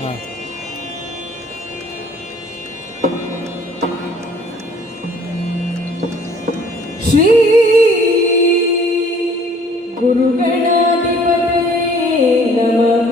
ಹಾಂ ಶ್ರೀ ಗುರುಗಣಾಧಿಪತೇ ನಮಃ.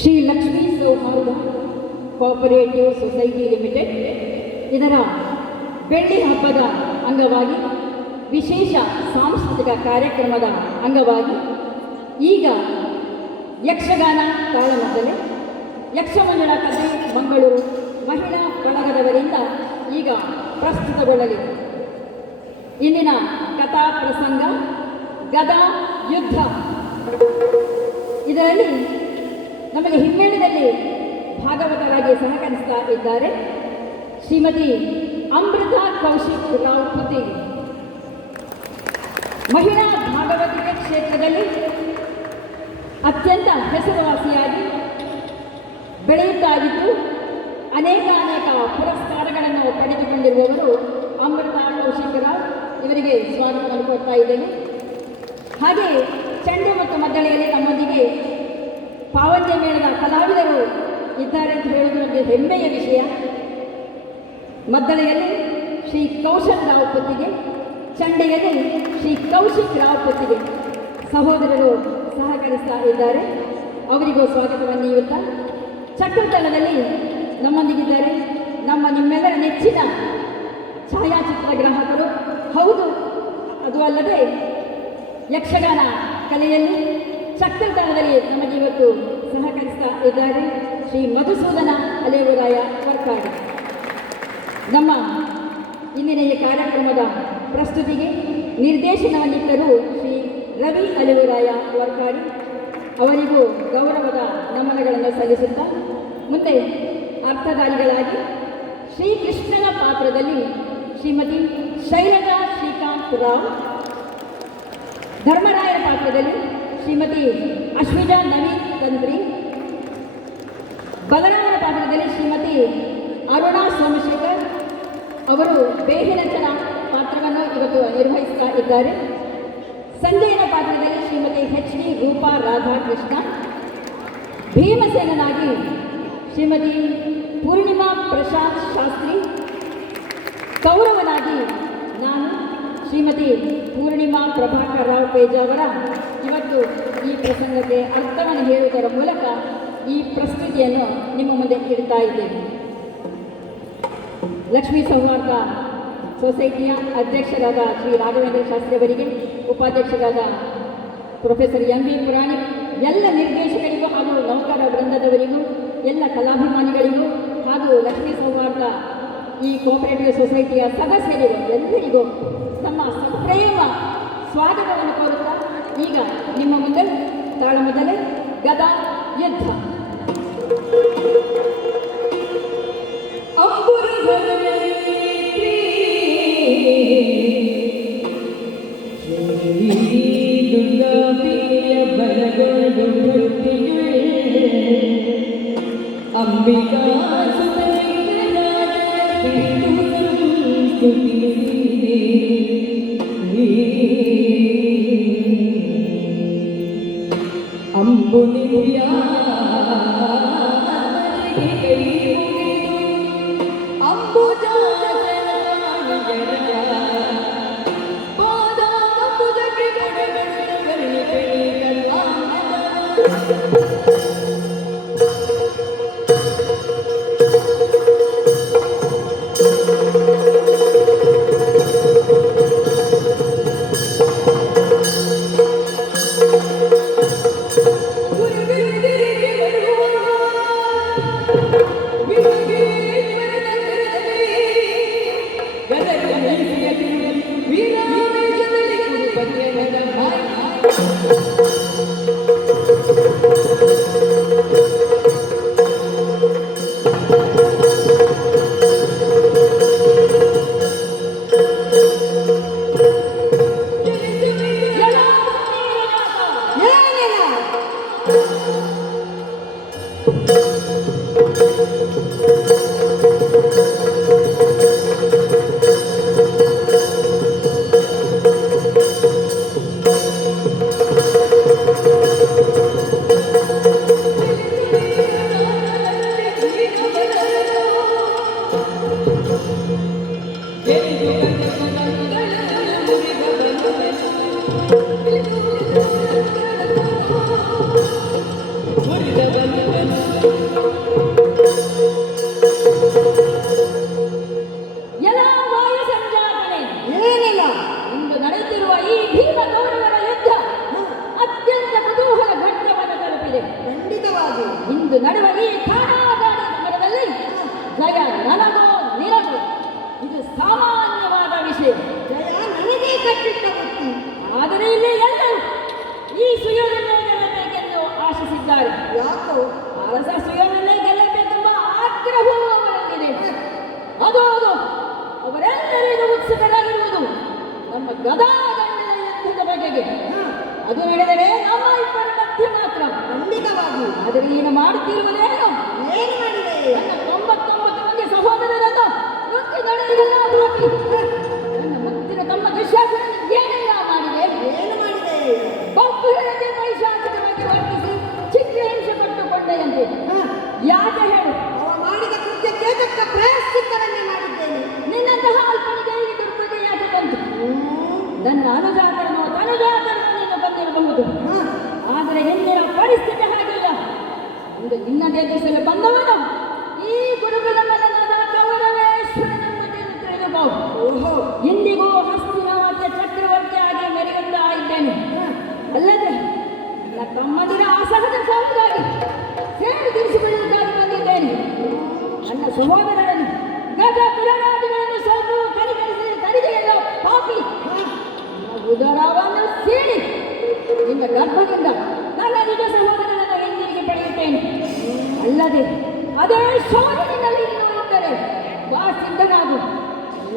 ಶ್ರೀ ಲಕ್ಷ್ಮೀ ಸೌಹಾರ್ದ ಕೋಆಪರೇಟಿವ್ ಸೊಸೈಟಿ ಲಿಮಿಟೆಡ್ ಇದರ ಬೆಳ್ಳಿ ಹಬ್ಬದ ಅಂಗವಾಗಿ ವಿಶೇಷ ಸಾಂಸ್ಕೃತಿಕ ಕಾರ್ಯಕ್ರಮದ ಅಂಗವಾಗಿ ಈಗ ಯಕ್ಷಗಾನ ತಾಳಮದ್ದಲೆ ಯಕ್ಷಮಂಗಳ ಕಥೆ ಮಂಗಳೂರು ಮಹಿಳಾ ಬಳಗದವರಿಂದ ಈಗ ಪ್ರಸ್ತುತಗೊಳ್ಳಲಿದೆ. ಇಂದಿನ ಕಥಾ ಪ್ರಸಂಗ ಗದಾ ಯುದ್ಧ. ಇದರಲ್ಲಿ ನಮಗೆ ಹಿಮ್ಮೇಳದಲ್ಲಿ ಭಾಗವತರಾಗಿ ಸಹಕರಿಸ್ತಾ ಇದ್ದಾರೆ ಶ್ರೀಮತಿ ಅಮೃತ ಕೌಶಿಕ್ ರಾವ್ ಪುತಿ. ಮಹಿಳಾ ಭಾಗವತಿಕೆ ಕ್ಷೇತ್ರದಲ್ಲಿ ಅತ್ಯಂತ ಹೆಸರುವಾಸಿಯಾಗಿ ಬೆಳೆಯುತ್ತಾ ಇದ್ದು ಅನೇಕ ಪುರಸ್ಕಾರಗಳನ್ನು ಪಡೆದುಕೊಂಡಿರುವವರು ಅಮೃತ ಕೌಶಿಕ್ ರಾವ್. ಇವರಿಗೆ ಸ್ವಾಗತವನ್ನು ಕೊಡ್ತಾ ಇದ್ದೇನೆ. ಹಾಗೆ ಚೆಂಡು ಮತ್ತು ಮದ್ದಳೆಯಲ್ಲಿ ನಮ್ಮೊಂದಿಗೆ ಪಾವನ್ಯ ಮೇಳದ ಕಲಾವಿದರು ಇದ್ದಾರೆ ಅಂತ ಹೇಳುವುದು ನಮಗೆ ಹೆಮ್ಮೆಯ ವಿಷಯ. ಮದ್ದಳೆಯಲ್ಲಿ ಶ್ರೀ ಕೌಶಲ್ ರಾವ್ ಪುತ್ತಿಗೆ, ಚಂಡೆಯಲ್ಲಿ ಶ್ರೀ ಕೌಶಿಕ್ ರಾವ್ ಪುತ್ತಿಗೆ ಸಹೋದರರು ಸಹಕರಿಸ್ತಾ ಇದ್ದಾರೆ. ಅವರಿಗೂ ಸ್ವಾಗತವನ್ನು ನೀಡುತ್ತಾ, ಚಕ್ರತಳದಲ್ಲಿ ನಮ್ಮೊಂದಿಗಿದ್ದಾರೆ ನಿಮ್ಮೆಲ್ಲರ ನೆಚ್ಚಿನ ಛಾಯಾಚಿತ್ರ ಗ್ರಾಹಕರು. ಹೌದು, ಅದು ಅಲ್ಲದೆ ಯಕ್ಷಗಾನ ಕಲೆಯಲ್ಲಿ ಚಕ್ರತಾಳದಲ್ಲಿ ನಮಗೆ ಇವತ್ತು ಸಹಕರಿಸ್ತಾ ಇದ್ದಾರೆ ಶ್ರೀ ಮಧುಸೂದನ ಅಲೇವರಾಯ ವರ್ಕಾಡಿ. ನಮ್ಮ ಇಂದಿನ ಈ ಕಾರ್ಯಕ್ರಮದ ಪ್ರಸ್ತುತಿಗೆ ನಿರ್ದೇಶನವನ್ನಿಟ್ಟರು ಶ್ರೀ ರವಿ ಅಲೇವರಾಯ ವರ್ಕಾಡಿ. ಅವರಿಗೂ ಗೌರವದ ನಮನಗಳನ್ನು ಸಲ್ಲಿಸುತ್ತಾ, ಮುಂದೆ ಅರ್ಥಧಾರಿಗಳಾಗಿ ಶ್ರೀಕೃಷ್ಣನ ಪಾತ್ರದಲ್ಲಿ ಶ್ರೀಮತಿ ಶೈಲಜಾ ಶ್ರೀಕಾಂತ್ ರಾವ್. ಧರ್ಮರಾಯರ ಪಾತ್ರದಲ್ಲಿ ಶ್ರೀಮತಿ ಅಶ್ವಿಜಾ ನವೀನ್ ತಂತ್ರಿ. ಬಲರಾಮನ ಪಾತ್ರದಲ್ಲಿ ಶ್ರೀಮತಿ ಅರುಣಾ ಸೋಮಶೇಖರ್ ಅವರು ಬೇಹಿನಚನ ಪಾತ್ರವನ್ನು ಇವತ್ತು ನಿರ್ವಹಿಸ್ತಾ ಇದ್ದಾರೆ. ಸಂಜಯನ ಪಾತ್ರದಲ್ಲಿ ಶ್ರೀಮತಿ ಎಚ್ ಡಿ ರೂಪಾ ರಾಧಾಕೃಷ್ಣ. ಭೀಮಸೇನನಾಗಿ ಶ್ರೀಮತಿ ಪೂರ್ಣಿಮಾ ಪ್ರಶಾಂತ್ ಶಾಸ್ತ್ರಿ. ಕೌರವನಾಗಿ ನಾನು ಶ್ರೀಮತಿ ಪೂರ್ಣಿಮಾ ಪ್ರಭಾಕರ್ ರಾವ್ ಪೇಜಾವರ ಇವತ್ತು ಈ ಪ್ರಸಂಗಕ್ಕೆ ಅರ್ಥವನ್ನು ಹೇಳುವುದರ ಮೂಲಕ ಈ ಪ್ರಸ್ತುತಿಯನ್ನು ನಿಮ್ಮ ಮುಂದೆ ಇಡ್ತಾ ಇದ್ದೇನೆ. ಲಕ್ಷ್ಮೀ ಸೌಹಾರ್ದ ಸೊಸೈಟಿಯ ಅಧ್ಯಕ್ಷರಾದ ಶ್ರೀ ರಾಘವೇಂದ್ರ ಶಾಸ್ತ್ರಿ ಅವರಿಗೆ, ಉಪಾಧ್ಯಕ್ಷರಾದ ಪ್ರೊಫೆಸರ್ ಎಂ ವಿ ಪುರಾಣಿಕ್, ಎಲ್ಲ ನಿರ್ದೇಶಕರಿಗೂ ಹಾಗೂ ನೌಕರ ವೃಂದದವರಿಗೂ, ಎಲ್ಲ ಕಲಾಭಿಮಾನಿಗಳಿಗೂ ಹಾಗೂ ಲಕ್ಷ್ಮೀ ಸೌಹಾರ್ದ ಈ ಕೋಆಪರೇಟಿವ್ ಸೊಸೈಟಿಯ ಸದಸ್ಯರಿಗೂ ಎಲ್ಲರಿಗೂ ನಮ್ಮ ಸಪ್ರೇಮ ಸ್ವಾಗತವನ್ನು ಕೋರುತ್ತಾ ಈಗ ನಿಮ್ಮ ಮುಂದೆ ತಾಳಮದ್ದಲೆ ಗದಾ ಯುದ್ಧ. ಅಂಬಿಕಾ ಅಂಬುನಿಯ ಇಂದು ನಡೆವ ಈ ಕಾಡಾದಾಡಿ ಸಮರದಲ್ಲಿ ಜಯ ನನಗೋ ನಿನಗೋ ಇದು ಸಾಮಾನ್ಯವಾದ ವಿಷಯ. ಜಯ ನನಗೆ ಕಟ್ಟಿಟ್ಟ ಬುತ್ತಿ. ಆದರೆ ಇಲ್ಲಿ ಎಲ್ಲರೂ ಈ ಸುಯೋಧನೆ ಗೆಲ್ಲಬೇಕೆಂದು ಆಶಿಸಿದ್ದಾರೆ. ಯಾಕೋ ಅರಸ ಸುಯೋಧನೆ ಗೆಲ್ಲಬೇಕೆಂಬ ಆಗ್ರಹವೂ ಅವರಲ್ಲಿದೆ. ಅದು ಅವರೆಲ್ಲರಿಗೂ ಉತ್ಸುಕರಾಗಿರುವುದು ನಮ್ಮ ಗದಾದಂಡದ ಯುದ್ಧದ ಬಗೆಗೆ. ಅದು ನಡೆದರೆ ನಮ್ಮ ಇಬ್ಬರ ಮಧ್ಯ ಮಾತ್ರ. ಖಂಡಿತವಾಗಿ. ಆದರೆ ನೀನು ಮಾಡುತ್ತಿರುವುದೇನು? ಏನು ಮಾಡಿದೆ? ನನ್ನ 99 ಮಂದಿ ಸಹೋದರರನ್ನು ನುಗ್ಗಿ ನಡೆಯಲಾಗಿ ನನ್ನ ಮುತ್ತಿನ ತಮ್ಮ ದುಶ್ಯಾಸನನ್ನು ಏನೆಲ್ಲ ಮಾಡಿದೆ? ಏನು ಮಾಡಿದೆ? ಬಹುಹಿರದೆ ಪೈಶಾಚಿಕವಾಗಿ ವರ್ತಿಸಿ ಚಿತ್ರಹಿಂಸೆ ಪಟ್ಟುಕೊಂಡೆಯಂತೆ. ಯಾಕೆ ಹೇಳು? ಅವ ಮಾಡಿದ ಕೃತ್ಯಕ್ಕೆ ತಕ್ಕ ಪ್ರಾಯಶ್ಚಿತ್ತವನ್ನೇ ಮಾಡಿದ್ದೇನೆ. ನಿನ್ನಂತಹ ಅಲ್ಪನಿಗೆ ಈ ದುರ್ಬುದ್ಧಿ ಯಾಕೆ ಬಂತು? ನನ್ನ ಅನುಜಾತರನ್ನು ತನುಜಾತರನ್ನು ನೀನು ಬಂದಿರಬಹುದು. ಆದರೆ ಹಿಂದಿನ ಪರಿಸ್ಥಿತಿ ಹಾಗಿಲ್ಲ. ಇಂದು ನಿನ್ನದೇ ದಿಸಲು ಬಂದವನು ಈ ಗುರುಗಳ ಮಲನಾದ ಕೌರವೇಶ್ವರನನ್ನು ನೀನು ತಿಳಿಯಬಹುದು. ಇಂದಿಗೂ ಹಸ್ತಿನಾವತಿಯ ಚಕ್ರವರ್ತಿಯಾಗಿ ಮೆರೆಯುತ್ತಾ ಇದ್ದೇನೆ. ಅಲ್ಲದೆ ನನ್ನ ತಮ್ಮಂದಿರ ಅಸಹಜ ಸೌಂದಾಗಿ ಸೇಡು ತೀರಿಸಿಕೊಳ್ಳುವುದಾಗಿ ಬಂದಿದ್ದೇನೆ. ನನ್ನ ಸಹೋದರರನ್ನು ಗಜ ಕುಲರಾದಿಗಳನ್ನು ಸೋತು ಕರಿಕರಿಸಿ ತರಿಗೆಯಲ್ಲ ಪಾಪಿ ಉದರವನ್ನು ಸೀಳಿ ನಿನ್ನ ಗರ್ಭದಿಂದ ನನ್ನ ನಿಜ ಸಹೋದರನನ್ನು ಹಿಂದಿರುಗಿ ಪಡೆಯುತ್ತೇನೆ. ಅಲ್ಲದೆ ಅದೇ ಶೌರ್ಯದಲ್ಲಿ ಇನ್ನೂ ಇದ್ದರೆ ಬಾ ಸಿದ್ಧನಾಗು.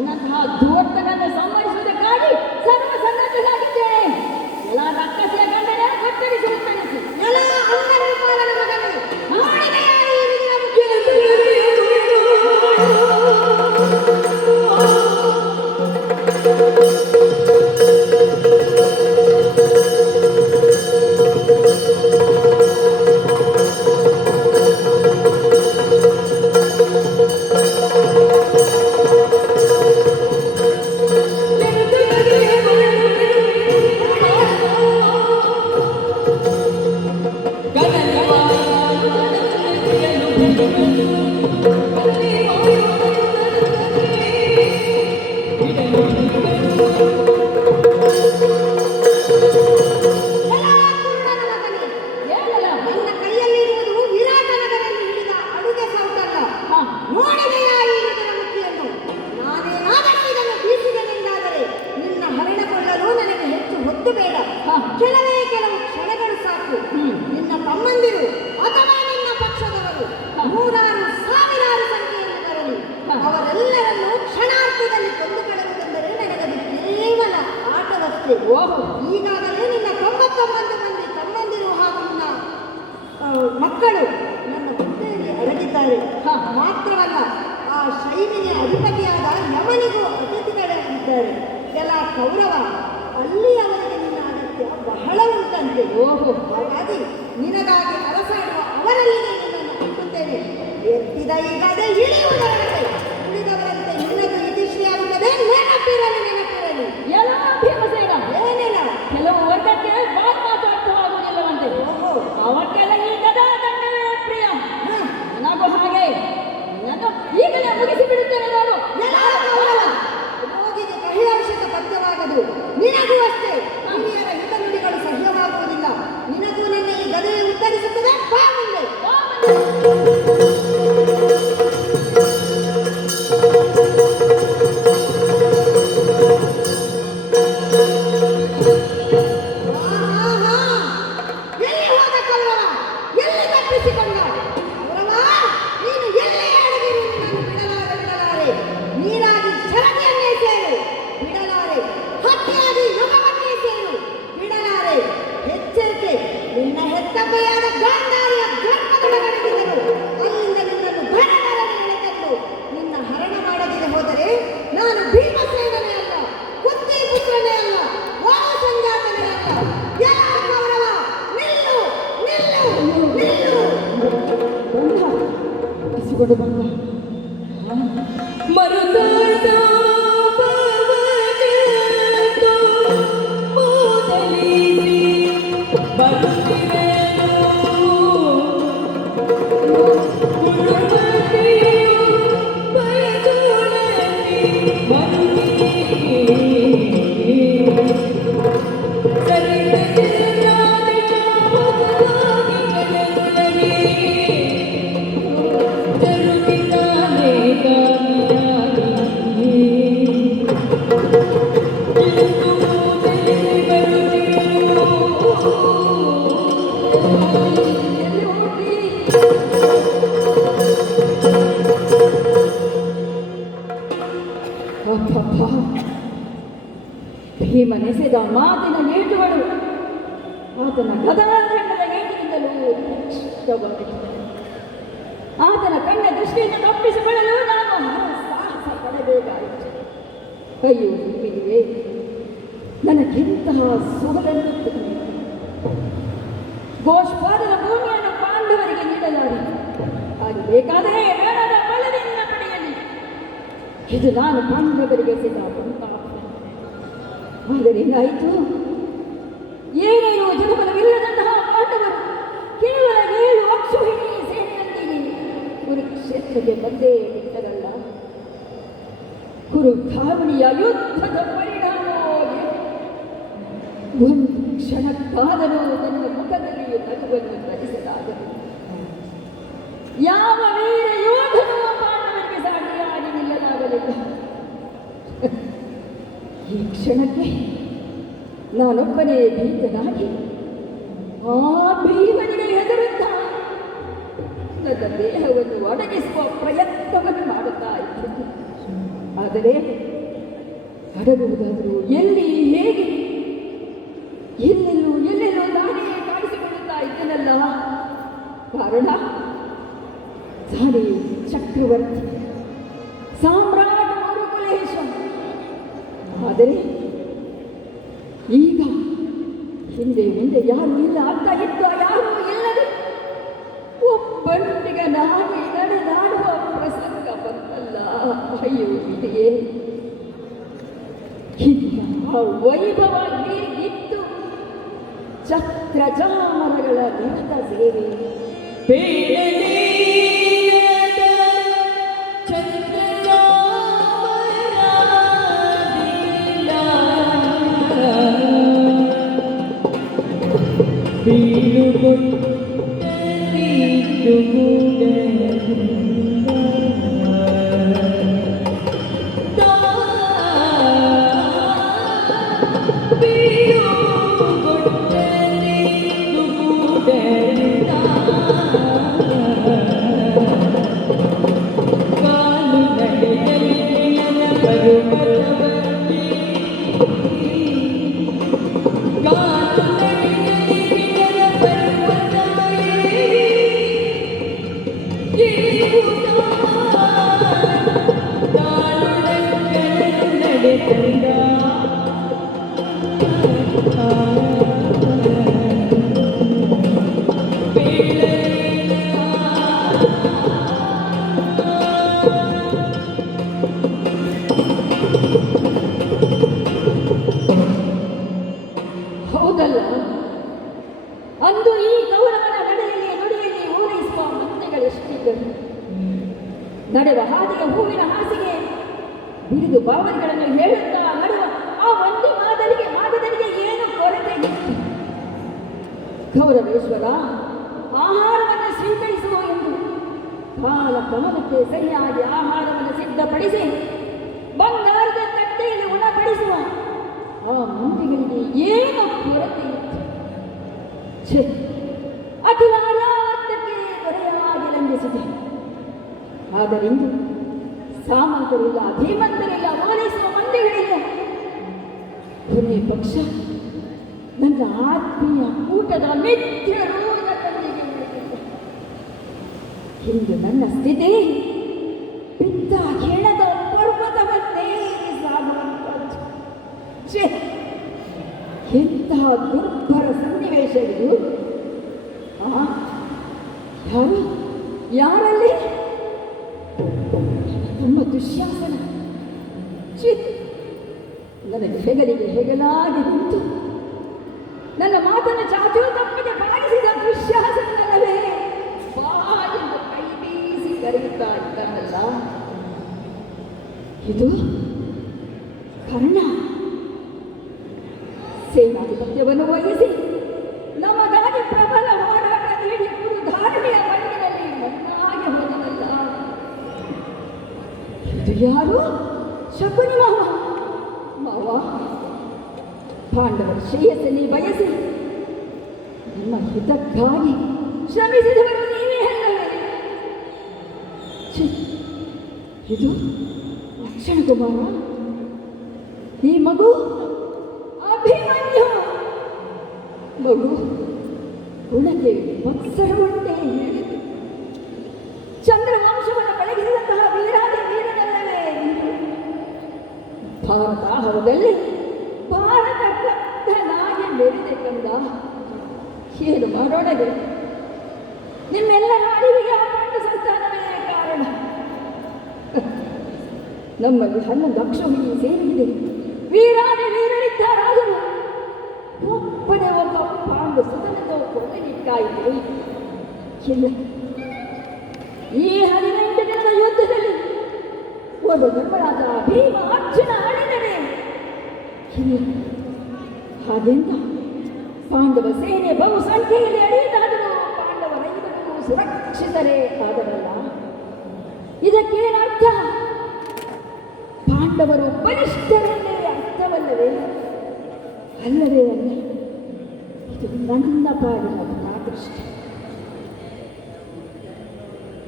ನಿನ್ನಂತಹ ಧೂರ್ತನನ್ನು ಸಂಹರಿಸುವುದಕ್ಕಾಗಿ ಸರ್ವ ಸನ್ನದ್ಧನಾಗಿದ್ದೇನೆ. ಎಲ್ಲ ರಕ್ಕಸೆಯ ಗಂಡನೇ ಒತ್ತರಿಸುತ್ತನಿಸಿ ಎಲ್ಲ ಅಂಗರೂಪಾಲನ ಮಗನೇ, ನೋಡಿದೆಯಾ ಈ ವಿಧಿನ ನನ್ನ ಕೈಯಲ್ಲಿರುವುದು ವಿರಾಟ ನಗರಲ್ಲಿ ಹಿಡಿದ ಅಡುಗೆ ಸೌಟಲ್ಲ. ನೋಡಿದೆಯಾ ಈ ಇದರ ಮುಖಿಯನ್ನು? ನಾನೇನಾದರೂ ಇದನ್ನು ಬೀಸಿದನೆಂದಾದರೆ ನಿನ್ನ ಹರಣಕೊಳ್ಳಲು ನನಗೆ ಹೆಚ್ಚು ಹೊತ್ತು ಬೇಡ. ಕೆಲವೇ ಕೆಲವು ಕ್ಷಣಗಳು ಸಾಕು. ನಿನ್ನ ತಮ್ಮಂದಿರು ಅಥವಾ ನಿನ್ನ ಪಕ್ಷದವರು ನೂರಾರು ಸಾವಿರಾರು ಸಂಖ್ಯೆಯಲ್ಲಿ ಬರಲಿ, ಅವರೆಲ್ಲರನ್ನು ಕ್ಷಣಾರ್ಥದಲ್ಲಿ ಕೊಂದುಕೊಳ್ಳುವುದೆಂದರೆ ನನಗದು ಕೇವಲ ಆಟವಷ್ಟೇ. ಈಗಾಗಲೇ ನಿನ್ನ 99 ಮಂದಿ ತಮ್ಮಂದಿರು ಹಾಗೂ ನಿನ್ನ ಮಕ್ಕಳು ನನ್ನ ಹುದ್ದೆಯಲ್ಲಿ ಅಡಗಿದ್ದಾರೆ. ಮಾತ್ರವಲ್ಲ, ಆ ಶೈಲಿಗೆ ಅಧಿಪತಿಯಾದ ಯಮನಿಗೂ ಅತಿಥಿಗಳಾಗಿದ್ದಾರೆ. ಕೆಲ ಕೌರವ ಅಲ್ಲಿ ಅವರಿಗೆ ನಿನ್ನ ಅಗತ್ಯ ಬಹಳ ಉಂಟಂತೆ. ಹಾಗಾಗಿ ನಿನಗಾಗಿ ಅರಸಾಡುವ ಅವರಲ್ಲಿಗೆ ನಿನ್ನನ್ನು ಹುಟ್ಟುತ್ತೇನೆ. ಎತ್ತಿದ ಈಗಾದ ಇಳಿಯುವುದರಂತೆ ಉಳಿದವರಂತೆ ನಿನ್ನದು ಇತಿಶ್ರೀಯಾಗುತ್ತದೆ. ನೆನಪಿರಲಿ, ನೆನಪಿರಲಿ. ಎಲ್ಲ ಭೀಮಸೇನ ಏನಿಲ್ಲ, ಕೆಲವು ವರ್ಗಕ್ಕೆ ಬಾಯಿ ಮಾತಾಡುವಂತೆ ಅವಕ್ಕೆಲ್ಲ ಈ ಗದಾ ದಂಡವೇ ಪ್ರಿಯ. ನನಗೂ ಹಾಗೆ ನನ್ನ ಈಗಲೇ ಮುಗಿಸಿ ಬಿಡುತ್ತೇನೆ ನಾನು. ರೋಗಿಗೆ ಕಹಿ ಔಷಧ ಪಥ್ಯವಾಗದು, ನಿನಗೂ ಅಷ್ಟೇ. ಹಿರಿಯರ ಹಿತನುಡಿಗಳು ಸಹ್ಯವಾಗುವುದಿಲ್ಲ. ನಿನಗೂ ನಿನ್ನ ಈ ಗದೆಯು ಉತ್ತರಿಸುತ್ತದೆ. ಬಾ ಮುಂದೆ. ಎಲ್ಲಿ ಹೋದ ಕೌರವ? ಎಲ್ಲಿ ತಪ್ಪಿಸಿಕೊಂಡ? ಕೌರವ, ನೀನು ಎಲ್ಲೇ ಅಡಗಿರು, ನಿನ್ನನ್ನು ಬಿಡಲಾರೆ. ನೀರಾಗಿ ಶರದಿಯನ್ನೇ ಸೇರು, ಬಿಡಲಾರೆ. ಹಕ್ಕಿಯಾಗಿ ಯುಗವನ್ನೇ ಸೇರು, ಬಿಡಲಾರೆ. ಎಚ್ಚರಿಕೆ, ನಿನ್ನ ಹೆತ್ತಪ್ಪೆಯಾದ ಗಾಂಧಾರಿಯ ಜನ್ಮದೊಳಗಡೆಗಿದ್ದರು. ಅಲ್ಲಿಂದ ನಿನ್ನನ್ನು ಧನಧರನೆ ಎಳೆತಂದು ನಿನ್ನ ಹರಣ ಮಾಡದಿದೆ ಹೋದರೆ ನಾನು ಭೀಮಸೇನನೇ ಅಲ್ಲ, ಕುಂತಿ ಪುತ್ರನೇ ಅಲ್ಲ, ವಾಯು ಸಂಜಾತನೇ ಅಲ್ಲ. ಎಲ್ಲ ಕೌರವ, ನಿಲ್ಲು, ನಿಲ್ಲು, ನಿಲ್ಲು. ಇಸಿಕೊಂಡು ಬಂದ ಮರುದಾದ ಪವನದ ಮೊದಲಿಗೆ ಬರುತ್ತಿರೆನು. ಗುರುಮತಿಯು ಬಯದುಳಲಿ ಮರುಗಿ ಸರಿದೆಯಲಾದೆ ಮೊದಲಾಗಿ ಕಳೆದುಳಲಿ ಜರುಗಿತಾನೆ ಗಾಮಿಯಾಗಿ ಭೀಮನೆಸೆದ ಮಾತಿನ ಏಟುಗಳು ಆತನ ಗದಾದಂಡದ ಏಟಿನಿಂದಲೂ ಇಷ್ಟವಾಗಿತ್ತು. ಆತನ ಕಣ್ಣ ದೃಷ್ಟಿಯಿಂದ ತಪ್ಪಿಸಿಕೊಳ್ಳಲು ನಾನು ಸಾಹಸ ಪಡಬೇಕಾಯಿತು. ಅಯ್ಯೋ ಭೀಮಿನಿಗೆ ನನಗೆಂತಹ ಸೋಲನ್ನು ಗೋಷ್ಪಾದದ ಭೂಮಿಯನ್ನು ಪಾಂಡವರಿಗೆ ನೀಡಲಾರೆ. ಅದು ಬೇಕಾದರೆ ಬೇಡದ ಬಲದಿಂದ ಪಡೆಯಲಿ. ಇದು ನಾನು ಪಾಂಡವರಿಗೆ ಸಿದ್ಧವಂತ. ಆದರೆ ಏನಾಯಿತು? ಏನೇನು ಜನಬಲವಿಲ್ಲದಂತಹ ಪಾಂಡವರು ಕೇವಲ 7 ಅಕ್ಷೋಹಿಣಿ ಸೇನೆಯೊಂದಿಗೆ ಕುರುಕ್ಷೇತ್ರಕ್ಕೆ ಬಂದೇ ಬಿಟ್ಟರಲ್ಲ. ಕುರುಧಾವಣಿಯ ಯುದ್ಧದ ಪರಿಣಾಮವಾಗಿ ಒಂದು ಕ್ಷಣಕ್ಕಾದರೂ ನನ್ನ ಮುಖದಲ್ಲಿ ನಗುವನ್ನು ಧರಿಸಲಾಗದು. ಯಾವ ವೀರ ಯೋಧನೂ ಪಾಂಡವರಿಗೆ ಸಾಟಿಯಾಗಿ ನಿಲ್ಲಲಾಗಲಿಲ್ಲ. ಈ ಕ್ಷಣಕ್ಕೆ ನಾನೊಬ್ಬನೇ ಭೀತನಾಗಿ ಆ ಭೀಮನಿಗೆ ಹೆದರುತ್ತಾ ನನ್ನ ದೇಹವನ್ನು ಒಣಗಿಸುವ ಪ್ರಯತ್ನವನ್ನು ಮಾಡುತ್ತಾ ಇದ್ದೆ. ಆದರೆ ಅಡಗುವುದಾದರೂ ಎಲ್ಲಿ, ಹೇಗೆ? ಎಲ್ಲೆಲ್ಲೋ ನಾನೇ ಕಾಣಿಸಿಕೊಳ್ಳುತ್ತಾ ಇದ್ದೇನಲ್ಲ. ಕಾರಣ ದಾರಿ ಚಕ್ರವರ್ತಿ, ಸಾಮ್ರಾಟ ಮರುಕುಲೇಶ. ಆದರೆ ಈಗ ಹಿಂದೆ ಮುಂದೆ ಯಾರು ಇಲ್ಲ, ಅತ್ತ ಇತ್ತ ಯಾರೂ ಇಲ್ಲದೆ ಒಬ್ಬಂಟಿಗನಾಗಿ ನಡೆದಾಡುವ ಪ್ರಸಂಗ ಬಂತಲ್ಲ. ಅಯ್ಯೋ ಇದೆಯೇ, ಇಂತಹ ವೈಭವ ಇತ್ತು ಛತ್ರ ಚಾಮರಗಳ ನಿಂತ ಸೇವೆ. ಬೇಡಲೇನದ ಚಂದ್ರಚಾಮರಾದಿಲ್ಲ, ಹೌದಲ್ಲ, ಅಂದು ಈ ಕೌರವನ ನುಡಿಯಲ್ಲಿ ಓಲೈಸುವ ಮಂತ್ರಿಗಳೆಷ್ಟಿದ್ದರು. ನಡೆವ ಹಾದಿಗೆ ಹೂವಿನ ಹಾಸಿಗೆ ಬಿರಿದು ಭಾವನೆಗಳನ್ನು ಹೇಳುತ್ತಾ ನಡುವ ಆ ಒಂದೇ ಮಾದರಿಗೆ ಏನು ಕೊರತೆ ಇತ್ತು? ಗೌರವೇಶ್ವರ ಆಹಾರವನ್ನು ಸ್ವೀಕರಿಸುವ ಎಂದು ಕಾಲ ಗಮನಕ್ಕೆ ಸರಿಯಾಗಿ ಆಹಾರವನ್ನು ಸಿದ್ಧಪಡಿಸಿ ಬಂಗಾರದ ತಟ್ಟೆಯಲ್ಲಿ ಉಣಪಡಿಸುವ ಆ ಮಂದಿಗಳಿಗೆ ಏನು ಕೊರತೆ ಇತ್ತು? ಛೇ, ಅಖಿಲ ಅನಾಥಕ್ಕೆ ದೊರೆಯಾಗಿ ಲಂಘಿಸಿದೆ. ಆದರಿಂದ ಸಾಮಂತರಿಲ್ಲ, ಧೀಮಂತರಿಲ್ಲ, ಓಲೈಸುವ ಮಂದಿಗಳಿಲ್ಲ. ಕೊನೆ ಪಕ್ಷ ನನ್ನ ಆತ್ಮೀಯ ಕೂಟದ ಮಿತ್ರರು ನನ್ನೊಂದಿಗೆ ಉಳಿದಿಲ್ಲ. ಇಂದು ನನ್ನ ಸ್ಥಿತಿ ಪಿತ್ತ ಕೆಣದ ಪರ್ವತವನ್ನೇ ಸಾಗುವಂತದ್ದು. ಛೇ, ಎಂತಹ ದುರ್ಭರ ಸನ್ನಿವೇಶಗಳು! ಯಾರಲ್ಲಿ? ನಮ್ಮ ದುಶ್ಯಾಸನ. ಛೇ, ನನಗೆ ಹೆಗಲಾಗಿ ನಿಂತು ನನ್ನ ಮಾತನ್ನು ಚಾಚೂ ತಪ್ಪಿಗೆ ಬಾಗಿಸಿದ ದುಶ್ಯಾಸನವೇ ಬಾಯಿಂದ ಕೈ ಬೀಸಿ ಕರೆಯುತ್ತಾ ಇದ್ದಾನಲ್ಲ. ಇದು ಕರ್ಣ ಸೇನಾಧಿಪತ್ಯವನ್ನು ವಹಿಸಿ ನಮಗಾಗಿ ಪ್ರಬಲ ಹೋರಾಟ ನೀಡಿ ಧಾರಣೆಯ ಮಣ್ಣಿನಲ್ಲಿ ಮಣ್ಣಾಗಿ ಹೋದನಲ್ಲ. ಇದು ಯಾರು? ಶಕುನಿ ಮಾವ. ಪಾಂಡವರ ಶ್ರೇಯಸ್ಸನ್ನೇ ಬಯಸಿ ನಿಮ್ಮ ಹಿತಕ್ಕಾಗಿ ಶ್ರಮಿಸಿದವರು ನೀವೇ ಅಲ್ಲವೇ? ಇದು ಅಕ್ಷಣ ಕುಮಾರ, ಈ ಮಗು ಅಭಿಮನ್ಯು. ಮಗು ಗುಣಕ್ಕೆ ಮತ್ಸರವಂತೆ ಹೇಳಿತು. ಚಂದ್ರವಂಶವನ್ನು ಬೆಳಗಿಸಿದಂತಹ ವೀರಾದಿ ವೀರನಲ್ಲವೇ? ಭಾರತಾಹವದಲ್ಲಿ ಭಾರತ ಕ್ಲಬ್ಧನಾಗಿ ಮೆರೆದೆ ಕಂದ. ಏನು ಮಾಡೋಣಗೆ? ನಿಮ್ಮೆಲ್ಲರ ಅಳಿವಿಗೆ ಪಾಂಡು ಸಂತಾನವೇ ಕಾರಣ. ನಮ್ಮಲ್ಲಿ 11 ಅಕ್ಷೋಹಿಣಿ ಸೇರಿದೆ. ವೀರಾದಿ ವೀರರಿದ್ದಾರಾದರೂ ಒಬ್ಬನೇ ಒಬ್ಬ ಪಾಂಡು ಸುತನದ ಕೊಲ್ಲಲಿಕ್ಕಾಯಿತು. ಇಲ್ಲ, ಈ 18 ದಿನದ ಯುದ್ಧದಲ್ಲಿ ಒಬ್ಬ ಧರ್ಮರಾಜ ಭೀಮ ಅರ್ಜುನ ಅಳಿದರೆ ಹಾಗೆಂತ ಪಾಂಡವ ಸೇನೆ ಬಹು ಸಂಖ್ಯೆಯಲ್ಲಿ ಅಳಿಯದಾದರೂ ಪಾಂಡವರೆಲ್ಲರೂ ಸುರಕ್ಷಿತರೇ ಆದರಲ್ಲ. ಇದಕ್ಕೇನರ್ಥ? ಪಾಂಡವರು ಬಲಿಷ್ಠರಲ್ಲೇ ಅರ್ಥವಲ್ಲವೇ? ಅಲ್ಲವೇ ಅಲ್ಲ. ಇದು ನನ್ನ ಪಾಡಿನ ದುರಾದೃಷ್ಟ.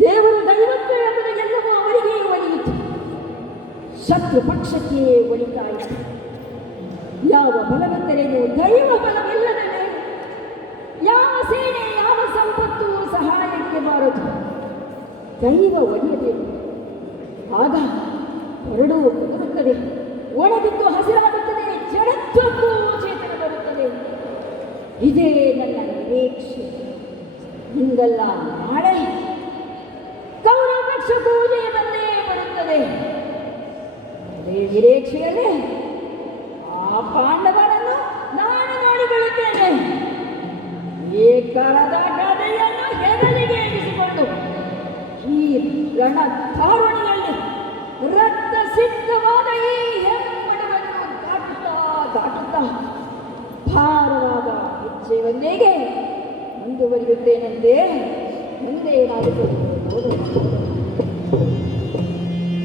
ದೇವರು ದೈವತ್ವ ಎಂಬುದು ಎಲ್ಲವೂ ಅವರಿಗೆ ಒಲಿಯಿತು. ಶತ್ರು ಪಕ್ಷಕ್ಕೆ ಒಳಿತಾಯಿತು. ಯಾವ ಬಲವಂತರೇನು ದೈವ ಬಲವಿಲ್ಲದ ಮೇಲೆ ಯಾವ ಸೇನೆ ಯಾವ ಸಂಪತ್ತು ಸಹಾಯಕ್ಕೆ ಬಾರದು. ದೈವ ಒಲಿಯಬೇಕು. ಆಗ ಹೊರಡು ಕುದುರುತ್ತದೆ, ಒಣಗಿದ್ದು ಹಸಿರಾಗುತ್ತದೆ, ಜಡತ್ವಕ್ಕೂ ಚೇತನ ಬರುತ್ತದೆ. ಇದೇ ನನ್ನ ನಿರೀಕ್ಷೆ. ಹಿಂದಲ್ಲ ನಾಳೆ ಕೌರವ ಪಕ್ಷ ಪೂಜೆ ಬಂದೇ ಬರುತ್ತದೆ. ಅದೇ ನಿರೀಕ್ಷೆಯಲ್ಲಿ ಆ ಪಾಂಡವರನ್ನು ನಾನು ನೋಡಿಕೊಳ್ಳುತ್ತೇನೆ. ಈ ಕಾಲದ ಗದೆಯನ್ನು ಹೆಗಲಿಗೆ ಇರಿಸಿಕೊಂಡು ಈ ರಣ ಧಾರುಣಿಯಲ್ಲಿ ರಕ್ತ ಸಿದ್ಧವಾದ ಈ ಹೆಮ್ಮಡವನ್ನು ದಾಟುತ್ತಾ ಭಾರವಾದ ಹೆಜ್ಜೆಯೊಂದಿಗೆ ಮುಂದುವರಿಯುತ್ತೇನೆಂದೇ ಮುಂದೆ ಏನಾಗುತ್ತದೆ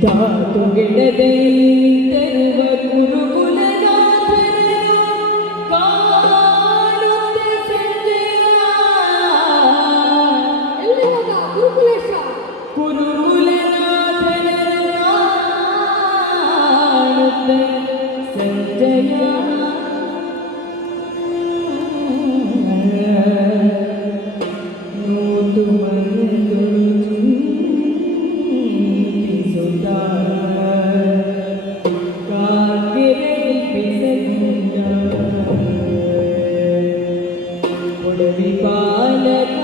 ತಾತು ಗಿಡದೈ ತರುವ ಕುರುಕುಲನಾಥನನ್ನು ಕಾಣುತ್ತೆ ಸಂಜಯ. ಎಲ್ಲಿ ಹೋದ ಗುರುಕುಲೇಶ? ಕುರುಕುಲನಾಥನನ್ನು ಕಾಣುತ್ತೆ ಸಂಜಯ. ನೋಟು ಮನದೊಳು ಚಿಂತಿಸುತ್ತ ಕಾಗೆರೆಯಲ್ಲಿ ಬಿಸಗಿದ ಒಡವಿ ಪಾಲಕ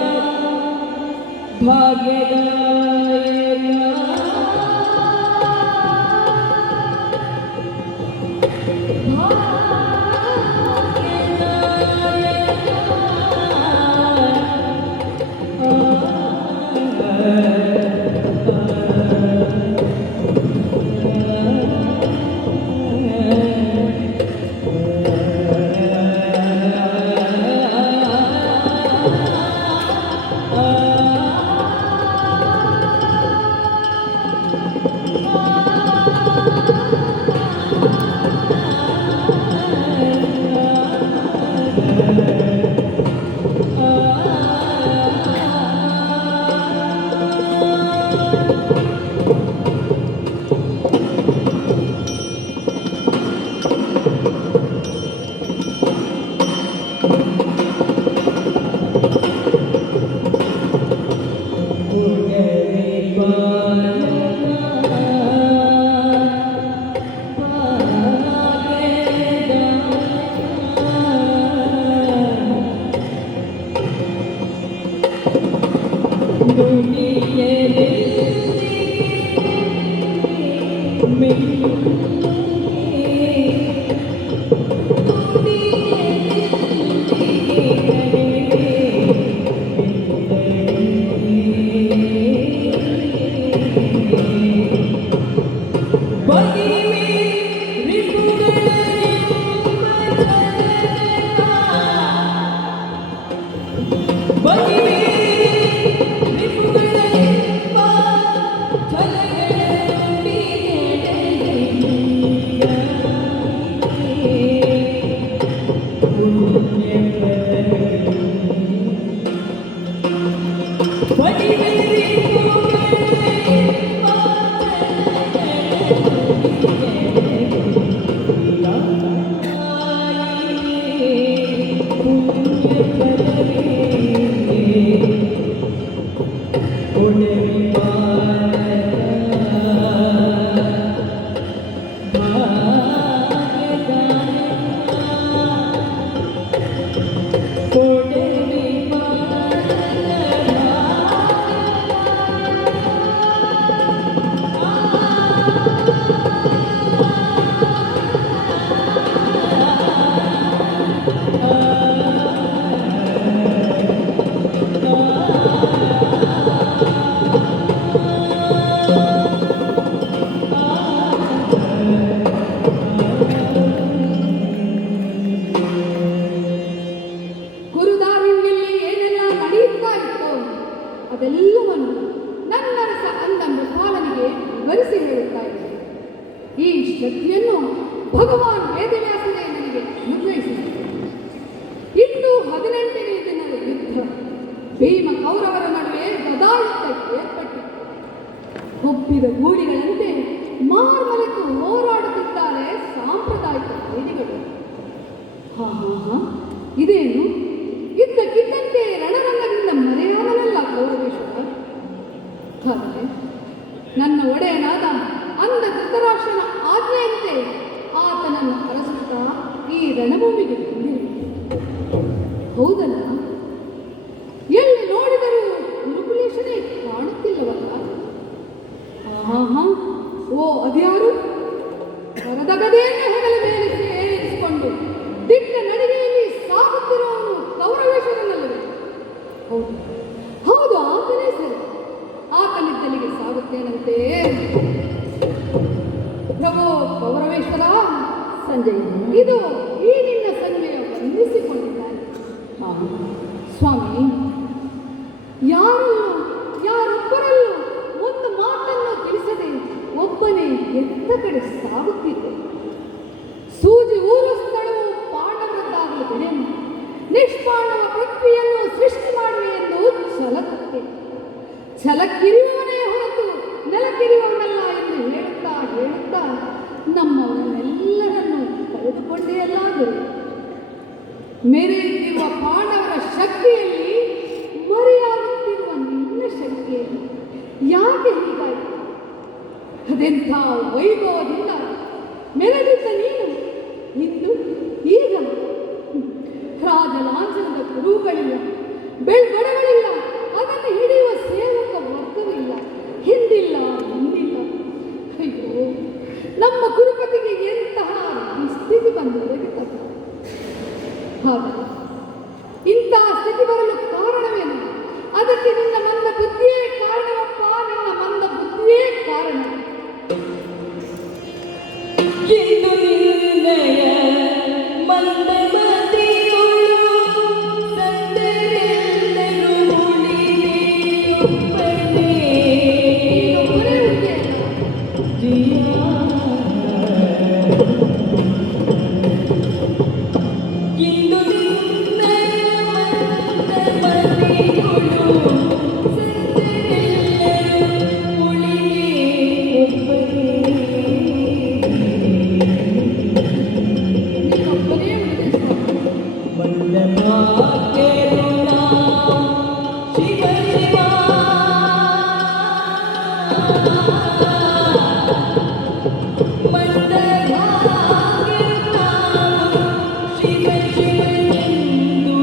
ಗುರುದಾರುಣ್ಯಲ್ಲಿ ಏನೆಲ್ಲ ನಡೆಯುತ್ತಾ ಇತ್ತು ಅದೆಲ್ಲವನ್ನು ನನ್ನರಸ ಅಂದ ಮೃಪಾಲನಿಗೆ ವಿವರಿಸಿ ಹೇಳುತ್ತಾ ಇದ್ದೆ. ಈ ಶ್ರದ್ಧೆಯನ್ನು ಭಗವಾನ್ ವೇದವ್ಯಾಸನೇ ನನಗೆ ಅನುಗ್ರಹಿಸಿದರು. ಇಂದು 18ನೇ ದಿನದ ಯುದ್ಧ. ಭೀಮ ಕೌರವರ ನಡುವೆ ಗದಾಯುದ್ಧ ಏರ್ಪಟ್ಟಿತ್ತು. ಒಪ್ಪಿದ ಗೂಳಿಗಳಂತೆ ಮಾರ್ಮಲಕ್ಕೆ ರಣಭೂಮಿಗೆ ಬಂದಿರು. ಹೌದಲ್ಲ, ಎಲ್ಲಿ ನೋಡಿದರೂ ಗುರುಕುಲೇಶನೇ ಕಾಣುತ್ತಿಲ್ಲವಲ್ಲ? ಆಹಾ, ಓ ಅದ್ಯಾರು? ಮರದ ಗದೆಯನ್ನು ಹೆಗಲ ಮೇಲೆ ಸೇರಿಸಿಕೊಂಡು ದಿಟ್ಟ ನಡಿಗೆಯಲ್ಲಿ ಸಾಗುತ್ತಿರುವವನು ಕೌರವೇಶ್ವರನಲ್ಲವೇ? ಹೌದು ಹೌದು, ಆತನೇ ಸರಿ. ಆತನಿದ್ದಲಿಗೆ ಸಾಗುತ್ತೇನಂತೆ. ಪ್ರಭು ಕೌರವೇಶ್ವರ, ಸಂಜಯ್, ಇದು ಈ ನಿನ್ನ ಸಂಜೆಯ ವಂದಿಸಿಕೊಂಡಿದ್ದಾನೆ. ಸ್ವಾಮಿ, ಯಾರೊಬ್ಬರಲ್ಲೂ ಒಂದು ಮಾತನ್ನು ತಿಳಿಸದೆ ಒಬ್ಬನೇ ಎತ್ತ ಕಡೆ ಸಾಗುತ್ತಿದ್ದೆ. ಸೂಜಿ ಊರು ಸ್ಥಳವು ಪಾಂಡವರದ್ದಾಗಲು ಬಿಡೆ, ನಿಷ್ಪಾಂಡವ ಪೃಥ್ವಿಯನ್ನು ಸೃಷ್ಟಿ ಮಾಡುವೆ ಎಂದು ಛಲಕತ್ತೆ. ಛಲಕ್ಕಿರಿಯುವನೇ ಹೊರತು ನೆಲಕ್ಕಿರಿಯುವವನಲ್ಲ ಎಂದು ಹೇಳುತ್ತಾ ಹೇಳುತ್ತಾ ನಮ್ಮವರನ್ನೆಲ್ಲರನ್ನು ಕಳೆದುಕೊಂಡೇ ಅಲ್ಲಾದರು. ಮೆರೆಯುತ್ತಿರುವ ಪಾಂಡವರ ಶಕ್ತಿಯಲ್ಲಿ ಮರೆಯಾಗುತ್ತಿರುವ ನಿನ್ನ ಶಕ್ತಿಯಲ್ಲಿ ಯಾಕೆ ಹೀಗಾಯಿತು? ಅದೆಂಥ ವೈಭವದಿಂದ ಮೆರೆದಿದ್ದ ನೀನು ಇಂದು ಈಗ ರಾಜಲಾಂಛನದ ಕುರುಗಳಿಲ್ಲ, ಬೆಳ್ಗಡಗಳಿಲ್ಲ, ಅದನ್ನು ಹಿಡಿಯುವ ಸೇವಕ ವರ್ಗವಿಲ್ಲ, ಹಿಂದಿಲ್ಲ ಮುಂದಿಲ್ಲ. ಅಯ್ಯೋ, ನಮ್ಮ ಕುರುಪತಿಗೆ ಎಂತಹ ಸ್ಥಿತಿ ಬಂದೊದಗಿತಕ್ಕ. ಹಾಗೆ ಇಂತಹ ಸ್ಥಿತಿ ಬರಲು ಕಾರಣವೇನು? ಅದಕ್ಕೆ ನಿನ್ನ ಮಂದ ಬುದ್ಧಿಯೇ ಕಾರಣವಪ್ಪ, ನಿನ್ನ ಮಂದ ಬುದ್ಧಿಯೇ ಕಾರಣ. ಎಂದು ನಿನ್ನಯ ಮಂದಮತಿಯೊಳು ಸಂದರೆಲ್ಲರೂ ಉಳಿದೆಯೊಬ್ಬನೇ. ನೀನೊಬ್ಬನೇ ಉಳಿದೆಯಲ್ಲ. ಇಂದು ನಿನ್ನಯ ಮಂದಮತಿಯೊಳು ಸಂದರೆಲ್ಲರೂ ಉಳಿದೆಯೊಬ್ಬನೇ. ನೀನೊಬ್ಬನೇ ಉಳಿದೆ ಸ್ವಾಮಿ. ಮಂದಮಾತೆರುಣ ಶಿವ ಶಿವ ಮಂದಮಾತೆರುಣ ಶಿವ ಶಿವ ಎಂದು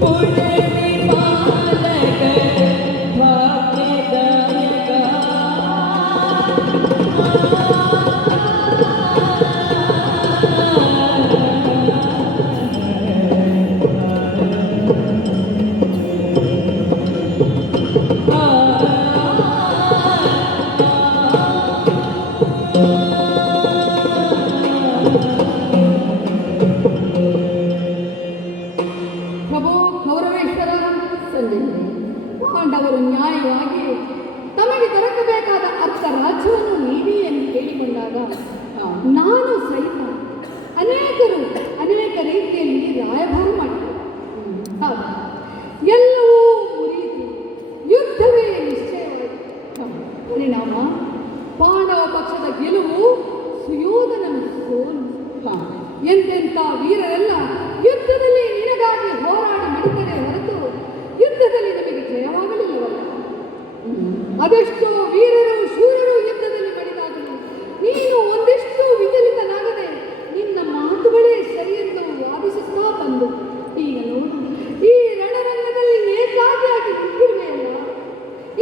ಪುಣರಿ ಪಾಲಕ ಭಾಗ್ಯದಾಯಕ ಪ್ರಭು ಕೌರವೇಶ್ವರ, ಸಂಜಯ್, ಪಾಂಡವರು ನ್ಯಾಯವಾಗಿ ತಮಗೆ ದೊರಕಬೇಕಾದ ಅರ್ಥ ರಾಜ್ಯವನ್ನು ನೀಡಿ ಎಂದು ಕೇಳಿಕೊಂಡಾಗ ನಾನು ಸಹಿತ ಅನೇಕ ರೀತಿಯಲ್ಲಿ ರಾಯಭಾರ ಮಾಡಿದೆ. ಆದರೆ ಎಲ್ಲವೂ ಮುರಿಯಿತು, ಯುದ್ಧವೇ ನಿಶ್ಚಯವಾಯಿತು. ಪರಿಣಾಮ ಪಾಂಡವ ಪಕ್ಷದ ಗೆಲುವು, ಸುಯೋಧನನ ಸೋಲು. ಎಂತೆಂಥ ವೀರರೆಲ್ಲ ಯುದ್ಧದಲ್ಲಿ ನಿನಗಾಗಿ ಹೋರಾಡಿ ಮಡಿದರೆ ಹೊರತು ಯುದ್ಧದಲ್ಲಿ ನಮಗೆ ಜಯವಾಗಲಿಲ್ಲವಲ್ಲ. ಅದೆಷ್ಟೋ ವೀರರು ಶೂರರು ಯುದ್ಧದಲ್ಲಿ ಮಡಿದಾಗಲು ನೀನು ಒಂದಿಷ್ಟು ವಿಚಲಿತನಾಗದೆ ನಿನ್ನ ಮಾತುಗಳೇ ಸರಿಯೆಂದು ವಾದಿಸುತ್ತಾ ಬಂದು ಈಗ ನೋಡು, ಈ ರಣರಂಗದಲ್ಲಿ ಏಕಾಗಿಯಾಗಿ ನಿಂತಿರುವೆಯಲ್ಲ.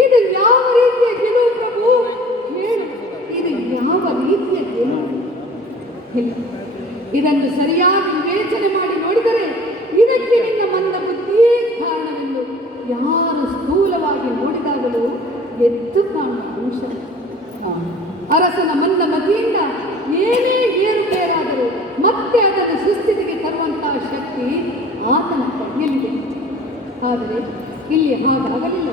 ಇದು ಯಾವ ರೀತಿಯ ಗೆಲುವು ಪ್ರಭು? ಹೇಳು, ಇದು ಯಾವ ರೀತಿಯ ಗೆಲುವು? ಇಲ್ಲ, ಇದನ್ನು ಸರಿಯಾಗಿ ವಿವೇಚನೆ ಮಾಡಿ ನೋಡಿದರೆ ಇದಕ್ಕೆ ನಿನ್ನ ಮಂದ ಬುದ್ಧಿಯೇ ಕಾರಣವೆಂದು ಯಾರು ಸ್ಥೂಲವಾಗಿ ನೋಡಿದಾಗಲೂ ಎದ್ದು ಕಾಣುವ ಅಂಶ. ಅರಸನ ಮಂದ ಮತಿಯಿಂದ ಏನೇ ಏರುಪೇರಾದರೂ ಮತ್ತೆ ಅದನ್ನು ಸುಸ್ಥಿತಿಗೆ ತರುವಂತಹ ಶಕ್ತಿ ಆತನ ಕೈಯಲ್ಲಿದೆ. ಆದರೆ ಇಲ್ಲಿ ಹಾಗಾಗಲಿಲ್ಲ.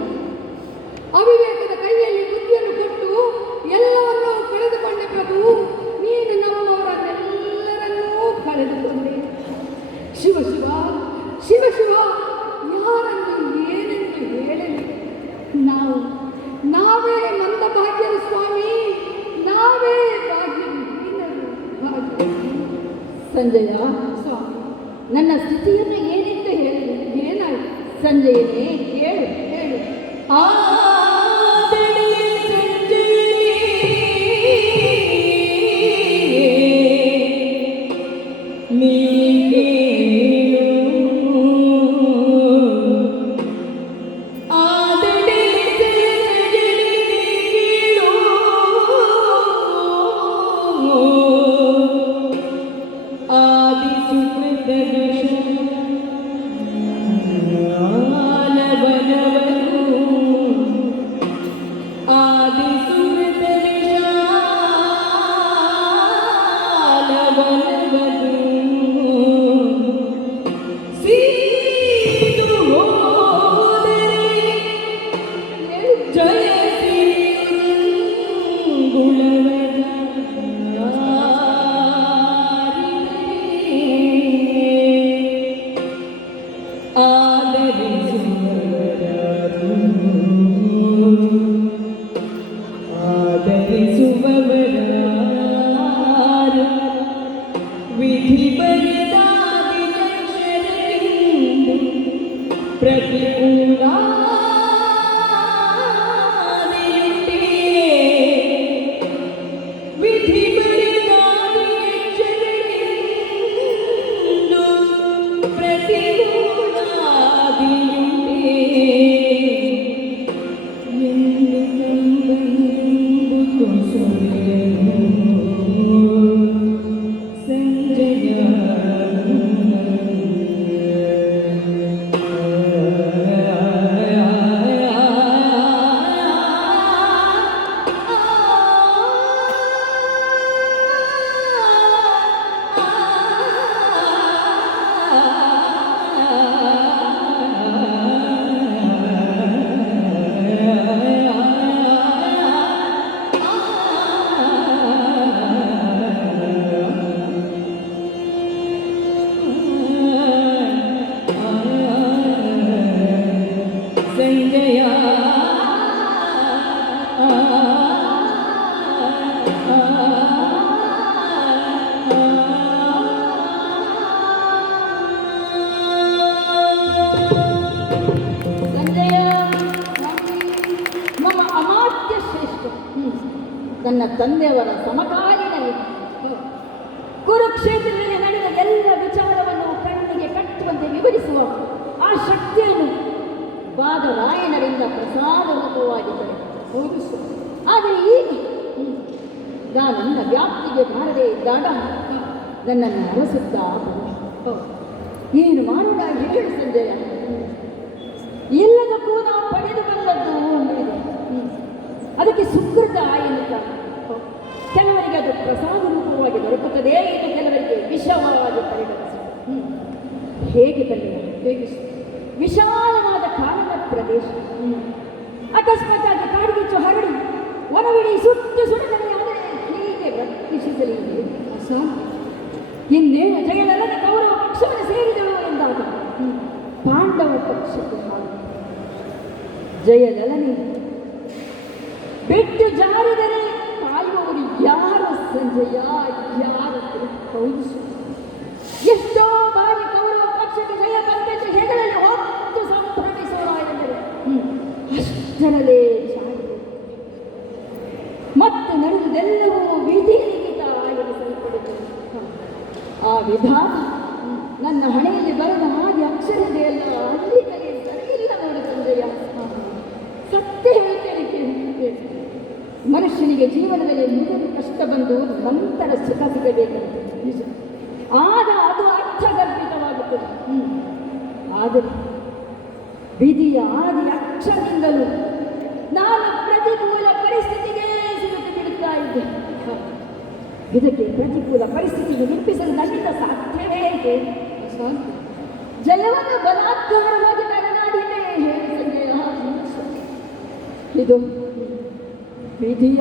ಅವಿವೇಕದ ಕೈಯಲ್ಲಿ ಬುದ್ಧಿಯನ್ನು ಕೊಟ್ಟು ಎಲ್ಲವನ್ನೂ ಕಳೆದುಕೊಂಡೆ ಪ್ರಭು. ನೀನು ನಮ್ಮವರನ್ನೆಲ್ಲರನ್ನೂ ಕಳೆದುಕೊಂಡೆ. ಶಿವ ಶಿವ ಶಿವ ಶಿವ, ಯಾರನ್ನು ಏನೆಂದು ಹೇಳಲಿ? ನಾವೇ ಮಂದ ಭಾಗ್ಯರು ಸ್ವಾಮಿ, ನಾವೇ ಭಾಗ್ಯವಿಹೀನರು. ಸಂಜಯ, ಸ್ವಾಮಿ, ನನ್ನ ಸ್ಥಿತಿಯನ್ನು ಏನೆಂದು ಹೇಳಿ? ಏನಾಯಿತು? ಸಂಜೆಯೇ ಕೇಳು ಹೇಳು. ಆದಡೆ ಸಂಜೆಯೇ ನೀ ಕೇಳು. ಆದಡೆ ಸಂಜೆಯೇ ನೀ ಕೇಳು. ಆದಿ ಸುಕೃತ ವಿಧಿ ಬರೆದಾದಿಯಕ್ಷರವಿಂದು ಪ್ರತಿಕೂಲಾದಿಯುಂಟೆ. ವಿಧಿ ಬರೆದಾದಿಯಕ್ಷರವಿಂದು ಪ್ರತಿಕೂಲಾದಿಯುಂಟೆ. ಎಂದು ಕಂಬೆಂಬು ಕೊಸೊಡೆಯನು ಸಂಜಯ ಸಂಜಯ ಸಂಜಯ ನಮ್ಮ ಅಮಾತ್ಯ ಶ್ರೇಷ್ಠ ನನ್ನ ತಂದೆಯವರ ಸಮಕಾಲೀನ ಕುರುಕ್ಷೇತ್ರದಲ್ಲಿ ನಡೆದ ಎಲ್ಲ ವಿಚಾರವನ್ನು ಕಣ್ಣಿಗೆ ಕಟ್ಟುವಂತೆ ವಿವರಿಸುವ ಆ ಶಕ್ತಿಯನ್ನು ಬಾದರಾಯಣರಿಂದ ಪ್ರಸಾದ ರೂಪವಾಗಿದ್ದರೆ ಹೌದು ಸ್ವಾಮಿ. ಆದರೆ ಈಗ ನನ್ನ ವ್ಯಾಪ್ತಿಗೆ ಬಾರದೇ ಇದ್ದಾಗ ನನ್ನನ್ನು ಅರಸುತ್ತಾ ಬಂದ. ಏನು ಮಾಡೋಣ ಹೇಳು ಸಂಜಯ. ಎಲ್ಲದಕ್ಕೂ ನಾವು ಪಡೆದು ಬಂದದ್ದು ಒಂದಿದೆ. ಅದಕ್ಕೆ ಸುಕೃತ ಎನ್ನುತ್ತಾರೆ. ಕೆಲವರಿಗೆ ಅದು ಪ್ರಸಾದ ರೂಪವಾಗಿ ದೊರಕುತ್ತದೆ, ಇನ್ನು ಕೆಲವರಿಗೆ ವಿಷವಾಗಿ ಪರಿಗಣಿಸುತ್ತದೆ. ಹೇಗೆ ಕಲಿಯ ಹೇಗೆ ವಿಶಾಲವಾದ ಕಾಡಿನ ಪ್ರದೇಶ. ಅಕಸ್ಮಾತ್ತಾಗಿ ಕಾಡ್ಗಿಚ್ಚು ಹರಡಿ ಒಣವಿಡಿ ಸುಟ್ಟು ಸುಡದನೆಯಾದರೆ ಹೀಗೆ ವರ್ತಿಸಿಸಲಿ ಅಸಾಧ್ಯ. ಇನ್ನೇನು ಜಯಲಲನ ಕೌರವ ಪಕ್ಷವನ್ನು ಸೇರಿದಳು ಎಂದಾಗ ಪಾಂಡವ ಪಕ್ಷಕ್ಕೆ ಹಾಲು. ಜಯಲಲನೆ ಬಿಟ್ಟು ಜಾರಿದರೆ ಕಾಯುವವರು ಯಾರು ಸಂಜಯ, ಯಾರು? ಹೌದು. ಎಷ್ಟೋ ಬಾರಿ ಕೌರವ ಪಕ್ಷಕ್ಕೆ ಜಯ ಬಂದೆಂದು ಹೆಗಲಲ್ಲಿ ಹೊತ್ತು ಸಂಭ್ರಮಿಸುವ ಎಂದರೆ ಅಷ್ಟರಲ್ಲೇ ಜಾರಿದೆ. ಮತ್ತೆ ನಡೆದುದೆಲ್ಲವೂ ವಿಧಿ ಲಿಖಿತ ಎನಿಸಲ್ಪಡುತ್ತದೆ. ಆ ವಿಧಾನ ನನ್ನ ಹಣೆಯಲ್ಲಿ ಬರೆದ ಆದಿ ಅಕ್ಷರದೆಯಲ್ಲ, ಅಲ್ಲಿ ನನಗೆ ಸರಿಯಿಲ್ಲ ನೋಡು ಸಂಜಯ. ಸತ್ಯ ಹೇಳ್ತೇನೆ ಕೇಳಿದ್ದೆ. ಮನುಷ್ಯನಿಗೆ ಜೀವನದಲ್ಲಿ ಮೊದಲು ಕಷ್ಟ ಬಂದು ನಂತರ ಸುಖ ಸಿಗಬೇಕಂತೆ ನಿಜ. ಆಗ ಅದು ಅರ್ಥಗರ್ಭಿತವಾಗುತ್ತದೆ. ಆದರೆ ವಿಧಿಯ ಆದಿ ಅಕ್ಷರದಿಂದಲೂ ನಾನು ಪ್ರತಿಕೂಲ ಪರಿಸ್ಥಿತಿಗೆ ಸಿಲುಕಿ ಬಿಡುತ್ತಾ ಇದ್ದೆ. ಇದಕ್ಕೆ ಪ್ರತಿಕೂಲ ಪರಿಸ್ಥಿತಿಗೆ ನಿಪ್ಪಿಸಲು ನನ್ನಿಂದ ಸಾಧ್ಯವೇ ಇದೆ. ಜಯವನ್ನು ಬಲಾತ್ಕಾರವಾಗಿ ತಡೆದಾಡಿದೆ ಹೇಳಿ ಸಂಜಯ. ಇದು ವಿಧಿಯ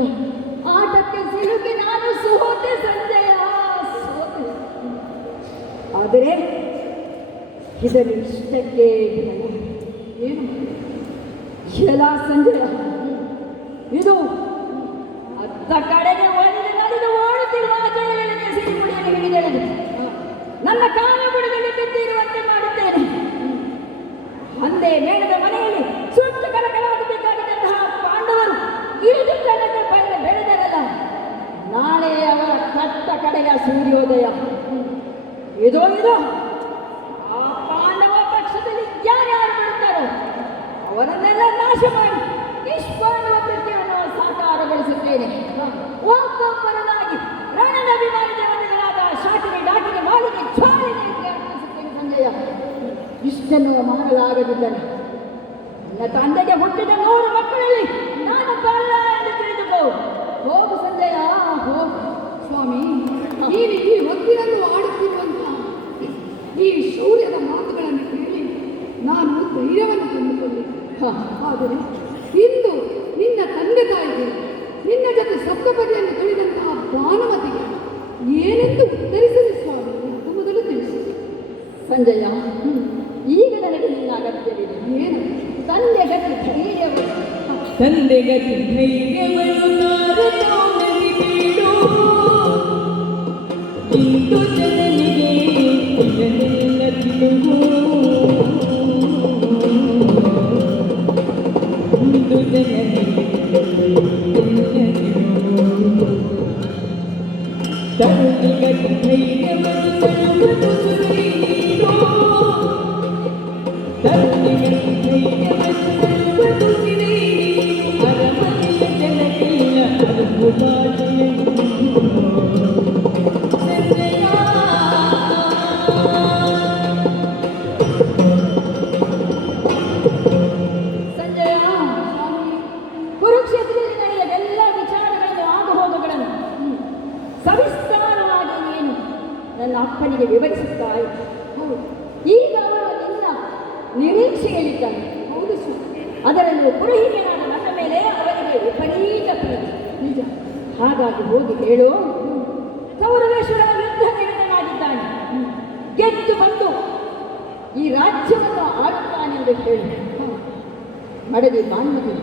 ಆಟಕ್ಕೆ ಸಿಲುಕಿ ನಾನು ಸೋತೆ ಸಂಜಯ, ಸೋತೆ. ಆದರೆ ಇದರ ಇಷ್ಟಕ್ಕೆ ಏನು ಎಲ್ಲ ಸಂಜಯ, ಇದು ಅತ್ತ ಕಡೆಗೆ ಒಳಗೆ ನಡೆದು ಓಡುತ್ತಿರುವ ಜಯಲಲಿತೆಯ ಸಿರಿಮುಡಿಯನ್ನು ಹಿಡಿದೆಳೆದು ನನ್ನ ಕಾಲ ಬುಡದಲ್ಲಿ ಬಿದ್ದಿರುವಂತೆ ಮಾಡುತ್ತೇನೆ. ಅಂದೇ ಮೇಣದ ಮನೆಯಲ್ಲಿ ಸುಟ್ಟು ಕಲಕಲಾಗಬೇಕಾಗಿದ್ದಂತಹ ಪಾಂಡವರು ಇಳಿದು ಕಣದ ಬೆಳೆದರಲ್ಲ, ನಾಳೆ ಅವರ ಕಟ್ಟ ಕಡೆಯ ಸೂರ್ಯೋದಯ. ಇದೋ ಆ ಪಾಂಡವ ಪಕ್ಷದಲ್ಲಿ ಯಾರ್ಯಾರು ಬಿಡುತ್ತಾರೋ ಅವರನ್ನೆಲ್ಲ ನಾಶ ಮಾಡಿ ನಿಷ್ಪಾಂಡವ ಕೃತ್ಯವನ್ನು ಸಾಕಾರಗೊಳಿಸುತ್ತೇನೆ. ಒಬ್ಬೊಬ್ಬರನ್ನಾಗಿ ರಣದ ವಿಮಾನದ ಮಂದಿಗಳಾದ ಶಾಕಿನಿ ಡಾಕಿನಿ ಮಾಲಿಗೆ ಜ್ವಾಲಿನಿಗೆ ಅರ್ಪಿಸುತ್ತೇನೆ ಸಂಜಯ. ಇಷ್ಟನ್ನು ಮಾಡಲಾಗದಿದ್ದರೆ ನನ್ನ ತಂದೆಗೆ ಹುಟ್ಟಿದ 100 ಮಕ್ಕಳಲ್ಲಿ ನಾನೊಬ್ಬ ಅಲ್ಲ ಎಂದು ತಿಳಿದುಕೋ. ಹೋಗು ಸಂಜಯ, ಹೋಗು. ಸ್ವಾಮಿ, ನೀನು ಈ ಹೊತ್ತಿನಲ್ಲೂ ಆಡುತ್ತಿರುವಂತಹ ಈ ಶೌರ್ಯದ ಮಾತುಗಳನ್ನು ಕೇಳಿ ನಾನು ಧೈರ್ಯವನ್ನು ತಂದುಕೊಂಡೆ. ಆದರೆ ಇಂದು ನಿನ್ನ ತಂದೆ ತಾಯಿಗೆ ನಿನ್ನ ಜೊತೆ ಸಪ್ತಪದಿಯನ್ನು ತುಳಿದಂತಹ ಭಾನುಮತಿಗೆ ಏನೆಂದು ಉತ್ತರಿಸಲಿ ಸ್ವಾಮಿ ಎಂದು ಮೊದಲು ತಿಳಿಸಿ. ಸಂಜಯ, ಈಗ ನನಗೆ ನಿನ್ನ ಅಗತ್ಯವಿದೆ. ಏನು? ತಂದೆ ಗತಿ ಧೈರ್ಯವನ್ನು ತಂದೆ ಗತಿ ಧೈರ್ಯವನ್ನು ತಾರತಮ್ಯದಿ ಬೀಡು. ಇಂದು ಜನನಿಗೆ ಇದನ್ನೆಲ್ಲ ತಿಳಿದು. ಇಂದು ಜನನಿಗೆ ತಂದೆ ಗತಿ ಧೈರ್ಯವನ್ನು ತರುವುದು ಸುರೀಡು. ತಂದೆ ಗತಿ ಧೈರ್ಯವನ್ನು ತರುವುದು ಸಿರೀಡು. ಅರಮನೆಯ ಜನಕ್ಕೆಲ್ಲ ಅದ್ಭುತಾಚರಣೆ. ಸಂಜಯ, ಸಂಜಯ, ಕುರುಕ್ಷೇತ್ರದಲ್ಲಿ ನಡೆದ ಎಲ್ಲ ವಿಚಾರಗಳನ್ನು ಆಗುಹೋಗುಗಳನ್ನು ಸವಿಸ್ತಾರವಾಗಿ ನೀನು ನನ್ನ ಅಪ್ಪನಿಗೆ ವಿವರಿಸುತ್ತಾ ಇದ್ದೆ. ಈಗ ಅವರು ನಿನ್ನ ನಿರೀಕ್ಷೆಯಲ್ಲಿದ್ದಾನೆ. ಹೌದು ಸ್ವಾಮಿ. ಅದರಲ್ಲೂ ಪುರೋಹಿತನಾದ ನನ್ನ ಮೇಲೆ ಅವರಿಗೆ ವಿಪರೀತ ಪ್ರೀತಿ. ನಿಜ. ಹಾಗಾಗಿ ಹೋಗಿ ಹೇಳು, ಕೌರವೇಶ್ವರನ ಯುದ್ಧ ನಿರತನಾಗಿದ್ದಾನೆ, ಗೆದ್ದು ಬಂದು ಈ ರಾಜ್ಯವನ್ನು ಆಳುತ್ತಾನೆಂದು ಹೇಳಿ ಮಡದಿ ಭಾನುಮತಿ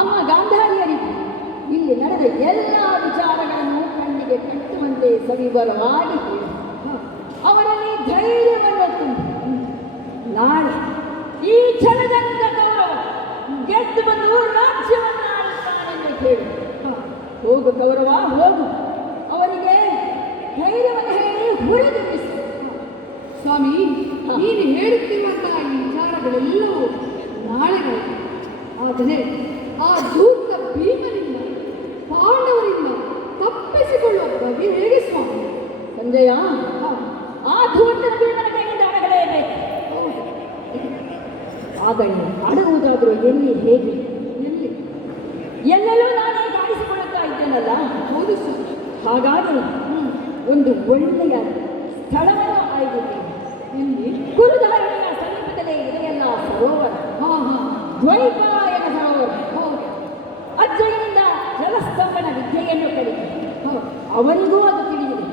ಅಮ್ಮ ಗಾಂಧಾರಿಯರಿಗೆ ಇಲ್ಲಿ ನಡೆದ ಎಲ್ಲ ವಿಚಾರಗಳನ್ನು ಕಣ್ಣಿಗೆ ಕಟ್ಟುವಂತೆ ಸವಿವರವಾಗಿ ಹೇಳಿ ಅವರಲ್ಲಿ ಧೈರ್ಯವನ್ನು ತುಂಬಿ ನಾಳೆ ಈ ಛಲದಂಗ ಕೌರವ ಗೆದ್ದು ಬಂದು ರಾಜ್ಯವನ್ನು ಆಳುತ್ತಾನೆಂದು ಹೇಳಿ ಹೋಗು ಕೌರವ, ಹೋಗು. ಅವರಿಗೆ ಧೈರ್ಯವನ್ನು ಹೇಳಿ ಹುರಿದುಂಬಿಸು. ಸ್ವಾಮಿ, ನೀನು ಹೇಳುತ್ತಿರುವಂತಹ ಈ ವಿಚಾರಗಳೆಲ್ಲವೂ ನಾಳೆಗಳು. ಆದರೆ ಆ ದೂತ ಭೀಮನಿಂದ ಪಾಂಡವರಿಂದ ತಪ್ಪಿಸಿಕೊಳ್ಳುವ ಬಗೆ ಹೇಗೆ ಸ್ವಾಮಿ? ಸಂಜಯ, ಆ ಧೂರ್ತನ ಭೀಮನ ಕೈಯಿಂದ ಅಡಗಲೇಬೇಕು. ಆದರೆ ಅಡಗುವುದಾದರೂ ಎಲ್ಲಿ, ಹೇಗೆ, ಎಲ್ಲಿ? ಎಲ್ಲೆಲ್ಲೂ ನಾನೇ ಕಾಣಿಸಿಕೊಳ್ಳುತ್ತಾ ಇದ್ದೇನಲ್ಲ. ಹೌದು ಸ್ವಾಮಿ. ಹಾಗಾಗಿ ಒಂದು ಒಳ್ಳೆಯ ಸ್ಥಳವನ್ನು ಆಯ್ದಿದ್ದೇನೆ. ಎಲ್ಲಿ? ಕುರುಧಾರಣೆಯ ಸಮೀಪದಲ್ಲೇ ಇದೆಯಲ್ಲ ಸರೋವರ, ದ್ವೈಪಾಯನ ಸರೋವರ. ಅಜ್ಜನಿಂದ ಜಲಸ್ತಂಭನ ವಿದ್ಯೆಯನ್ನು ಕಲಿತೆ. ಅವನಿಗೂ ಅದು ತಿಳಿದಿದೆ.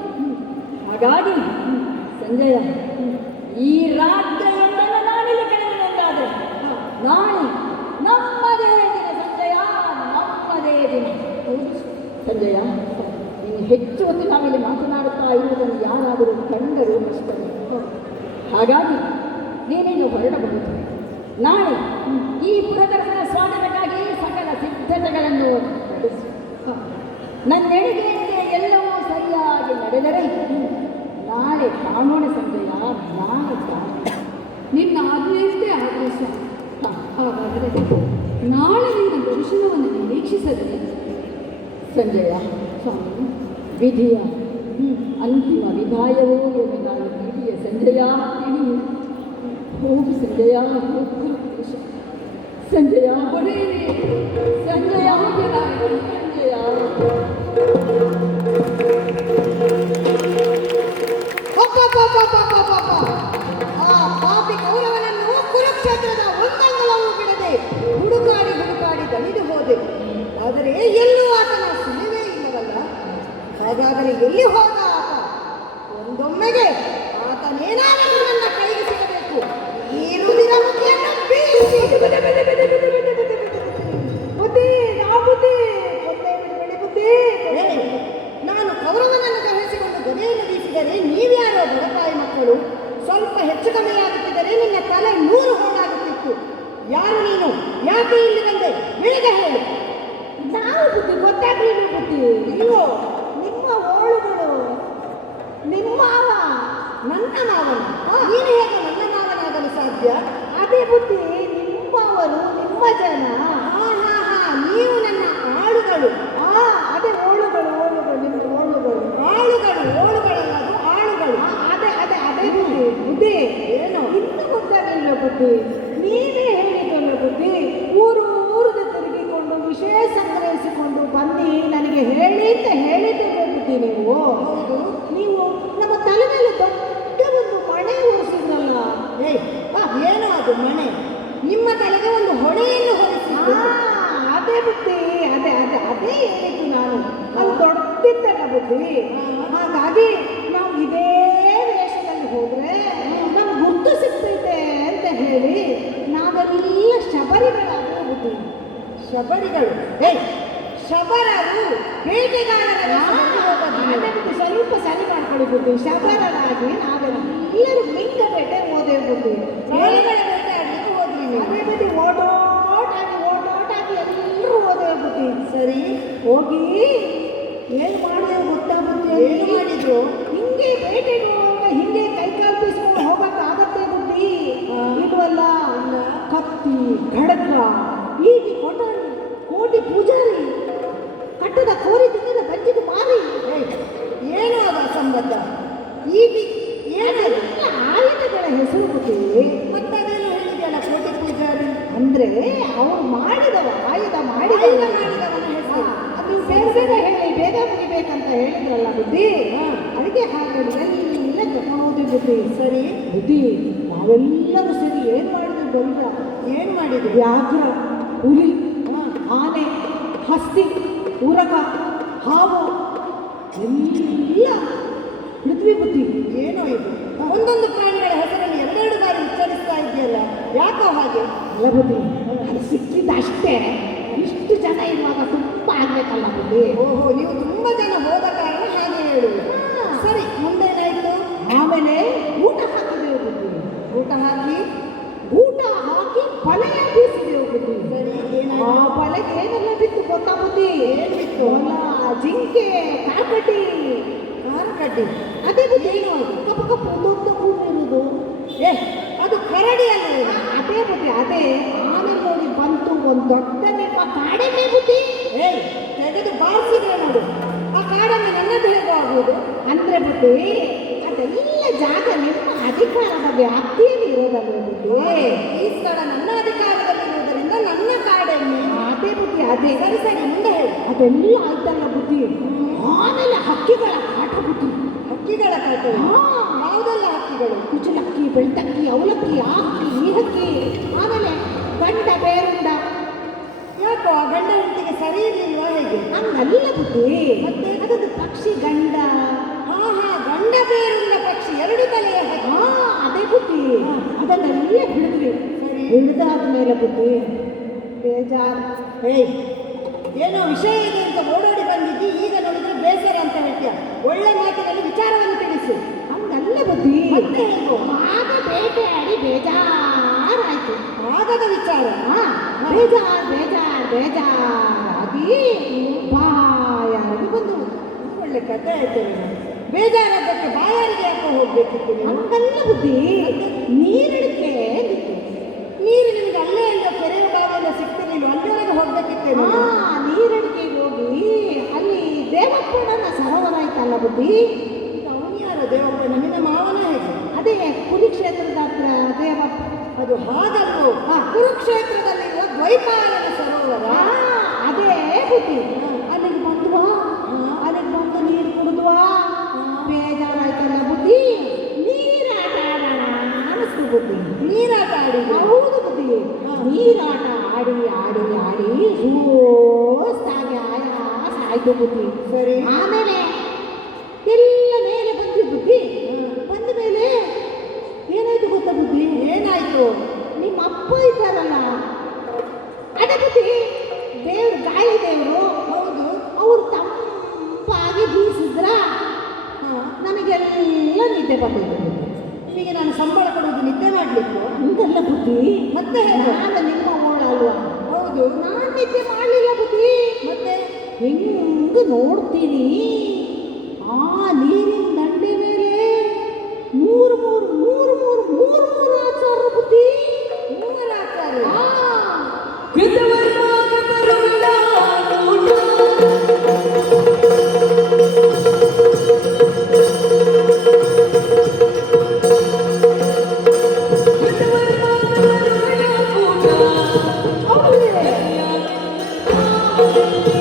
ಹಾಗಾಗಿ ಸಂಜಯ, ಈ ರಾತ್ರಿಯೊಂದನ್ನು ನಾನಿಲ್ಲಿ ಕಳೆದೆಂದಾದರೆ ನಾಳೆ ನಮ್ಮದೇ ದಿನ ಸಂಜಯ, ನಮ್ಮದೇ ದಿನ. ಸಂಜಯ, ನೀನು ಹೆಚ್ಚು ಹೊತ್ತು ನಾವಿಲ್ಲಿ ಮಾತನಾಡುತ್ತಾ ಇರುವುದನ್ನು ಯಾರಾದರೂ ಕಂಡರೂ ಕಷ್ಟವೇ. ಹಾಗಾಗಿ ನೀನೇನು ಹೊರಡಬಹುದು. ನಾಳೆ ಈ ಪುರದರಸನ ಸ್ವಾಗತಕ್ಕಾಗಿ ಸಕಲ ಸಿದ್ಧತೆಗಳನ್ನು ನಡೆಸು. ನನ್ನೆಡೆಗೆಯಂತೆ ಎಲ್ಲವೂ ಸರಿಯಾಗಿ ನಡೆದರೆ ನಾಳೆ ಕಾಣೋಣ ಸಂಜಯ, ನಾಳೆ ಕಾಣೋಣ. ನಿನ್ನ ಆಜ್ಞೆಯಷ್ಟೇ ಆಗಲಿ ಸ್ವಾಮಿ. ಹಾಗಾದರೆ ನಾಳೆ ನಿನ್ನ ದರ್ಶನವನ್ನು ನಿರೀಕ್ಷಿಸದೆ ಸಂಜಯ, ಸ್ವಾಮಿ. ವಿಧಿಯ ಅಂತಿಮ ವಿದಾಯವೋ ನಾನು ವಿಧಿಯ ಸಂಜಯ. ಹೋಗು ಸಂಜಯ, ಹೋಗು ಸಂಜಯ, ಒಡೆಯನೇ, ಸಂಜಯ, ಸಂಜಯ. ಆ ಪಾಪಿ ಕೌರವನನ್ನು ಕುರುಕ್ಷೇತ್ರದ ಒಂದಂಗಲವೂ ಬಿಡದೆ ಹುಡುಕಾಡಿ ದಣಿದು ಹೋದೆ. ಆದರೆ ಎಲ್ಲೂ ಆತನ ಸುಳಿವೇ ಇಲ್ಲವಲ್ಲ. ಹಾಗಾದರೆ ಎಲ್ಲಿ ಹೋದ ಆತ? ಒಂದೊಮ್ಮೆಗೆ ಆತನೇನಾದರೂ ನನ್ನ ಕೈಗೆ ಸಿಗಬೇಕು. ಈ ರುದಿರ ಮುಖಿಯನ್ನು ಬೀಸಿ ನಾನು ಕೌರವನನ್ನು ಕರೆಸಿಕೊಂಡು ಗದೆಯನ್ನು ಬೀಸಿದರೆ ನೀವ್ಯಾರೋ ಬಡಪಾಯಿ ಮಕ್ಕಳು. ಸ್ವಲ್ಪ ಹೆಚ್ಚು ಕಮ್ಮಿಯಾಗುತ್ತಿದ್ದರೆ ನಿನ್ನ ತಲೆ 100 ಹೋಳಾಗುತ್ತಿತ್ತು. ಯಾರು ನೀನು? ಯಾಕೆ ಇಲ್ಲಿ ಬಂದೆ? ಬೇಗ ಹೇಳು. ನಾವು ಬುದ್ಧಿ ಗೊತ್ತಾಗ್ಲಿಲ್ಲ ಬುದ್ಧಿ. ಇಲ್ಲೋ ನಿಮ್ಮ ಓಳುಗಳು ನಿಮ್ಮ ಮಾವ ನನ್ನ ಮಾವನ? ನೀನು ಹೇಗೆ ನನ್ನ ಮಾವನಾಗಲು ಸಾಧ್ಯ? ಅದೇ ಬುದ್ಧಿ ನಿಮ್ಮವರು ನಿಮ್ಮ ಜನ. ನೀವು ನನ್ನ ಆಳುಗಳು. ಅದೇ ಓಳುಗಳು ನಿಮ್ಮ ಓಳುಗಳು. ಓಳುಗಳಲ್ಲ, ಅದು ಆಳುಗಳು. ಅದೇ ಬುದ್ಧಿ. ಬುದ್ಧಿ ಏನು? ಇನ್ನು ಗೊತ್ತಾಗಲಿಲ್ಲ ಬುದ್ಧಿ. ನೀವೇ ಹೇಳಿದ್ದಲ್ಲ ಬುದ್ಧಿ, ಊರಿಗೆ ತಿರುಗಿಕೊಂಡು ವಿಷಯ ಸಂಗ್ರಹಿಸಿಕೊಂಡು ಬನ್ನಿ ನನಗೆ ಹೇಳಿ ಅಂತ ಹೇಳಿದ್ದೇವೆ ಬುದ್ಧಿ. ನೀವು ನಮ್ಮ ತಲೆ ಮೇಲೆ ದೊಡ್ಡ ಒಂದು ಮಣೆ ಹೊರಿಸಿದ್ರಲ್ಲ. ಏನು ಅದು ಮಣೆ? ನಿಮ್ಮ ತಲೆಗೆ ಒಂದು ಹೊಣೆಯನ್ನು ಹೊರಿಸಿ. ಅದೇ ಬುದ್ಧಿ, ಅದೇ ಹೇಳಿದ್ದು ನಾನು. ಅದು ದೊಡ್ಡದಿತ್ತಲ್ಲ ಬುದ್ಧಿ. ಹಾಗಾಗಿ ನಾವು ಇದೇ ವೇಷದಲ್ಲಿ ಹೋದ್ರೆ ನಮ್ಗೆ ಗುರ್ತು ಸಿಗ್ತೈತೆ ಅಂತ ಹೇಳಿ ನಾವೆಲ್ಲ ಶಬರಿಗಳಾಗ ಬುದ್ಧಿ. ಶಬರಿಗಳು? ಶಬರರು ಬೇಟೆಗಾರರ ಸ್ವಲ್ಪ ಸರಿ ಮಾಡ್ಕೊಳ್ಳಿ ಬುದ್ಧಿ. ಶಬರರಾಗಿ ನಾವೆಲ್ಲರೂ ಲಿಂಗ ಬೇಟೆ ಹೋದೆ ಬುದ್ಧಿ. ಪ್ರಾಣಿಗಳ ಬೇಟೆ ಆಡ್ಲಿಕ್ಕೆ ಹೋದ್ರಿ ನೀವು? ಅದೇ ಬುದ್ಧಿ ಓಟೋಟಾಗಿ ಎಲ್ಲರೂ ಹೋದೆ ಬುದ್ಧಿ. ಸರಿ, ಹೋಗಿ ಏನು ಮಾಡಿದೆ ಗೊತ್ತಾ ಬುದ್ಧಿ? ಏನು ಮಾಡಿದ್ರು? ಹಿಂಗೆ ಬೇಟೆಗೆ ಹೋಗುವಾಗ ಹಿಂಗೆ ಕೈಕಾಲು ಬೀಸ್ಕೊಂಡು ಹೋಗಕ್ಕಾಗತ್ತೆ ಬುದ್ಧಿ? ಇಲ್ವಲ್ಲ. ಕತ್ತಿ, ಖಡ್ಗ, ಈಟಿ, ಕೊಟಾರಿ, ಕೋಟಿ ಪೂಜಾರಿ, ಕಟ್ಟದ ಕೋರಿ ತಿಂದಿದ ಗಂಜಿಗೆ ಮಾರಿ. ಏನು ಅದು ಸಂಬಂಧ? ಈಟಿ ಏನೆಲ್ಲ ಆಯುಧಗಳ ಹೆಸರು ಬುದ್ಧಿ. ಮತ್ತದೇನು ಹೇಳಿದೆಯಲ್ಲ ಕೋಟಿ ಪೂಜಾರಿ ಅಂದ್ರೆ ಅವ್ರು ಮಾಡಿದವ ಆಯುಧ ಮಾಡಿದವನ ಹೆಸರು. ಅದು ಬೇರೆ ಹೇಳಿ ಬೇಗ ಮುಗಿಬೇಕಂತ ಹೇಳಿದ್ರಲ್ಲ ಬುದ್ಧಿ. ಅದಕ್ಕೆ ಹಾಗೆ ಎಲ್ಲ ಕರ್ಕೊಂಡು ಬುದ್ಧಿ. ಸರಿ ಬುದ್ಧಿ, ನಾವೆಲ್ಲರೂ ಸರಿ ಏನ್ ಮಾಡಿದ್ವಿ ಗೊತ್ತಾ? ಏನು ಮಾಡಿದ್ರು? ವ್ಯಾಘ್ರ, ಹುಲಿ, ಆನೆ, ಹಸ್ತಿ, ಉರಗ, ಹಾವು ಎಲ್ಲ ಹಿಡಿದ್ವಿ ಬುದ್ಧಿ. ಏನೋ ಇದು? ಒಂದೊಂದು ಪ್ರಾಣಿಗಳ ಹೆಸರನ್ನು ಎರಡೆರಡು ಬಾರಿ ಉಚ್ಚರಿಸ್ತಾ ಇದೆಯಲ್ಲ, ಯಾಕೋ ಹಾಗೆ? ಅಲ್ಲ ಬುದ್ಧಿ, ಅದು ಸಿಕ್ಕಿದ್ದಷ್ಟೇ. ಇಷ್ಟು ಜನ ಇರುವಾಗ ತುಂಬ ಆಗ್ಬೇಕಲ್ಲ ಬುದ್ಧಿ. ಓಹೋ, ನೀವು ತುಂಬಾ ಜನ ಹೋದ ಕಾರಣ ಹಾಗೆ ಹೇಳುವುದು. ಸರಿ, ಮುಂದೇನಾಯ್ತು? ಆಮೇಲೆ ಊಟ ಹಾಕಿದೆವು ಬುದ್ಧಿ. ಊಟ ಹಾಕಿ ಬಲೆಯ ಬೀಸಿದೆವು ಬುದ್ಧಿ. ಸರಿ, ಆ ಏನಾಯ್ತು? ಬಲೆಗೆ ಏನೆಲ್ಲ ಬಿತ್ತು ಗೊತ್ತಾ ಬುದ್ಧಿ? ಏನ್ ಬಿತ್ತು? ಮೊಲ, ಜಿಂಕೆ, ಕಾಕಟಿ. ಮಾರುಕಡ್ಡಿ. ಅದೇ ಬುದ್ಧಿ. ಏನು ಕಪ್ಪು ಕಪ್ಪು ದೊಡ್ಡ ಕೂಡಿರುವುದು. ಅದು ಕರಡಿ ಅಲ್ಲೇ? ಅದೇ ಬುದ್ಧಿ, ಅದೇ. ಆಮೇಲೆ ನೋಡಿ ಬಂತು ಒಂದು ದೊಡ್ಡ ನಿಮ್ಮ ಕಾಡೆಮ್ಮೆ ಬುದ್ಧಿ. ತೆಗೆದು ಬಾರಿಸಿದ್ರೆ ನೋಡು, ಆ ಕಾಡನ್ನು ನನ್ನದು ಹೇಗೋ ಆಗುವುದು? ಅಂದ್ರೆ ಬುದ್ಧಿ, ಅದೆಲ್ಲ ಜಾಗ ನಿಮ್ಮ ಅಧಿಕಾರದ ವ್ಯಾಪ್ತಿಯಲ್ಲಿ ಇರೋದಲ್ಲ ಬುದ್ಧಿ. ಈ ಸ್ಥಳ ನನ್ನ ಅಧಿಕಾರದಲ್ಲಿರುವುದರಿಂದ ನನ್ನ ಕಾಡೆಮ್ಮೆ. ಅದೇ ಬುದ್ಧಿ, ಅದೇ. ಸರಿ, ಮುಂದೆ ಹೇಳು. ಅದೆಲ್ಲ ಆಯ್ತಲ್ಲ ಬುದ್ಧಿ. ಆಮೇಲೆ ಹಕ್ಕಿಗಳ ಕಾಟ ಬುದ್ಧಿ. ಹಕ್ಕಿಗಳ ಕಾಟ? ಯಾವುದೆಲ್ಲ ಹಕ್ಕಿಗಳು? ಕುಚಲಕ್ಕಿ, ಬೆಳ್ತಕ್ಕಿ, ಅವಲಕ್ಕಿ, ಆ ಹಕ್ಕಿ, ಈ ಹಕ್ಕಿ. ಆಮೇಲೆ ಗಂಡ ಬೇರುಂಡ. ಯಾಕೋ ಆ ಗಂಡ ಹೆಂಡತಿಗೆ ಸರಿ ಇರ್ಲಿಲ್ವಾ ಹೇಗೆ? ಹಂಗಲ್ಲ ಬುದ್ಧಿ. ಮತ್ತೆ ಅದೊಂದು ಪಕ್ಷಿ ಗಂಡ. ಗಂಡ ಬೇರುಳ್ಳ ಪಕ್ಷಿ, ಎರಡು ತಲೆಯ ಹಕ್ಕಿ. ಅದೇ ಬುದ್ಧಿ. ಅದನ್ನೆಲ್ಲ ಹಿಡಿದ್ವಿ. ಹಿಡಿದಾದ್ಮೇಲೆ ಬುದ್ಧಿ ಬೇಜಾರು. ಏನೋ ವಿಷಯ ಇದೆ ಅಂತ ಓಡೋಡಿ ಬಂದಿದ್ದಿ, ಈಗ ನೋಡಿದ್ರೆ ಬೇಸರ ಅಂತ ಹೇಳ್ತೀಯ. ಒಳ್ಳೆ ಮಾತಿನಲ್ಲಿ ವಿಚಾರವನ್ನು ತಿಳಿಸು. ಹಂಗಲ್ಲ ಬುದ್ಧಿ. ಮತ್ತೆ ಹೇಗೋ? ಆಗ ಬೇಟೆಯಾಡಿ ಬೇಜಾರಾಯ್ತು. ಆಗದ ವಿಚಾರ. ಬೇಜಾರಾಗಿ ಬಾಯಾಗಿ ಬಂದು. ಒಳ್ಳೆ ಕಥೆ ಆಯ್ತು. ಬೇಜಾರಾದಕ್ಕೆ ಬಾಯಾರಿಗೆ ಯಾಕೋ ಹೋಗ್ಬೇಕಿತ್ತು? ಹಂಗಲ್ಲ ಬುದ್ಧಿ. ನೀರಿಡಿಕೆ ನಿಂತು. ನೀರು ನಿಮಗೆ ಅಲ್ಲೇ ಅಲ್ಲೋ ಕೆರೆಯ ಬಾವಿಯೆಲ್ಲ ಸಿಗ್ತಿರ್ಲಿಲ್ಲ, ಅಲ್ಲಿವರೆಗೆ ಹೋಗ್ಬೇಕಿತ್ತೇನೋ? ನೀರಡಿಕೆಗೆ ಹೋಗಿ ಅಲ್ಲಿ ದೇವಪ್ಪಣ್ಣನ ಸರೋವರ ಆಯ್ತಲ್ಲ ಬುದ್ಧಿ. ಈಗ ಅವನು ಯಾರು ದೇವಪ್ಪಣ್ಣ? ನಿನ್ನ ಮಾವನ ಹೇಗೆ? ಅದೇ ಕುರುಕ್ಷೇತ್ರದ ಹತ್ರ ದೇವಪ್ಪ. ಅದು ಹಾಗಲ್ವೋ? ಕುರುಕ್ಷೇತ್ರದಲ್ಲಿರುವ ದ್ವೈಪಾಯನ ಸರೋವರ. ಅದೇ ಬುದ್ಧಿ. ಅಲ್ಲಿಗೆ ಬಂದ್ವಾ, ಅಲ್ಲಿಗೆ ಬಂದು ನೀರು ಕುಡಿದ್ವಾ. ಬೇಜಾರಾಯ್ತಲ್ಲ ಬುದ್ಧಿ. ನೀರಾಟ ಆಡೋಣ ಅನಿಸ್ತು ಬುದ್ಧಿ. ನೀರಾಟ ಆಡಿ? ಹೌದು ಬುದ್ಧಿ. ನೀರಾಟ ಆಡಿ ಆಡಿ ಆಡಿ ಸುಸ್ತಾಗಿ ಆಯಾಸ ಆಯ್ತು ಬುದ್ಧಿ. ಸರಿ, ಆಮೇಲೆ ಎಲ್ಲ ಮೇಲೆ ಬಂದ್ವಿ ಬುದ್ಧಿ. ಬಂದ ಮೇಲೆ ಏನಾಯ್ತು ಗೊತ್ತಾ ಬುದ್ಧಿ? ಏನಾಯ್ತು? ನಿಮ್ಮ ಅಪ್ಪ ಇದ್ದಾರಲ್ಲ, ಅದೇ ಬುದ್ಧಿ, ದೇವ್ರು ಗಾಳಿ ದೇವರು. ಹೌದು. ಅವ್ರು ತಂಪಾಗಿ ಬೀಸಿದ್ರ ನಮಗೆಲ್ಲ ನಿದ್ದೆ ಬಂದಿದೆ. ನಿಮಗೆ ನಾನು ಸಂಬಳ ಕೊಡುವುದು ನಿದ್ದೆ ಮಾಡ್ಲಿಕ್ಕೆ? ಹಂಗಲ್ಲ ಬುದ್ಧಿ. ಬುದ್ಧಿ. ಮತ್ತೆ ಹೇಗೆ? ನಾನು ನಿಮ್ಮ ಓಳ ಅಲ್ವಾ? ಹೌದು. ನಾನು ನಿದ್ದೆ ಮಾಡಲಿಲ್ಲ ಬುದ್ಧಿ. ಮತ್ತೆ ಹೆಂಗ ನೋಡ್ತೀನಿ ಆ ನೀರಿನ ದಂಡೆ ಮೇಲೆ ಮೂರು ಮೂರು ಮೂರು ಮೂರು ಮೂರು ಮೂರು ಆಚಾರ ಬುದ್ಧಿ. ಮೂವರಾಚಾರ್ಯ. ಆ, ಕೃತವರ್ಮಾಗ ಬರುವಿಲ್ಲ ನೋಡು. ಕೃತವರ್ಮಾಗ ಬರುವಿಲ್ಲ ಕೂಟ. ಹೌದೇ? ಹೌದೇ?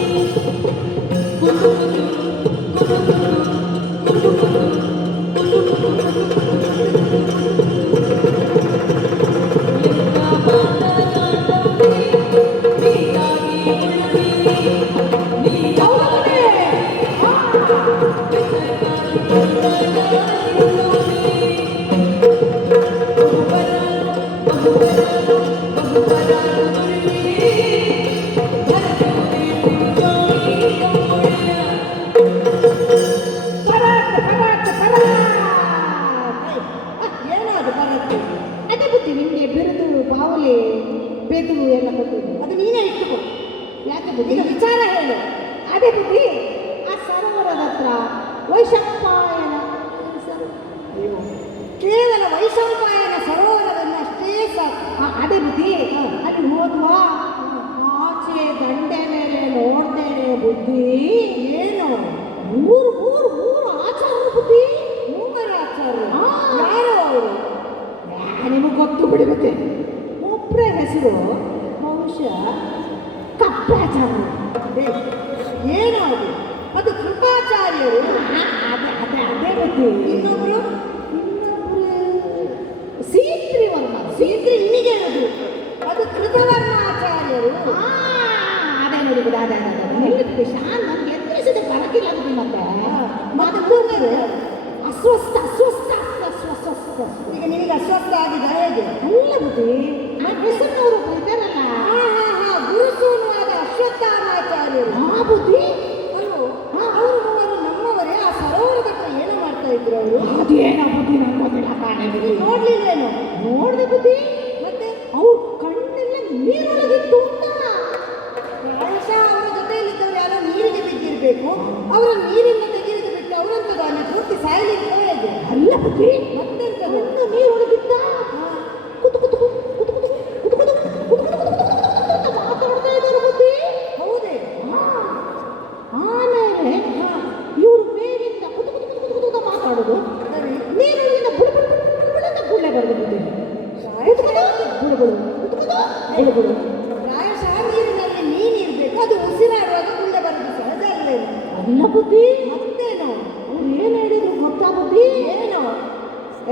ಪರಾಕ್ ಪರಾಕ್ ಪರಾಕ್. ಏನಾದ್ರು ಬರುತ್ತೆ? ಅದೇ ಬುದ್ಧಿ ನಿಮಗೆ ಬಿರುದು ಬಾವಲಿ ಬೆದು ಎಲ್ಲ ಕೊಟ್ಟಿದ್ದು. ಅದು ನೀನೇ ಇಟ್ಟುಕೋ. ಯಾಕೆ ಬುದ್ಧಿ? ಈಗ ವಿಚಾರ ಹೇಳು. ಅದೇ ಬುದ್ಧಿ ಆ ಸರೋವರದ ಹತ್ರ ವೈಶಂಪಾಯನ ಕೇವಲ ವೈಶಂಪಾಯನ ಸರೋವರವನ್ನು ಅಷ್ಟೇ ಸಾಕು. ಅದೇ ಬುದ್ಧಿ ಅಲ್ಲಿ ಹೋದ್ವಾ ಆಚೆ ದಂಡೆ ಮೇಲೆ ನೋಡ್ತೇನೆ ಬುದ್ಧಿ. ಏನು? ಮೂರು ಮೂರು ಮೂರು ಆಚಾರ ಬುದ್ಧಿ. ಮೂವರಾಚಾರ್ಯ. ಆ. ಯಾರು ಅವರು? ನಿಮಗೆ ಗೊತ್ತು ಬಿಡಿ ಮತ್ತೆ. ಒಬ್ಬರ ಹೆಸರು ಬಹುಶಃ ಕಪ್ಪಾಚಾರ. ಅದೇ. ಏನು ಅದು? ಅದು ಕೃಪಾಚಾರ್ಯರು. ಅದೇ ಅದೇ ಅದೇ ಬುದ್ಧಿ. ಇನ್ನೊಬ್ರು ಸೀತ್ರಿ ವರ್ಮ. ಸೀತೆ ಇನ್ನಿಗೆ ಇರೋದು. ಅದು ಕೃತವರ್ಮಾಚಾರ್ಯರು. ಅದೇ ನೋಡಿ ಬಿಡಿ ಅದೇ ಅದೇ ನಿಲ್ಲಿಟ್ಟು ಶಾನ್ ನಮ್ಗೆ ಎದುರಿಸಿದ ಬರಕಿಲ್ಲ ಬುದ್ಧಿ ಮತ್ತೆ. ಮತ್ತೊಬ್ಬರು ಅಸ್ವಸ್ಥ ಅಸ್ವಸ್ಥ ಅಸ್ವಸ್ಥ. ಈಗ ನಿನಗೆ ಅಸ್ವಸ್ಥ ಆಗಿದೆ ಹೇಗೆ? ಅಲ್ಲ ಬುದ್ಧಿ ಆ ಹೆಸರಿನವರು ಇದ್ದಾರಲ್ಲ. ಗುರುಸೂನುವಾದ ಅಶ್ವತ್ಥಾಮಾಚಾರ್ಯರು. ಆ ಬುದ್ಧಿ ಅಲ್ವೋ? ಅವರು ಮೂವರು ನಮ್ಮವರೇ. ಆ ಸರೋವರದ ಹತ್ರ ಏನೋ ಮಾಡ್ತಾ ಇದ್ರು ಅವರು. ಅದೇನೋ ಬುದ್ಧಿ ನಂಗೆ ಗೊತ್ತಿಲ್ಲ ಕಾಣೆ ಬುದ್ಧಿ. ನೋಡ್ಲಿಲ್ವೇನೋ? ನೋಡಿದೆ ಬುದ್ಧಿ. ಮತ್ತೆ ಅವ್ರ ಕಣ್ಣೆಲ್ಲ ನೀರೊಳಗಿತ್ತು ಅಂತ. ಪ್ರಾಯಶಃ ಅವರ ಜೊತೆಯಲ್ಲಿದ್ದವರು ಯಾರೋ ನೀರಿಗೆ ಬಿದ್ದಿರಬೇಕು. ಅವರ ನೀರಿಂದ ತೆಗೆದು ಬಿಟ್ಟು ಅವರಂತದ ಅಲ್ಲಿ ಪೂರ್ತಿ ಸಾಯಲಿಕ್ಕೆ ಹೇಗೆ? ಅಲ್ಲ ಬುದ್ಧಿ ಮತ್ತೆಂತದು? ಕಣ್ಣು ನೀರೊಳಗಿದ್ದ. ಕುತು ಕುತು ಕುತು ಕುತು ಕುತು ಕುತು ಕುತು ಅಂತ ಮಾತಾಡ್ತಾ ಇದ್ದಾರೆ ಬುದ್ಧಿ. ಹೌದೇ? ಆಮೇಲೆ ಇವ್ರ ಮೇಲಿಂದ ಕುತು ಕುತು ಕುತು ಕುತು ಅಂತ ಮಾತಾಡೋದು. ಸರಿ. ನೀರೊಳಗಿಂದ ಬುಡ ಬುಡ ಬುಡ ಬುಡ ಅಂತ ಗುಳ್ಳೆ ಬರೋದು ಬುದ್ಧಿ. ಬುಡ ಬುಡ ಬುಡ ಬುಡ. ಪ್ರಾಯಶಃ ನೀರಿನಲ್ಲಿ ಮೀನಿರ್ಬೇಕು. ಅದು ಉಸಿರಾಡುವಾಗ ಗುಳ್ಳೆ ಬರುದು ಸಹಜ ಅಲ್ವೇನು? ಅಲ್ಲ ಬುದ್ಧಿ ಮತ್ತೇನು? ಅವ್ರು ಏನು ಹೇಳಿದ್ರು ಗೊತ್ತಾ ಬುದ್ಧಿ? ಏನು?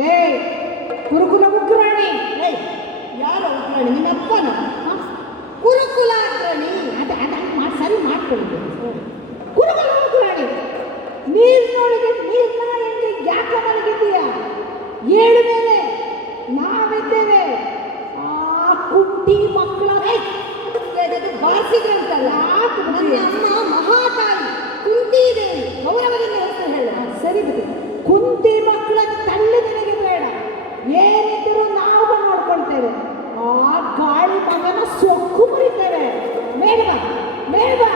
ಏಯ್ ಕುರುಕುಲ ಉಗ್ರಾಣಿ. ಏಯ್, ಯಾರ ಉಗ್ರಾಣಿ? ನಿಮ್ಮಪ್ಪನ ಕುರುಕುಲಾಗ್ರಣಿ. ಅದ ಅದ ಮಾಡಿ ಸರಿ ಮಾಡ್ಕೊಳ್ಳಿ. ಕುರುಕುಲ ಉಗ್ರಾಣಿ ನೀರಿನೊಳಗೆ ನೀರಿನಾಳಲ್ಲಿ ಯಾಕೆ ಮಲಗಿದ್ದೀಯ? ಏಳು ಮೇಲೆ ನಾವಿದ್ದೇವೆ. ಆ ಕುಟ್ಟಿ ಮಕ್ಕಳ ಅದು ಬಾರಿಸಿದ್ರಂತಲ್ಲ. ಯಾಕೆ ಬುದ್ಧಿ? ನನ್ನ ಅಮ್ಮ ಮಹಾತಾಯಿ ಕುಂತಿದೇವಿ. ಗೌರವದಿಂದ ಹೆಸರು ಹೇಳು. ಸರಿ ಬಿಡಿ. ಕುಂತಿ ಮಕ್ಕಳ ತಳ್ಳಿ ನಿನಗೆ ಬೇಡ. ಏನಿದ್ದರೂ ನಾವು ನೋಡ್ಕೊಳ್ತೇವೆ. ಆ ಗಾಳಿ ಮಗನ ಸೊಕ್ಕು ಮುರಿತೇವೆ. ಮೇಲ್ವಾ ಮೇಲ್ವಾ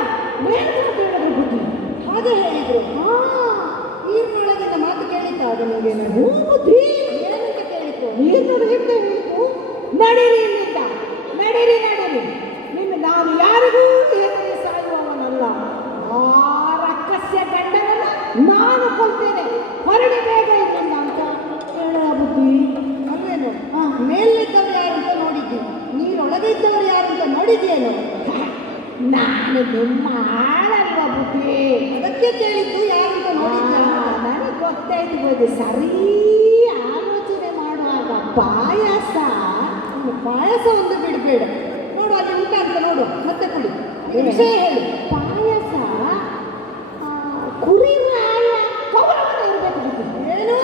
ಮೇಲ್ವಾ ಅಂತ ಹೇಳಿದ್ರು ಬುದ್ಧಿ. ಹಾಗೆ ಹೇಳಿದ್ರು. ಹಾ ನೀರಿನೊಳಗಿನ ಮಾತು ಕೇಳಿದ್ದ ಆಗ ನಿಮಗೆ? ಹೂ ಬುದ್ಧಿ. ಏನಂತ ಕೇಳಿತ್ತು? ನೀರಿನೊಳಗಿಂದ ಹೇಳಿತು ನಡೀರಿ ಇಲ್ಲಿಂದ. ನಡೀರಿ ನಡೀರಿ. ನಿನ್ನ ನಾನು ಯಾರಿಗೂ ಹೆದರಿ ಸಾಯುವವನಲ್ಲ. ಆ ರಕ್ಕಸ್ಯ ಗಂಡನನ್ನ ನಾನು ಕೊಲ್ತೇನೆ. ಹೊರಡಿ ಬೇಗ ಇಲ್ಲಿಂದ ಅಂತ ಹೇಳ ಬುದ್ಧಿ. ಅಲ್ವೇನು? ಮೇಲಿದ್ದವರು ಯಾರು ಅಂತ ನೋಡಿದ್ದಿ. ನೀರೊಳಗೆ ಇದ್ದವರು ಯಾರು ಅಂತ ನೋಡಿದ್ಯೇನು? ನಾನು ನಿಮ್ಮ ಆಳಲ್ವ ಬುದ್ಧಿ. ಅದಕ್ಕೆ ಕೇಳಿದ್ದು ಯಾರು ಅಂತ ನೋಡಿದ್ಯ? ನನಗೆ ಗೊತ್ತಾಯ್ತು ಬುದ್ಧಿ. ಸರಿ ಆಲೋಚನೆ ಮಾಡುವಾಗ ಪಾಯಸ. ಪಾಯಸ ಒಂದು ಬಿಡಬೇಡ. ನೋಡು ಅಲ್ಲಿ ಊಟ ಅಂತ ನೋಡು. ಮತ್ತೆ ಕುಡಿ. ಈ ವಿಷಯ ಹೇಳು. ಪಾಯಸ ಕುರಿ ರಾಯ ಕೌರವನ ಇರಬೇಕು ಬುದ್ಧಿ. ಏನು?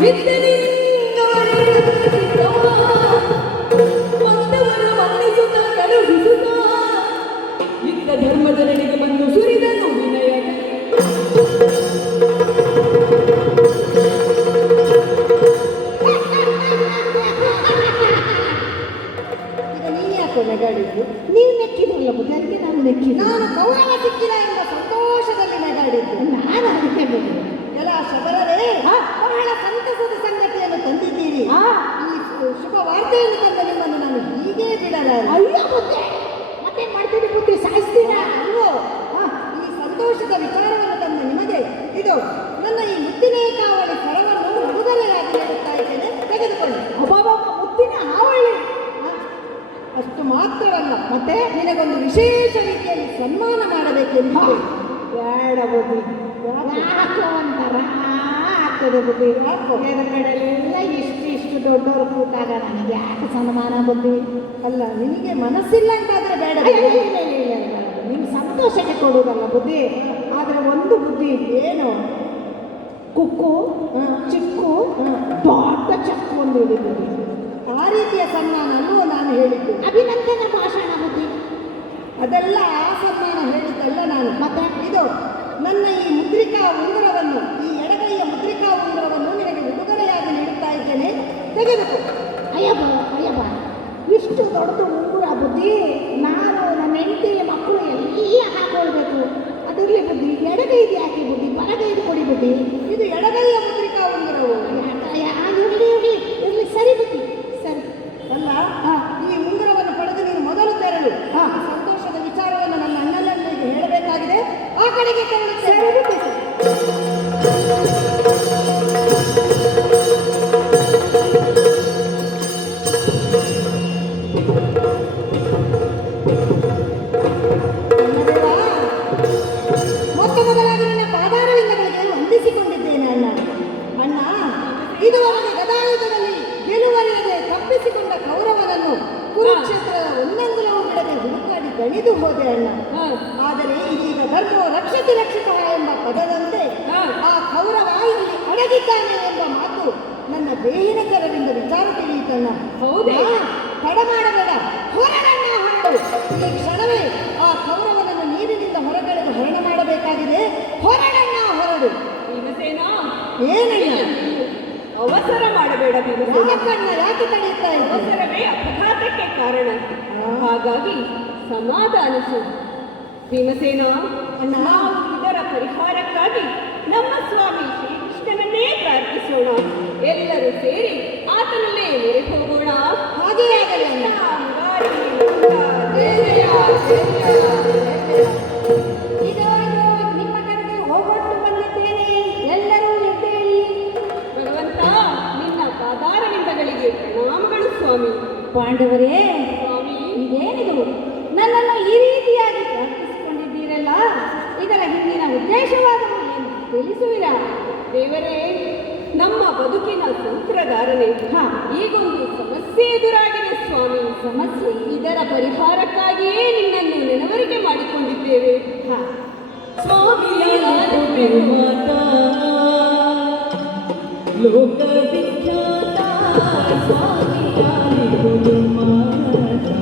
ವಿದ್ಯೆ ಯಾಕೋ ನಗಾಡಿದ್ದು? ನೀವು ನೆಕ್ಕಿದ್ರಲ್ಲ ಬುದ್ಧಿ, ಅದಕ್ಕೆ ನಾನು ನೆಕ್ಕಿದ್ದು. ನಾನು ಕೌರವ ಸಿಕ್ಕಿಲ್ಲ ಎಂಬ ಸಂತೋಷದಲ್ಲಿ ನಗಾಡಿದ್ದು. ನಾನು ಅದಕ್ಕೆ ಬುದ್ಧಿ. ಎಲ್ಲ ಶಬರರೇ, ಹಾ. ಬಹಳ ಸಂತಸದ ಸಂಗತಿಯನ್ನು ತಂದಿದ್ದೀರಿ. ಹಾ. ಈ ಶುಭ ವಾರ್ತೆಯನ್ನು ತಂದ ನಿಮ್ಮನ್ನು ನಾನು ಹೀಗೆ ಬಿಡಲಾರೆ. ಅಯ್ಯೋ ಬುದ್ಧಿ, ಮತ್ತೇನ್ ಮಾಡ್ತೀನಿ ಬುದ್ಧಿ, ಸಾಯಿಸ್ತೀರಾ? ಅಲ್ವೋ? ಈ ಸಂತೋಷದ ವಿಚಾರವನ್ನು ತಂದ ನಿಮಗೆ ಇದು ನನ್ನ ಈ ಮುತ್ತಿನ ಕಾವಳಿ ಫಲವನ್ನು ಉಡುಗೊರೆಯಾಗಿ ನೀಡುತ್ತಾ ಇದ್ದೇನೆ, ತೆಗೆದುಕೊಳ್ಳಿ. ಅಬ್ಬಬ್ಬ, ಮುತ್ತಿನ ಹಾವಳಿ. ಆ, ಅಷ್ಟು ಮಾತ್ರವಲ್ಲ, ಮತ್ತೆ ನಿನಗೊಂದು ವಿಶೇಷ ರೀತಿಯಲ್ಲಿ ಸನ್ಮಾನ ಮಾಡಬೇಕೆಂದು. ಬೇಡ ಬುದ್ಧಿ, ಯಾಕೋ ಒಂಥರ ಆಗ್ತದೆ ಬುದ್ಧಿ. ಯಾಕೋ? ಎದುರುಗಡೆಲ್ಲ ಇಷ್ಟು ದೊಡ್ಡವರು ಕೂತಾಗ ನನಗೆ ಯಾಕೆ ಸನ್ಮಾನ ಬುದ್ಧಿ? ಅಲ್ಲ, ನಿನಗೆ ಮನಸ್ಸಿಲ್ಲ ಅಂತಾದ್ರೆ ಬೇಡ. ನಿಮ್ಗೆ ಸಂತೋಷಕ್ಕೆ ಕೊಡುವುದಲ್ಲ ಬುದ್ಧಿ. ಆದರೆ ಒಂದು ಬುದ್ಧಿ, ಏನು? ಕುಕ್ಕು, ಚಿಕ್ಕು, ದೊಡ್ಡ ಚಕ್ಕು ಒಂದು ಇದೆ ಬುದ್ಧಿ. ಆ ರೀತಿಯ ಸನ್ಮಾನ ಅಲ್ಲೂ ನಾನು ಹೇಳಿದ್ದು. ಅಭಿನಂದನ ಭಾಷಣ ಬುದ್ಧಿ. ಅದೆಲ್ಲ ಆ ಸನ್ಮಾನ ಹೇಳಿದ್ದಲ್ಲ ನಾನು. ಮತ್ತೆ ಇದು ನನ್ನ ಈ ಮುದ್ರಿಕಾ ಉಂಗುರವನ್ನು, ಈ ಎಡಗೈಯ ಮುದ್ರಿಕಾ ಉಂಗುರವನ್ನು ನಿನಗೆ ಉಡುಗೊರೆಯಾಗಿ ನೀಡುತ್ತಾ ಇದ್ದೇನೆ, ತೆಗೆದುಕೋ. ಅಯ್ಯಬ್ಬ ಅಯ್ಯಬ್ಬ, ಇಷ್ಟು ದೊಡ್ಡದು ಉಂಗುರ ಬುದ್ಧಿ. ನಾನು ನನ್ನ ಹೆಂಡತಿ ಮಕ್ಕಳು ಎಲ್ಲ ಹಾಕೊಳ್ಬೇಕು. ಅದಿರಲಿ ಬುದ್ಧಿ, ಎಡಗೈದು ಯಾಕೆ ಬುದ್ಧಿ, ಬಲಗೈದು ಕೊಡಿ ಬುದ್ಧಿ. ಇದು ಎಡಗೈಯ ಮುದ್ರಿಕಾ ಉಂಗುರವು. ಇರಲಿ, ಸರಿ ಬುದ್ಧಿ, ಸರಿ. ಅಲ್ಲ, ಈ ಉಂಗುರವನ್ನು ಪಡೆದು ನೀನು ಮೊದಲು ತೆರಳು. ಈ ಸಂತೋಷದ ವಿಚಾರವನ್ನು ನನ್ನ ಅಣ್ಣನಿಗೆ ಹೇಳಬೇಕಾಗಿದೆ. ಆ ಕಡೆಗೆ ತೆರಳುತ್ತೇನೆ. ಸರಿ ಬುದ್ಧಿ. ನನ್ನದೇವ, ಮೊತ್ತ ಮೊದಲಾಗಿ ನಿನ್ನ ಪಾದಾರವಿಂದಗಳಿಗೆ ವಂದಿಸಿಕೊಂಡಿದ್ದೇನೆ ಅಣ್ಣ. ಅಣ್ಣ, ಇದುವರೆಗೆ ಗದಾಯುಧದಲ್ಲಿ ಗೆಲುವರಿಯದೆ ತಪ್ಪಿಸಿಕೊಂಡ ಕೌರವನನ್ನು ಕುರುಕ್ಷೇತ್ರದ ಒಂದಂಗುಲವೂ ಬಿಡದೆ ಹುಡುಕಾಡಿ ಗಣಿದು ಹೋದೆ ಅಣ್ಣ. ಆದರೆ ಇದೀಗ ಧರ್ಮೋ ರಕ್ಷತಿ ರಕ್ಷಿತ ಎಂಬ ಪದದಂತೆ ಆ ಕೌರವ ಇಲ್ಲಿ ಅಡಗಿದ್ದಾನೆ ಎಂಬ ಮಾತು ನನ್ನ ದೇಹಿನ ಕರರಿಂದ ವಿಚಾರ ತಿಳಿಯಿತಣ್ಣ. ಹೌದೇ? ತಡ ಮಾಡಬೇಡ, ಹೊರಡಣ್ಣ, ಹೊರಡು. ಈ ಕ್ಷಣವೇ ಆ ಕೌರವನನ್ನು ನೀರಿನಿಂದ ಹೊರಗೆಳೆದು ಹರಣ ಮಾಡಬೇಕಾಗಿದೆ. ಹೊರಡಣ್ಣ, ಹೊರಡು. ಭೀಮಸೇನ, ಏನಣ್ಣ? ಅವಸರ ಮಾಡಬೇಡ ಭೀಮಸೇನ. ಯಾಕಣ್ಣ, ಯಾಕೆ ತಡೆಯುತ್ತಾ ಇದ್ದೆ? ಅವಸರವೇ ಅಪಘಾತಕ್ಕೆ ಕಾರಣ. ಹಾಗಾಗಿ ಸಮಾಧಾನಿಸು ಭೀಮಸೇನ. ನಾವು ಇದರ ಪರಿಹಾರಕ್ಕಾಗಿ ನಮ್ಮ ಸ್ವಾಮಿ ಶ್ರೀಕೃಷ್ಣನನ್ನೇ ಪ್ರಾರ್ಥಿಸೋಣ. ಎಲ್ಲರೂ ಸೇರಿ ಆತನಲ್ಲೇ ಮೊರೆ ಹೋಗೋಣ. ಹಾಗೇ ಆಗಲಿ ಅಣ್ಣ. ಇದೋ ನಿಮ್ಮ ಕಡೆಗೆ ಹೋಗೊಟ್ಟು ಬಂದಿದ್ದೇನೆ, ಎಲ್ಲರೂ ಎದ್ದೇಳಿ. ಭಗವಂತ, ನಿನ್ನ ಪಾದಾರವಿಂದಗಳಿಗೆ ಪ್ರಣಾಮಗಳು ಸ್ವಾಮಿ. ಪಾಂಡವರೇ, ಸ್ವಾಮಿ, ಇದೇನಿದು? ನನ್ನನ್ನು ಈ ರೀತಿಯಾಗಿ ಪ್ರಾರ್ಥಿಸಿಕೊಂಡಿದ್ದೀರಲ್ಲ, ಇದರ ಹಿಂದಿನ ಉದ್ದೇಶವಾದರೂ ಏನು ತಿಳಿಸುವಿರಾ? ದೇವರೇ, ನಮ್ಮ ಬದುಕಿನ ಸೂತ್ರಧಾರನೆ ಈಗೊಂದು ಸಮಸ್ಯೆ ಎದುರಾಗಿದೆ ಸ್ವಾಮಿ. ಸಮಸ್ಯೆ? ಇದರ ಪರಿಹಾರಕ್ಕಾಗಿಯೇ ನಿನ್ನನ್ನು ನೆನವರಿಕೆ ಮಾಡಿಕೊಂಡಿದ್ದೇವೆ. ಸ್ವಾಮಿಯ ಮಾತಾ ಲೋಕ ವಿಖ್ಯಾತ ಸ್ವಾಮಿಯ ಮಾತಾ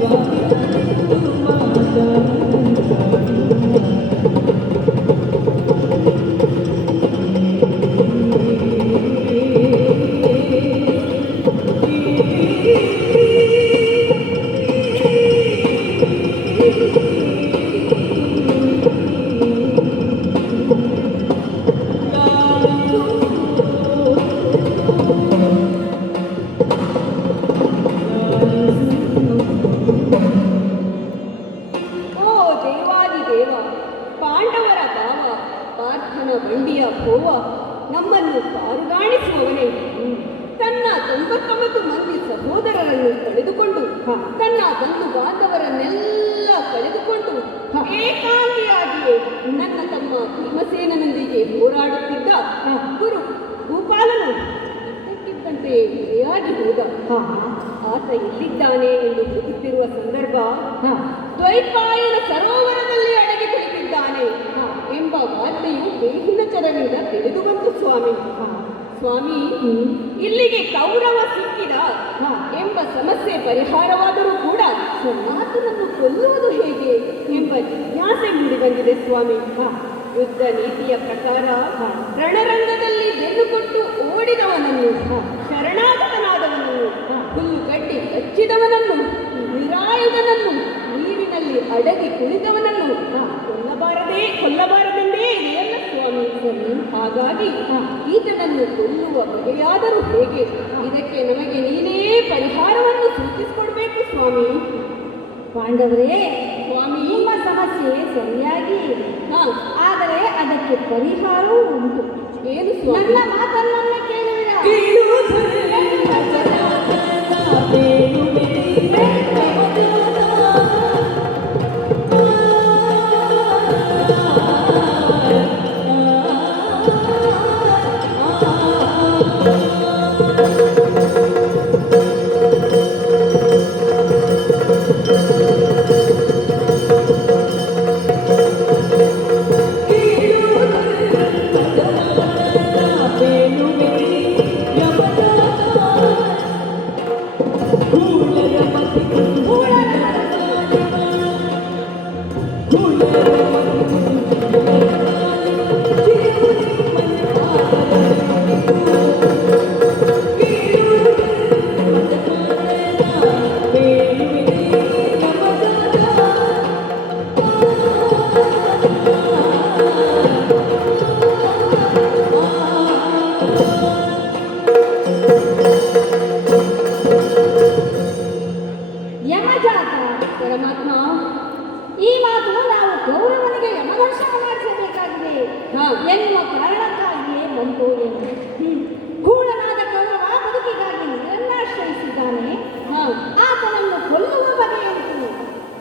Swami ಹಾಳಾಗಿ ಹೋದ. ಹಾ ಆತ ಎಲ್ಲಿದ್ದಾನೆ ಎಂದು ಹುಡುಕುತ್ತಿರುವ ಸಂದರ್ಭ ಹಾ ದ್ವೈಪಾಯನ ಸರೋವರದಲ್ಲಿ ಅಡಗಿ ಕುಳಿತಿದ್ದಾನೆ ಎಂಬ ವಾರ್ತೆಯು ಬೇಹಿನ ಚರವಿಂದ ತಿಳಿದು ಬಂತು ಸ್ವಾಮಿ. ಸ್ವಾಮಿ, ಇಲ್ಲಿಗೆ ಕೌರವ ಸಿಕ್ಕಿದ ಎಂಬ ಸಮಸ್ಯೆ ಪರಿಹಾರವಾದರೂ ಕೂಡ ಆತನನ್ನು ಕೊಲ್ಲುವುದು ಹೇಗೆ ಎಂಬ ಜಿಜ್ಞಾಸೆ ಮೂಡಿಬಂದಿದೆ ಸ್ವಾಮಿ. ಯುದ್ಧ ನೀತಿಯ ಪ್ರಕಾರ ರಣರಂಗದಲ್ಲಿ ಬೆನ್ನು ಕೊಟ್ಟು ಓಡಿದವನನ್ನು, ಶರಣಾಗತನಾದವನನ್ನು, ಹುಲ್ಲು ಕಟ್ಟಿ ಕಚ್ಚಿದವನನ್ನು, ನಿರಾಯುಧನನ್ನು, ನೀರಿನಲ್ಲಿ ಅಡಗಿ ಕುಳಿತವನನ್ನು ಕೊಲ್ಲಬಾರದೆಂದೇ ಇದೆಯಲ್ಲ ಸ್ವಾಮಿ. ಹಾಗಾಗಿ ಈತನನ್ನು ಕೊಲ್ಲುವ ಬಗೆಯಾದರೂ ಹೇಗೆ? ಇದಕ್ಕೆ ನಮಗೆ ನೀನೇ ಪರಿಹಾರವನ್ನು ಸೂಚಿಸಿಕೊಡ್ಬೇಕು ಸ್ವಾಮಿ. ಪಾಂಡವರೇ, ಸ್ವಾಮಿ, ನಿಮ್ಮ ಸಮಸ್ಯೆ ಸರಿಯಾಗಿ ಇದೆ. ಆದರೆ ಅದಕ್ಕೆ ಪರಿಹಾರವೂ ಉಂಟು. ಏನು ಸ್ವಾಮಿ? ನನ್ನ ಮಾತನ್ನ ಕೇಳುವಿರಾ? ಯಮಜಾತ ಪರಮಾತ್ಮ, ಈ ಮಾತು ನಾವು ಗೌರವನಿಗೆ ಯಮದರ್ಶನ ಮಾಡಿಸಬೇಕಾಗಿದೆ ಎನ್ನುವ ಕಾರಣಕ್ಕಾಗಿಯೇ ಬಂತು ಎಂದು. ಗೂಢನಾದ ಗೌರವ ಬದುಕಿಗಾಗಿ ನಿರನ್ನಾಶ್ರಯಿಸಿದ್ದಾನೆ. ಆತನನ್ನು ಕೊಲ್ಲುವ ಬಗೆಯುಂಟು.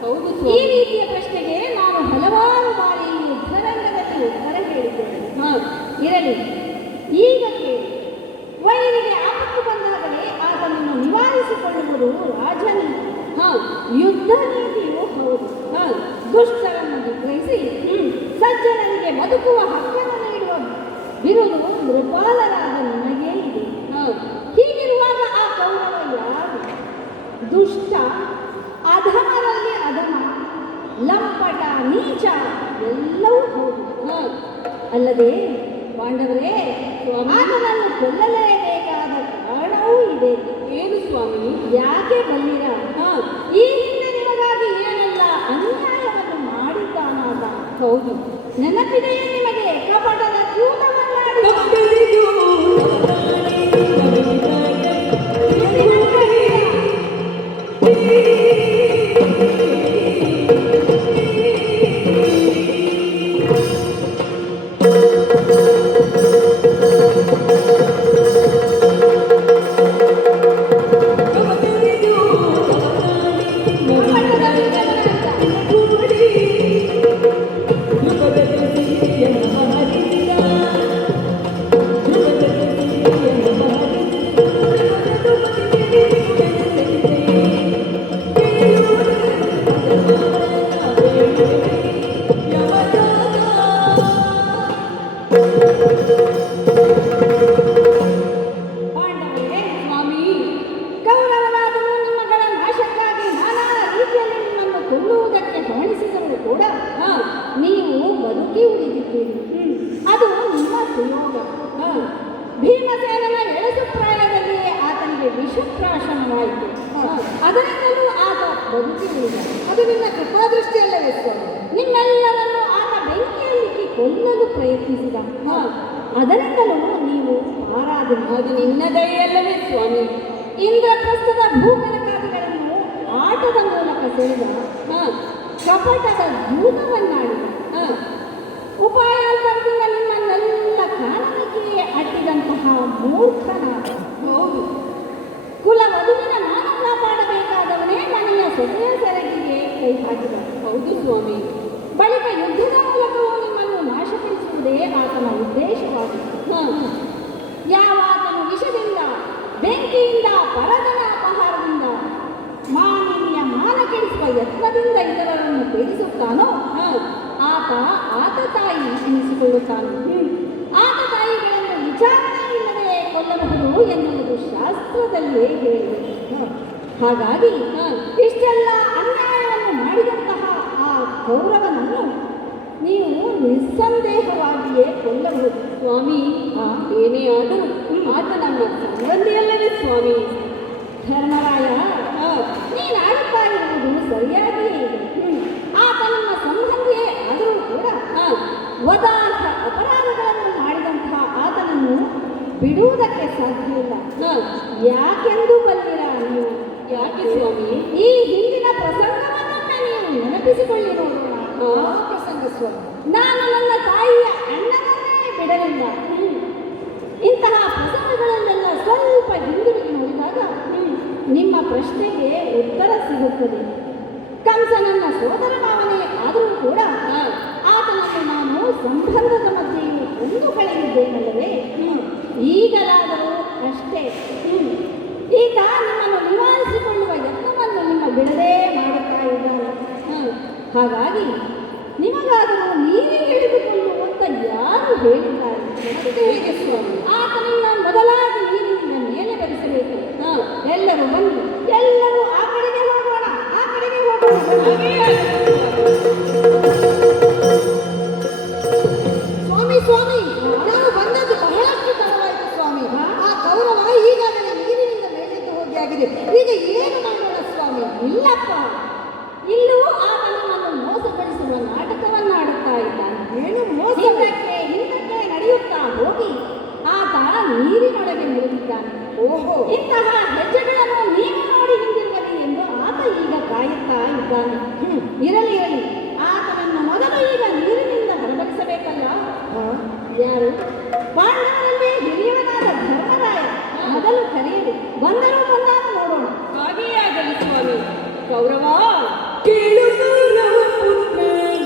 ಹೌದು ಈ ಸ್ವಾಮಿ. ರೀತಿಯ ಪ್ರಶ್ನೆಗೆ ನಾನು ಹಲವಾರು ಬಾರಿ ಯುದ್ಧರಂಗದಲ್ಲಿ ಉತ್ತರ ಹೇಳಿದ್ದೇನೆ. ಇರಲಿ, ಈಗ ಕೇಳಿ. ವೈರಿಗೆ ಆಪತ್ತು ಬಂದಾಗಲೇ ಆತನನ್ನು ನಿವಾರಿಸಿಕೊಳ್ಳುವುದು ರಾಜನೀತಿ. ಯುದ್ಧ ನೀತಿಯೂ ಹೌದು. ದುಷ್ಟರನ್ನು ನಿಗ್ರಹಿಸಿ ಸಜ್ಜನರಿಗೆ ಬದುಕುವ ಹಕ್ಕನ್ನು ನೀಡುವ ಬಿರುದು ಮೃಪಾಲರಾದ ನಿನಗೇ ಇದೆ. ಹೀಗಿರುವಾಗ ಆ ಕೌರವ ಯಾರು? ದುಷ್ಟ, ಅಧಮರಲ್ಲಿ ಅಧಮ, ಲಂಪಟ, ನೀಚ ಎಲ್ಲವೂ ಹೌದು. ಅಲ್ಲದೆ ಪಾಂಡವರೇ, ಆತನನ್ನು ಕೊಲ್ಲಲೇಬೇಕಾದ ಕಾರಣವೂ ಇದೆ. ಏನು ಸ್ವಾಮಿ? ಯಾಕೆ ಬಲ್ಲಿರ? ಈ ಹಿಂದೆ ನಿಮಗಾಗಿ ಏನೆಲ್ಲ ಅನ್ಯಾಯವನ್ನು ಮಾಡಿದ್ದಾನಾದ. ಹೌದು. ನೆನಪಿದೆಯೇ ನಿಮಗೆ? ಕಪಟದ ಜೂತವನ್ನಾಡಿ ಪಾಂಡವರೇ, ಸ್ವಾಮಿ, ಕೌರವರಾದರೂ ನಿಮ್ಮಗಳ ನಾಶಕ್ಕಾಗಿ ನಾನಾ ರೀತಿಯಲ್ಲಿ ನಿಮ್ಮನ್ನು ಕೊಲ್ಲುವುದಕ್ಕೆ ಹವಣಿಸಿದರೂ ಕೂಡ ನೀವು ಬದುಕಿ ಉಳಿದಿದ್ದೀರಿ. ಅದು ನಿಮ್ಮ ಸುಯೋಗ. ಭೀಮಸೇನನ ಎಳಸುಪ್ರಾಯದಲ್ಲಿಯೇ ಆತನಿಗೆ ವಿಷಪ್ರಾಶನವಾಯಿತು. ಅದರಿಂದಲೂ ಆತ ಬದುಕಿ ಉಳಿದ. ಅದು ನಿನ್ನ ಕೃಪಾದೃಷ್ಟಿಯಲ್ಲವೇ ಸ್ವಾಮಿ? ನಿಮ್ಮೆಲ್ಲರನ್ನು ಆತ ಬೆಂಕಿಯಲ್ಲಿಕ್ಕಿ ಕೊಲ್ಲಲು ಪ್ರಯತ್ನಿಸಿದ. ಅದರಿಂದಲೂ ನೀವು ಪಾರಾದಿರಿ. ಅದು ನಿನ್ನ ದಯೆಯಲ್ಲವೇ ಸ್ವಾಮಿ. ಇಂದ್ರಪ್ರಸ್ಥದ ಭೂಕನಕಾದಿಗಳನ್ನು ಆಟದ ಮೂಲಕ ಸೆಳೆದ, ಕಪಟದ ಜೂತವನ್ನಾಡಿದ, ಉಪಾಯಾಂತರದಿಂದ ನಿಮ್ಮನ್ನೆಲ್ಲ ಕಾರಣಕ್ಕೆ ಅಟ್ಟಿದಂತಹ ಮೂರ್ಖನಾದ. ಹೌದು. ಕುಲವಧುವಿನ ಮಾನ ಕಾಪಾಡಬೇಕಾದವನೇ ಮನೆಯ ಸೊಸೆಯ ಸೆರಗಿಗೆ ಕೈ ಹಾಕಿದ. ಹೌದು ಸ್ವಾಮಿ. ಬಳಿಕ ಯುದ್ಧದ ಮೂಲಕವೂ ನಿಮ್ಮನ್ನು ನಾಶಪಡಿಸುವುದೇ ಆತನ ಉದ್ದೇಶವಾಗಿತ್ತು. ಯಾವ ಆತನು ವಿಷದಿಂದ ಬೆಂಕಿ ಬುದ್ಧಿಯಿಂದ ಪರದನ ಅಪಹಾರದಿಂದ ಮಾನಿನ್ಯ ಮಾನ ಕೆಡಿಸುವ ಯತ್ನದಿಂದ ಇತರರನ್ನು ಪೀಡಿಸುತ್ತಾನೋ ಆತ ಆತ ತಾಯಿ ಎನಿಸಿಕೊಳ್ಳುತ್ತಾನೆ. ಆತ ತಾಯಿಗಳನ್ನು ವಿಚಾರಣೆ ಇಲ್ಲದೆ ಕೊಲ್ಲಬಹುದು ಎನ್ನುವುದು ಶಾಸ್ತ್ರದಲ್ಲೇ ಹೇಳಿದೆ. ಹಾಗಾಗಿ ಇಷ್ಟೆಲ್ಲ ಅನ್ಯಾಯವನ್ನು ಮಾಡಿದಂತಹ ಆ ಕೌರವನನ್ನು ನೀವು ನಿಸ್ಸಂದೇಹವಾಗಿಯೇ ಕೊಲ್ಲಬಹುದು. ಸ್ವಾಮಿ, ಏನೇ ಆದರೂ ಆತ ನಮ್ಮ ಸಂಬಂಧಿಯಲ್ಲವೇ ಸ್ವಾಮಿ? ಧರ್ಮರಾಯ, ನೀನಾಡುತ್ತಾ ಇರುವುದು ಸರಿಯಾಗಿಯೇ ಇದೆ. ಆತ ನಿಮ್ಮ ಸಂಬಂಧಿಯೇ ಆದರೂ ಕೂಡ ವದಾರ್ಥ ಅಪರಾಧಗಳನ್ನು ಮಾಡಿದಂತಹ ಆತನನ್ನು ಬಿಡುವುದಕ್ಕೆ ಸಾಧ್ಯವಿಲ್ಲ. ಯಾಕೆಂದು ಬಲ್ಲಿರ ನೀವು? ಯಾಕೆ ಸ್ವಾಮಿ? ಈ ಹಿಂದಿನ ಪ್ರಸಂಗವನ್ನೊಮ್ಮೆ ನೀವು ನೆನಪಿಸಿಕೊಳ್ಳಿ ನೋಡೋಣ. ಪ್ರಸಂಗ ಸ್ವಾಮಿ. ನಾನು ನನ್ನ ತಾಯಿಯ ಅಣ್ಣನನ್ನೇ ಬಿಡಲಿಲ್ಲ. ಇಂತಹ ಪ್ರಸಂಗಗಳಲ್ಲೆಲ್ಲ ಸ್ವಲ್ಪ ಹಿಂದಿರುಗಿ ನೋಡಿದಾಗ ನಿಮ್ಮ ಪ್ರಶ್ನೆಗೆ ಉತ್ತರ ಸಿಗುತ್ತದೆ. ಕಂಸನನ್ನ ಸೋದರ ಮಾವನೇ ಆದರೂ ಕೂಡ ಆತನನ್ನು ನಾನು ಸಂಬಂಧದ ಮಧ್ಯೆಯೂ ಒಂದು ಕಳೆದಿದ್ದೇನಲ್ಲವೇ? ಈಗಲಾದರೂ ಅಷ್ಟೇ. ಈಗ ನಿಮ್ಮನ್ನು ನಿವಾರಿಸಿಕೊಳ್ಳುವ ಯತ್ನವನ್ನು ನಿಮ್ಮ ಬಿಡದೇ ಮಾಡುತ್ತಾ ಇದ್ದಾನೆ. ಹಾಗಾಗಿ ನಿಮಗಾದರೂ ನೀರೇ ಹಿಡಿದುಕೊಳ್ಳುವಂತ ಯಾರು ಹೇಳಿದ್ದಾರೆ? ಹೇಗೆ ಸ್ವಾಮಿ? ಆತನನ್ನ ಮೊದಲಾಗಿ ನೀರಿನ ಮೇಲೆ ಬರಿಸಬೇಕು. ಎಲ್ಲರೂ ಬನ್ನಿ, ಎಲ್ಲರೂ ಆ ಕಡೆಗೆ ಹೋಗೋಣ, ಆ ಕಡೆಗೆ ಹೋಗೋಣ. ಸ್ವಾಮಿ ಸ್ವಾಮಿ, ನಾನು ಬಂದದ್ದು ಬಹಳಷ್ಟು ತಡವಾಯಿತು ಸ್ವಾಮಿ. ಆ ಕೌರವ ಈಗಾಗಲೇ ನೀರಿನಿಂದ ಮೇಲೆದ್ದು ಹೋಗಿ ಆಗಿದೆ. ಈಗ ಏನು ಮಾಡೋಣ ಸ್ವಾಮಿ? ಇಲ್ಲಪ್ಪ, ಇಲ್ಲೂ ಆತ ನಮ್ಮನ್ನು ಮೋಸಪಡಿಸುವ ನಾಟಕವನ್ನು ಆಡುತ್ತಾ ಇದ್ದಾನೆ. ಏನು ಮೋಸ? ಹಿಂದಕ್ಕೆ ನಡೆಯುತ್ತಾ ಹೋಗಿ ಆತ ನೀರಿನೊಳಗೆ ಮುಳುಗಿದ್ದಾನೆ. ಓಹೋ, ಇಂತಹ ಹೆಜ್ಜೆಗಳನ್ನು ನೀವು ನೋಡಿ ಹಿಂದಿರುಗಲಿ ಎಂದು ಆತ ಈಗ ಕಾಯುತ್ತಾ ಇದ್ದಾನೆ. ಇರಲಿ ಇರಲಿ, ಆತನನ್ನು ಮೊದಲು ಈಗ ನೀರಿನಿಂದ ಹೊರಬರಿಸಬೇಕಲ್ಲ. ಯಾರು? ಪಾಂಡವರಲ್ಲಿ ಹಿರಿಯವನಾದ ಧರ್ಮರಾಯ ಮೊದಲು ಕರೆಯಲಿ. ಬಂದರೂ ಬಂದಾಗ ನೋಡೋಣ. ಹಾಗೆಯೇ ಆಗಲಿ ಸ್ವಾಮಿ. ಕೌರವ, ಕೇಳು ಕೌರವ ಪುತ್ರ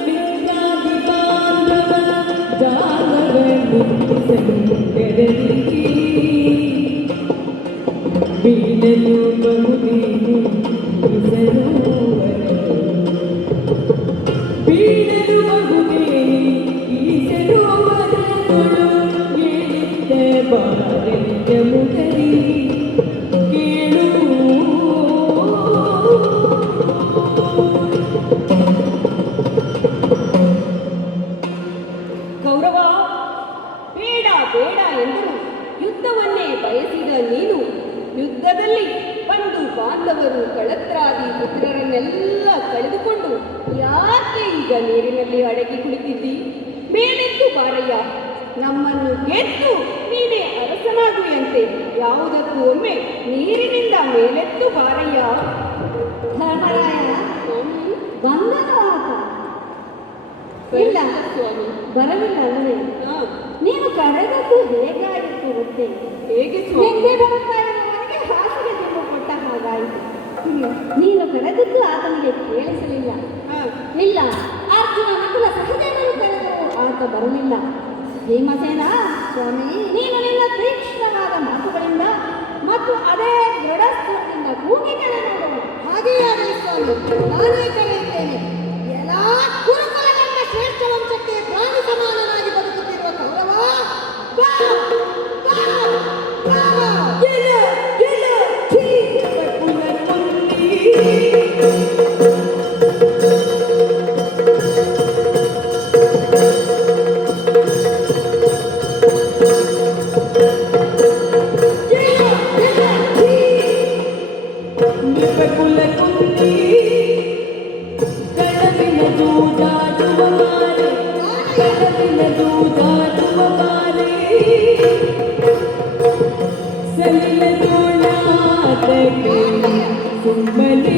ಮಿತ್ರಾದಿ ಬಾಂಧವ ಜಾಲವನ್ನು ಸಂಗರಲಿಗೆ ಬೀಳಲು ಬಹುದೇನು ಬೀಳಲು ಬಹುದೇನು ಈ ಸರೋವರಗಳು ಏಳಿದ್ದ ಬಾರಯ್ಯ ಮುಗರಿ ಕೇಳು. ಕೌರವ, ಬೇಡ ಬೇಡ ಎಂದರು ಯುದ್ಧವನ್ನೇ ಬಯಸಿದ ನೀನು ಯುದ್ಧದಲ್ಲಿ ಬಂಧು ಬಾಂಧವರು ಕಳತ್ರಾದಿ ಪುತ್ರರನ್ನೆಲ್ಲ ಕಳೆದುಕೊಂಡು ಯಾಕೆ ಈಗ ನೀರಿನಲ್ಲಿ ಅಡಗಿ ಕುಳಿತಿದ್ದಿ? ಮೇಲೆತ್ತು ಬಾರಯ್ಯ, ನಮ್ಮನ್ನು ಗೆದ್ದು ನೀನೇ ಅರಸನಾಗುವಂತೆ ಯಾವುದಕ್ಕೂ ಒಮ್ಮೆ ನೀರಿನಿಂದ ಮೇಲೆತ್ತು ಬಾರಯ್ಯ. ಧರ್ಮರಾಯ, ಬಂದನು ಆತ? ಇಲ್ಲ ಸ್ವಾಮಿ. ಬರಲಿಲ್ಲ ಅಲ್ಲವೇ? ನೀನು ಕರೆದದ್ದು ಹೇಗಾಯಿತು ಗೊತ್ತೇ? ಹೇಗೆ ಸ್ವಾಮಿ? ನಿಂದೆ ಬರುತ್ತಾ ಇರುವವನಿಗೆ ಹಾಸಿಗೆ ತುಂಬು ಕೊಟ್ಟ ಹಾಗಾಯಿತು. ನೀನು ಕರೆದದ್ದು ಆತನಿಗೆ ಕೇಳಿಸಲಿಲ್ಲ. ಇಲ್ಲ, ಅರ್ಜುನ ನಕುಲ ಸಹದೇವರು ಕರೆದರೂ ಆತ ಬರಲಿಲ್ಲ. ಭೀಮಸೇನ ಸ್ವಾಮಿ, ನೀನು ನಿನ್ನ ತೀಕ್ಷ್ಣವಾದ ಮಾತುಗಳಿಂದ ಮತ್ತು ಅದೇ ದೃಢಸ್ಥದಿಂದ ಕೂಗಿ ಕರೆ ನೋಡು. ಹಾಗೆಯೇ ಆಗಲಿ ಸ್ವಾಮಿ. ನಾನೇ ಕರೆಯುತ್ತೇನೆ. ಎಲ್ಲಾ ಕುರುಕುಲಗಂಡ ಶ್ರೇಷ್ಠ ವಂಶಕ್ಕೆ ಪ್ರಾಣಿ ಸಮಾನನಾಗಿ ಬದುಕುತ್ತಿರುವ ಕೌರವ, ಬಾ, ಬಾ, ಬಾ. ಸುಮ್ಮನೆ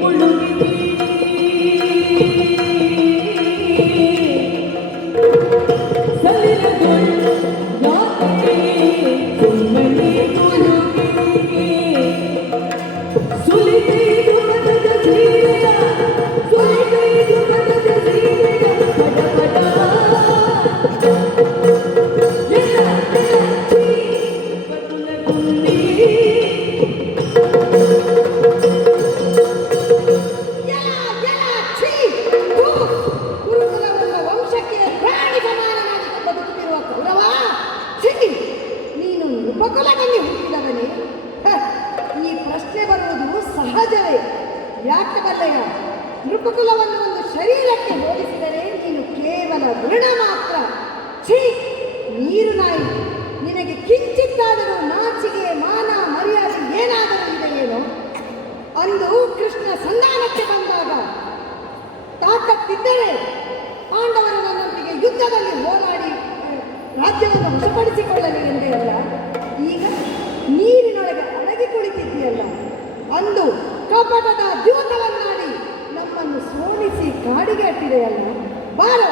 ಮುಳುಗಿ ಸಲಿಲದೊಳು ಯಾಕೆ ಸುಮ್ಮನೆ ಮುಳುಗಿ ಸುಲಿದೈದು ಮನದ ಸೀರೆಯ ಸುಲಿದೈದು ಮನದ ಸೀರೆಯ ಪಟ ಪಟ ಎಲ್ಲ ಕುಲ ಕುಂಡಿ ನೃಪಕುಲದಲ್ಲಿ ಹುಟ್ಟಿದವನೇ? ಹ, ಈ ಪ್ರಶ್ನೆ ಬರುವುದು ಸಹಜವೇ. ಯಾಕೆ ಬಲ್ಲೆಯ? ನೃಪಕುಲವನ್ನು ಒಂದು ಶರೀರಕ್ಕೆ ಹೋಲಿಸಿದರೆ ನೀನು ಕೇವಲ ವೃಣ ಮಾತ್ರ. ಛೀ, ನೀರು ನಾಯಿ. ನಿನಗೆ ಕಿಂಚಿತ್ತಾದರೂ ನಾಚಿಕೆ, ಮಾನ, ಮರ್ಯಾದೆ ಏನಾದರೂ ಇದೆಯೇನೋ? ಅಂದು ಕೃಷ್ಣ ಸಂಧಾನಕ್ಕೆ ಬಂದಾಗ ತಾಕತ್ತಿದ್ದರೆ ಪಾಂಡವರು ನನ್ನೊಂದಿಗೆ ಯುದ್ಧದಲ್ಲಿ ಹೋರಾಡಿ ರಾಜ್ಯವನ್ನು ವಶಪಡಿಸಿಕೊಳ್ಳಲಿ ಎಂದೇ ಅಲ್ಲ. ಈಗ ನೀರಿನೊಳಗೆ ಅಡಗಿ ಕುಳಿತಿದ್ದೀಯಲ್ಲ. ಅಂದು ಕಪಟದ ದ್ಯೂತವನ್ನಾಡಿ ನಮ್ಮನ್ನು ಸೋಲಿಸಿ ಕಾಡಿಗೆ ಅಟ್ಟಿದೆಯಲ್ಲ. ಬಾರೋ,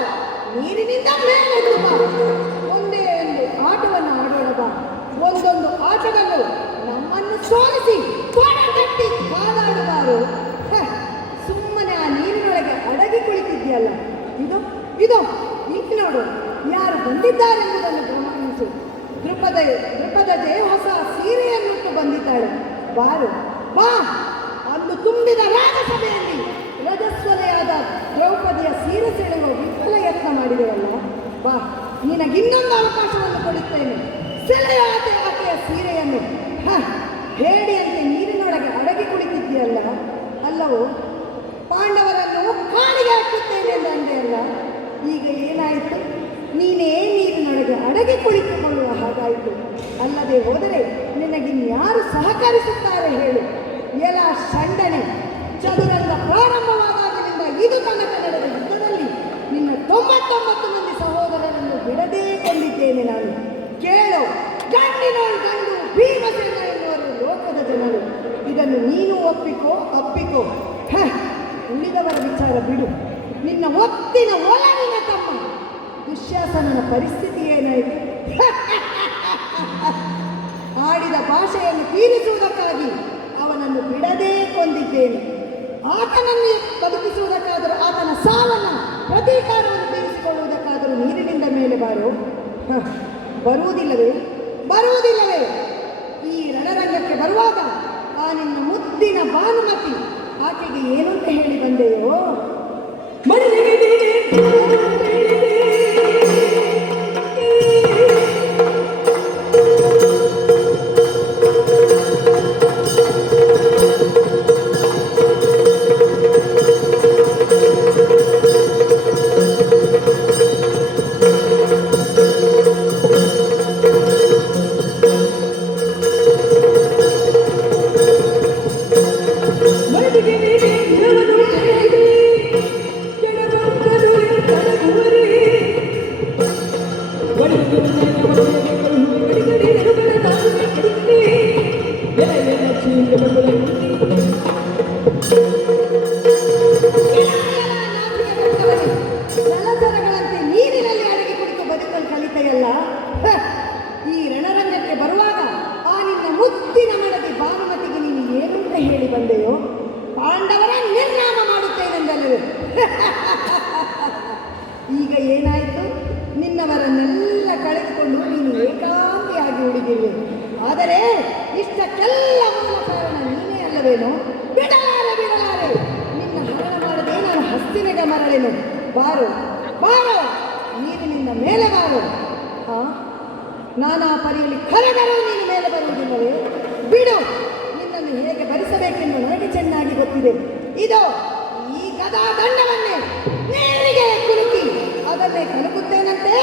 ನೀರಿನಿಂದ ಮೇಲೆದ್ದು ಬಾ. ಒಂದೇ ಒಂದು ಆಟವನ್ನು ಆಡೋಣ ಬಾ. ಒಂದೊಂದು ಆಟದಲ್ಲೂ ನಮ್ಮನ್ನು ಸೋಲಿಸಿ ಕೊಡಗಟ್ಟಿ ಕಾದಾಡಬಾರು. ಸುಮ್ಮನೆ ಆ ನೀರಿನೊಳಗೆ ಅಡಗಿ ಕುಳಿತಿದ್ಯಲ್ಲ. ಇದು ಇದು ಇಲ್ಲಿ ನೋಡು, ಯಾರು ಬಂದಿದ್ದಾರೆಂಬುದನ್ನು ಗಮನಿಸು. ದೃಪದಜೆ ಹೊಸ ಸೀರೆಯನ್ನುಟ್ಟು ಬಂದಿದ್ದಾಳೆ. ಬಾರು ಬಾ. ಅಂದು ತುಂಬಿದ ರಾಜಸಭೆಯಲ್ಲಿ ರಜಸ್ವಲೆಯಾದ ದ್ರೌಪದಿಯ ಸೀರೆ ಸೆಳೆಯುವ ವಿಫಲ ಯತ್ನ ಮಾಡಿದೆವಲ್ಲ. ಬಾ, ನಿನಗಿನ್ನೊಂದು ಅವಕಾಶವನ್ನು ಕೊಡುತ್ತೇನೆ. ಸೆಳೆಯಾದ ಆಕೆಯ ಸೀರೆಯನ್ನು. ಹೇಡಿಯಂತೆ ನೀರಿನೊಳಗೆ ಅಡಗಿ ಕುಳಿತಿದ್ದೀಯಲ್ಲ. ಅಲ್ಲವೋ, ಪಾಂಡವರನ್ನು ಕಾಡಿಗೆ ಹಾಕುತ್ತೇನೆ ಎಂದಂದೆ ಅಲ್ಲ. ಈಗ ಏನಾಯಿತು? ನೀನೇ ನೀರಿನೊಳಗೆ ಅಡಗಿ ಕುಳಿತುಕೊಳ್ಳುವ ಹಾಗಾಯಿತು. ಅಲ್ಲದೆ ಹೋದರೆ ನಿನಗಿನ್ಯಾರು ಸಹಕರಿಸುತ್ತಾರೆ ಹೇಳು? ಎಲ ಷಂಡನೆ, ಚದುರಂಗ ಪ್ರಾರಂಭವಾದಾಗಿನಿಂದ ಇದು ತನಕ ನಡೆದ ಯುದ್ಧದಲ್ಲಿ ನಿನ್ನ 99 ಮಂದಿ ಸಹೋದರರನ್ನು ಬಿಡದೇ ಕೊಂಡಿದ್ದೇನೆ ನಾನು. ಕೇಳು, ಗಂಡಿನೋಳು ಗಂಡು, ಭೀಮಸೇನ ಎನ್ನುವರು ಲೋಕದ ಜನರು. ಇದನ್ನು ನೀನು ಅಪ್ಪಿಕೋ. ಉಳಿದವರ ವಿಚಾರ ಬಿಡು. ನಿನ್ನ ಒತ್ತಿನ ಒಲವಿನ ತಮ್ಮ ದುಶ್ಯಾಸನನ ಪರಿಸ್ಥಿತಿ ಏನಾಯಿತು? ಆಡಿದ ಭಾಷೆಯನ್ನು ತೀರಿಸುವುದಕ್ಕಾಗಿ ಅವನನ್ನು ಬಿಡದೇ ಕೊಂದಿದ್ದೇನೆ. ಆತನನ್ನು ಬದುಕಿಸುವುದಕ್ಕಾದರೂ, ಆತನ ಸಾವನ್ನ ಪ್ರತೀಕಾರವನ್ನು ತೀರಿಸಿಕೊಳ್ಳುವುದಕ್ಕಾದರೂ ನೀರಿನಿಂದ ಮೇಲೆ ಬಾರೋ. ಬರುವುದಿಲ್ಲವೇ? ಈ ರಣರಂಗಕ್ಕೆ ಬರುವಾಗ ಆ ನಿನ್ನ ಮುದ್ದಿನ ಭಾನುಮತಿ ಆಕೆಗೆ ಏನು ಅಂತ ಹೇಳಿ ಬಂದೆಯೋ? ಜಲಚರಗಳಂತೆ ನೀರಿನಲ್ಲಿ ಅಡಗಿ ಕುಳಿತು ಬದುಕಲು ಕಲಿತೆಯಲ್ಲ. ಈ ರಣರಂಗಕ್ಕೆ ಬರುವಾಗ ಆ ನಿನ್ನ ಮುದ್ದಿನ ಮಡದಿ ಭಾನುಮತಿಗೆ ನೀನು ಏನು ಅಂತ ಹೇಳಿ ಬಂದೆಯೋ? ಪಾಂಡವರ ನಿರ್ನಾಮ ಮಾಡುತ್ತೇನೆಂದಲ್ಲವೇ? ಈಗ ಏನಾಯಿತು? ನಿನ್ನವರನ್ನೆಲ್ಲ ಕಳೆದುಕೊಂಡು ನೀನು ಏಕಾಂಗಿಯಾಗಿ ಉಳಿದಿರುವೆ. ಆದರೆ ಇಷ್ಟಕ್ಕೆಲ್ಲ ಮೂಲ ಕಾರಣ ನೀನೇ ಅಲ್ಲವೇನೋ? ಬಿಡಲಾರೆ. ನಿನ್ನ ಹರಣ ಮಾಡದೆ ನಾನು ಹಸ್ತಿನೆಗೆ ಮರಳೆನು. ಬಾರೋ, ನೀರಿನಿಂದ ಮೇಲೆ ಬಾರೋ. ನಾನಾ ಪರಿಯಲ್ಲಿ ಕರೆದರೂ ನೀನು ಮೇಲೆ ಬರುವುದಿಲ್ಲವೇ? ಬಿಡು. ನಿನ್ನನ್ನು ಹೇಗೆ ಭರಿಸಬೇಕೆಂದು ನನಗೆ ಚೆನ್ನಾಗಿ ಗೊತ್ತಿದೆ. ಇದು ಈ ಗದಾ ದಂಡವನ್ನೇ ನೀರಿಗೆ ಕುಲುಕಿ ಅದನ್ನೇ ಕಲುಕುತ್ತೇನಂತೆ.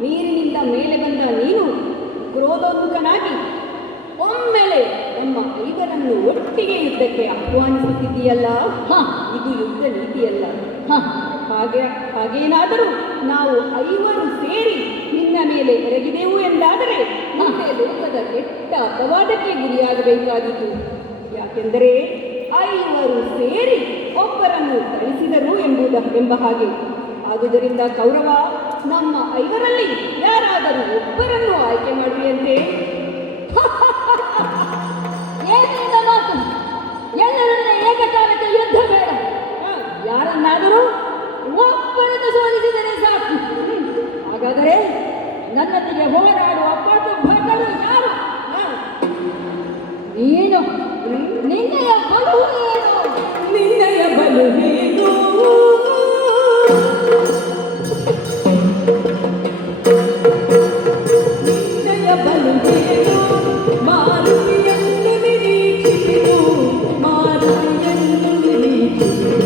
ನೀರಿನಿಂದ ಮೇಲೆ ಬಂದ ನೀನು ಕ್ರೋಧೋನ್ಮುಖನಾಗಿ ಒಮ್ಮೆಲೆ ನಮ್ಮ ಐವರನ್ನು ಒಟ್ಟಿಗೆ ಯುದ್ಧಕ್ಕೆ ಆಹ್ವಾನಿಸುತ್ತಿದ್ದೀಯಲ್ಲ. ಇದು ಯುದ್ಧ ನೀತಿಯಲ್ಲ. ಹಾಗೇನಾದರೂ ನಾವು ಐವರು ಸೇರಿ ನಿನ್ನ ಮೇಲೆ ಎರಗಿದೆವು ಎಂದಾದರೆ ಮುಂದೆ ಲೋಕದ ಕೆಟ್ಟ ಅಪವಾದಕ್ಕೆ ಗುರಿಯಾಗಬೇಕಾದೀತು. ಯಾಕೆಂದರೆ ಐವರು ಸೇರಿ ಒಬ್ಬರನ್ನು ತಳಿಸಿದರು ಎಂಬ ಹಾಗೆ. ಆದುದರಿಂದ ಕೌರವ, ನಮ್ಮ ಐವರಲ್ಲಿ ಯಾರಾದರೂ ಒಬ್ಬರನ್ನು ಆಯ್ಕೆ ಮಾಡುವೆಯಂತೆ. ಏನಿಲ್ಲ ಮಾತು, ಎಲ್ಲರನ್ನ ಏಕಕಾಲಕ್ಕೆ ಯುದ್ಧ ಬೇಡ. ಯಾರನ್ನಾದರೂ ಒಬ್ಬರನ್ನು ಸೋಲಿಸಿದರೆ ಸಾಕು. ಹಾಗಾದರೆ ನನ್ನೊಂದಿಗೆ ಹೋರಾಡುವ ಪಟು ಭಟರು ಯಾರು? ನೀನು. ನಿನ್ನೆಯ ಬಲು ಏನು? ನಿನ್ನಯ ಬಲುವೇನು? ನಿನ್ನಯ ಬಲುವೇನು? ಮಾರುತಿಯನ್ನು ನಿರೀಕ್ಷಿಸಿತು, ಮಾರುತಿಯನ್ನು ನಿರೀಕ್ಷಿಸಿತು.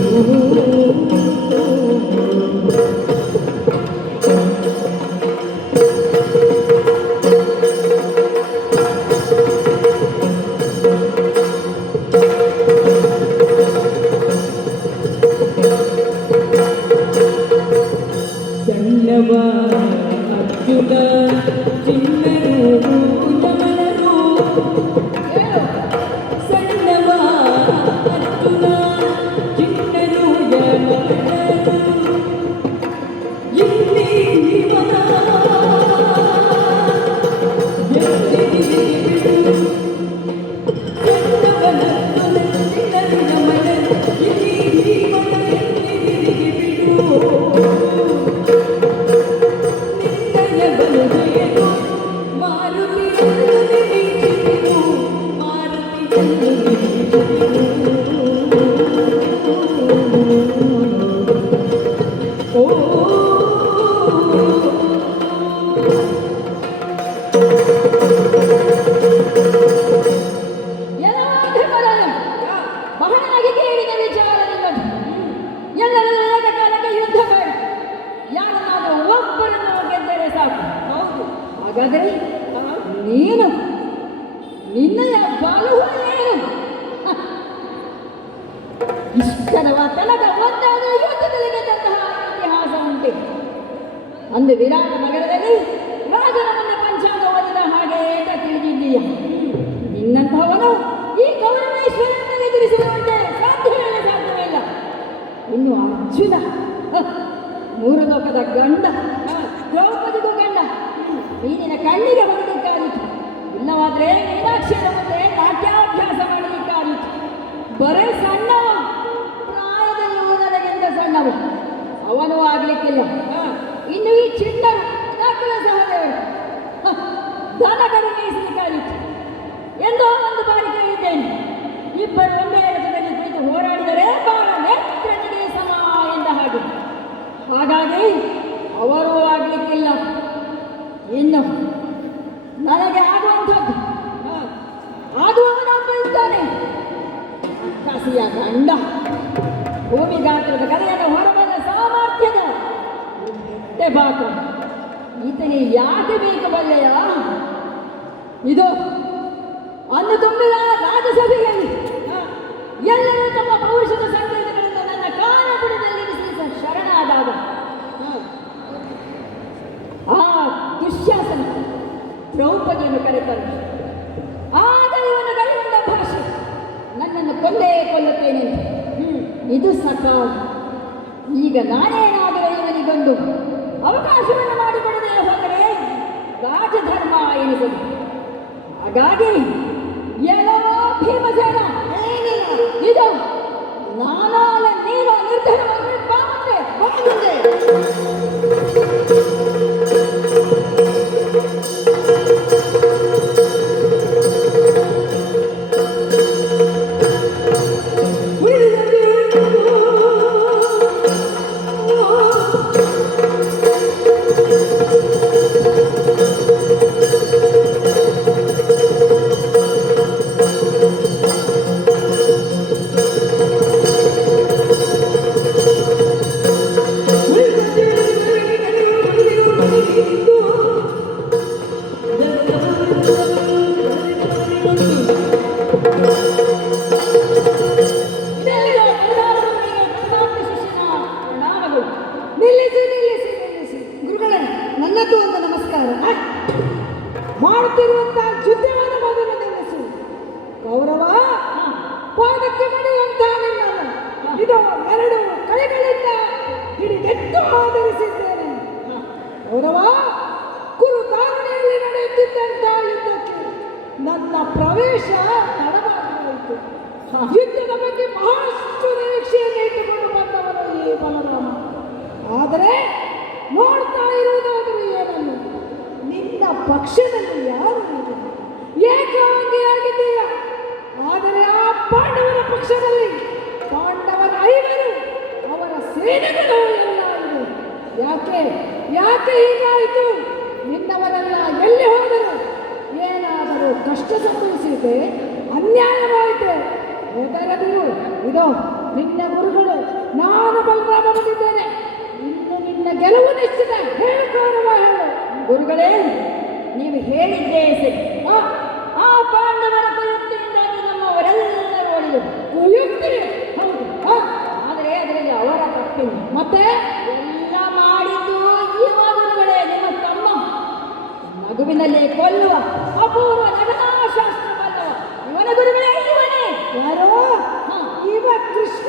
ಸಣ್ಣವ ಅರ್ಜುನ ಚಿನ್ನರು ಯಮನರು, ಸಣ್ಣವ ಅರ್ಜುನ ಚಿನ್ನರು ಯಮನರು, ಇಲ್ಲಿ ಇವನ ಬಿಡು. ಸಣ್ಣವನರ್ಜುನ ಚಿನ್ನರು ಯಮನರು, ಇಲ್ಲಿ ಇವನ ಎಲ್ಲಿಗೆ ಬಿಡು. ಬಹಳನಾಗಿ ಕೇಳಿದ ವಿಚಾರ ನಿನ್ನದು. ಎಲ್ಲರೂ ಏಕಕಾಲಕ್ಕೆ ಯುದ್ಧ ಬೇಡ, ಯಾರನ್ನಾದರೂ ಒಬ್ಬರನ್ನು ಗೆದ್ದರೆ ಸಾಕು. ಹೌದು. ಹಾಗಾದರೆ ನೀನು, ನಿನ್ನಯ ಬಲವು ಏನು? ಇಷ್ಟರವ ತನಕ ಒಂದಾದರೂ ಯುದ್ಧದಲ್ಲಿ ಗೆದ್ದಂತಹ ಇತಿಹಾಸ ಉಂಟೆ. ಅಂದು ವಿರಾಟ ನಗರದಲ್ಲಿ ರಾಜನ ಮುಂದೆ ಪಂಚಾಂಗ ಓದಿದ ಹಾಗೆ ಅಂತ ತಿಳಿದಿದ್ದೀಯ. ನಿನ್ನಂಥವನು ಈ ಗೌರವೇಶ್ವರನ್ನು ಎದುರಿಸುವಂತೆ ಸಾಧ್ಯವಿಲ್ಲ. ಇನ್ನು ಅರ್ಜುನ, ಮೂರು ಲೋಕದ ಗಂಡ, ದ್ರೌಪದಿಗೂ ಗಂಡ, ನೀನಿನ ಕಣ್ಣಿಗೆ ಹೊಡೆದಿದ್ದಾಗಿತ್ತು. ಇಲ್ಲವಾದ್ರೆ ಮೀನಾಕ್ಷಿಯರ ಮುಂದೆ ನಾಟ್ಯಾಭ್ಯಾಸ ಮಾಡಲಿಕ್ಕಾಗಿತ್ತು. ಬರೇ ಸಣ್ಣವ, ಪ್ರಾಯದಲ್ಲಿ ನನಗಿಂತ ಸಣ್ಣವು, ಅವನು ಆಗ್ಲಿಕ್ಕಿಲ್ಲ. ಇನ್ನು ಈ ಚಿಣ್ಣರು ನಕಲ ಸಹದೇವರು ದನಗರು ಮೇಯಿಸಲಿಕ್ಕಾಗಿತ್ತು. ಎಂದೋ ಒಂದು ಬಾರಿ ಕೇಳಿದ್ದೇನೆ, ಇಬ್ಬರು ಒಂದೇ ರಥದಲ್ಲಿ ಕುಳಿತು ಹೋರಾಡಿದರೆ ಬಾಳ ನೇತ್ರನಿಗೆ ಸಮ ಎಂದ ಹಾಗೆ. ಹಾಗಾಗಿ ಅವರು ಆಗ್ಲಿಕ್ಕಿಲ್ಲ. ಇನ್ನು ನನಗೆ ಆಗುವಂಥದ್ದು ಆಗುವವನೊಬ್ಬ ಇದ್ದಾನೆ, ಕಸಿಯ ಗಂಡ, ಭೂಮಿ ಗಾತ್ರದ ಕರೆಯನ್ನು ಹೊರಬಲ್ಲ ಸಾಮರ್ಥ್ಯದ ಬಾಕ. ಈತನೇ ಯಾಕೆ ಬೇಕು ಬಲ್ಲೆಯ? ಇದು ಅನ್ನು ತುಂಬಿದ ರಾಜಸಭೆಯಲ್ಲಿ ಎಲ್ಲರೂ ತಮ್ಮ ಪೌರುಷದ ಸಂಕೇತಗಳಿಂದ ನನ್ನ ಕಾಲಪುರದಲ್ಲಿ ಶರಣಾದಾಗ ಆ ದುಶ್ಯಾಸನ ದ್ರೌಪದಿಯನ್ನು ಕರೆತಂದು ಆಗ ಇವನು ಗೈಗೊಂಡ ಭಾಷೆ, ನನ್ನನ್ನು ಕೊಂದೇ ಕೊಲ್ಲುತ್ತೇನೆ. ಇದು ಸಕಾಲ. ಈಗ ನಾನೇನಾದರೂ ಇವನಿಗೊಂದು ಅವಕಾಶವನ್ನು ಮಾಡಿಕೊಡದೆ ಹೋದರೆ ರಾಜಧರ್ಮ ಎನಿಸದು. ಹಾಗಾಗಿ ಎಲ್ಲೋ ಭೀಮಸೇನ, ಇದು ನಾನಾಲ ನೀನು ನಿರ್ಧಾರವನ್ನು ಬಾಂದೆ. ಕೌರವ ಕುರುಕಾರಣೆಯಲ್ಲಿ ನಡೆಯುತ್ತಿದ್ದಂಥ ಯುದ್ಧಕ್ಕೆ ನನ್ನ ಪ್ರವೇಶ ತಡವಾಗಿರುವುದು. ಯುದ್ಧದ ಬಗ್ಗೆ ಬಹಳಷ್ಟು ನಿರೀಕ್ಷೆಯನ್ನು ಇಟ್ಟುಕೊಂಡು ಬಂದವನು ಈ ಬಲರಾಮ. ಆದರೆ ನೋಡ್ತಾ ಇರುವುದಾದರೂ ಏನನ್ನು ನಿನ್ನ ಪಕ್ಷದಲ್ಲಿ ಯಾರು ಇದೆ? ಏಕಾಂಗಿಯಾಗಿದ್ದೀಯ. ಆದರೆ ಆ ಪಾಂಡವರ ಪಕ್ಷದಲ್ಲಿ ಪಾಂಡವರ 5 ಅವರ ಸೇನೆಗಳು ಎಲ್ಲ ಇದೆ. ಯಾಕೆ ಹೀಗಾಯಿತು? ನಿನ್ನವರೆಲ್ಲ ಎಲ್ಲಿ ಹೋದರು? ಏನಾದರೂ ಕಷ್ಟ ಸಂಭವಿಸಿದೆ? ಅನ್ಯಾಯವಾಯಿತೆ? ಹೆದರದಿರು. ಇದೋ ನಿನ್ನ ಗುರುಗಳು, ನಾನು ಬಲರಾಮ ಬಂದಿದ್ದೇನೆ. ಇನ್ನು ನಿನ್ನ ಗೆಲುವು ನಿಶ್ಚಿತ. ಹೇಳು ಕೌರವ, ಹೇಳು. ಗುರುಗಳೇ, ನೀವು ಹೇಳಿದ್ದೇ ಸರಿ. ಆ ಪಾಂಡವರ ಕುಯುಕ್ತಿಯಿಂದಾಗಿ ನಮ್ಮವರೆಲ್ಲರೂ ಒಳ್ಳೆಯದು. ಕುಯುಕ್ತಿ? ಹೌದು. ಆದರೆ ಅದರಲ್ಲಿ ಅವರ ತಪ್ಪಿಲ್ಲ. ಮತ್ತೆ ಎಲ್ಲ ಮಾಡಿದ್ದು ಇವ ಗುರುಗಳೇ, ನಿಮ್ಮ ತಮ್ಮ. ಮಗುವಿನಲ್ಲಿ ಕೊಲ್ಲುವ ಅಪೂರ್ವ ನಟನಾಶಾಸ್ತ್ರ ಬಲ್ಲವ ಇವನ ಗುರುಗಳೇ ಇವನೇ. ಯಾರೋ ಇವ ಕೃಷ್ಣ.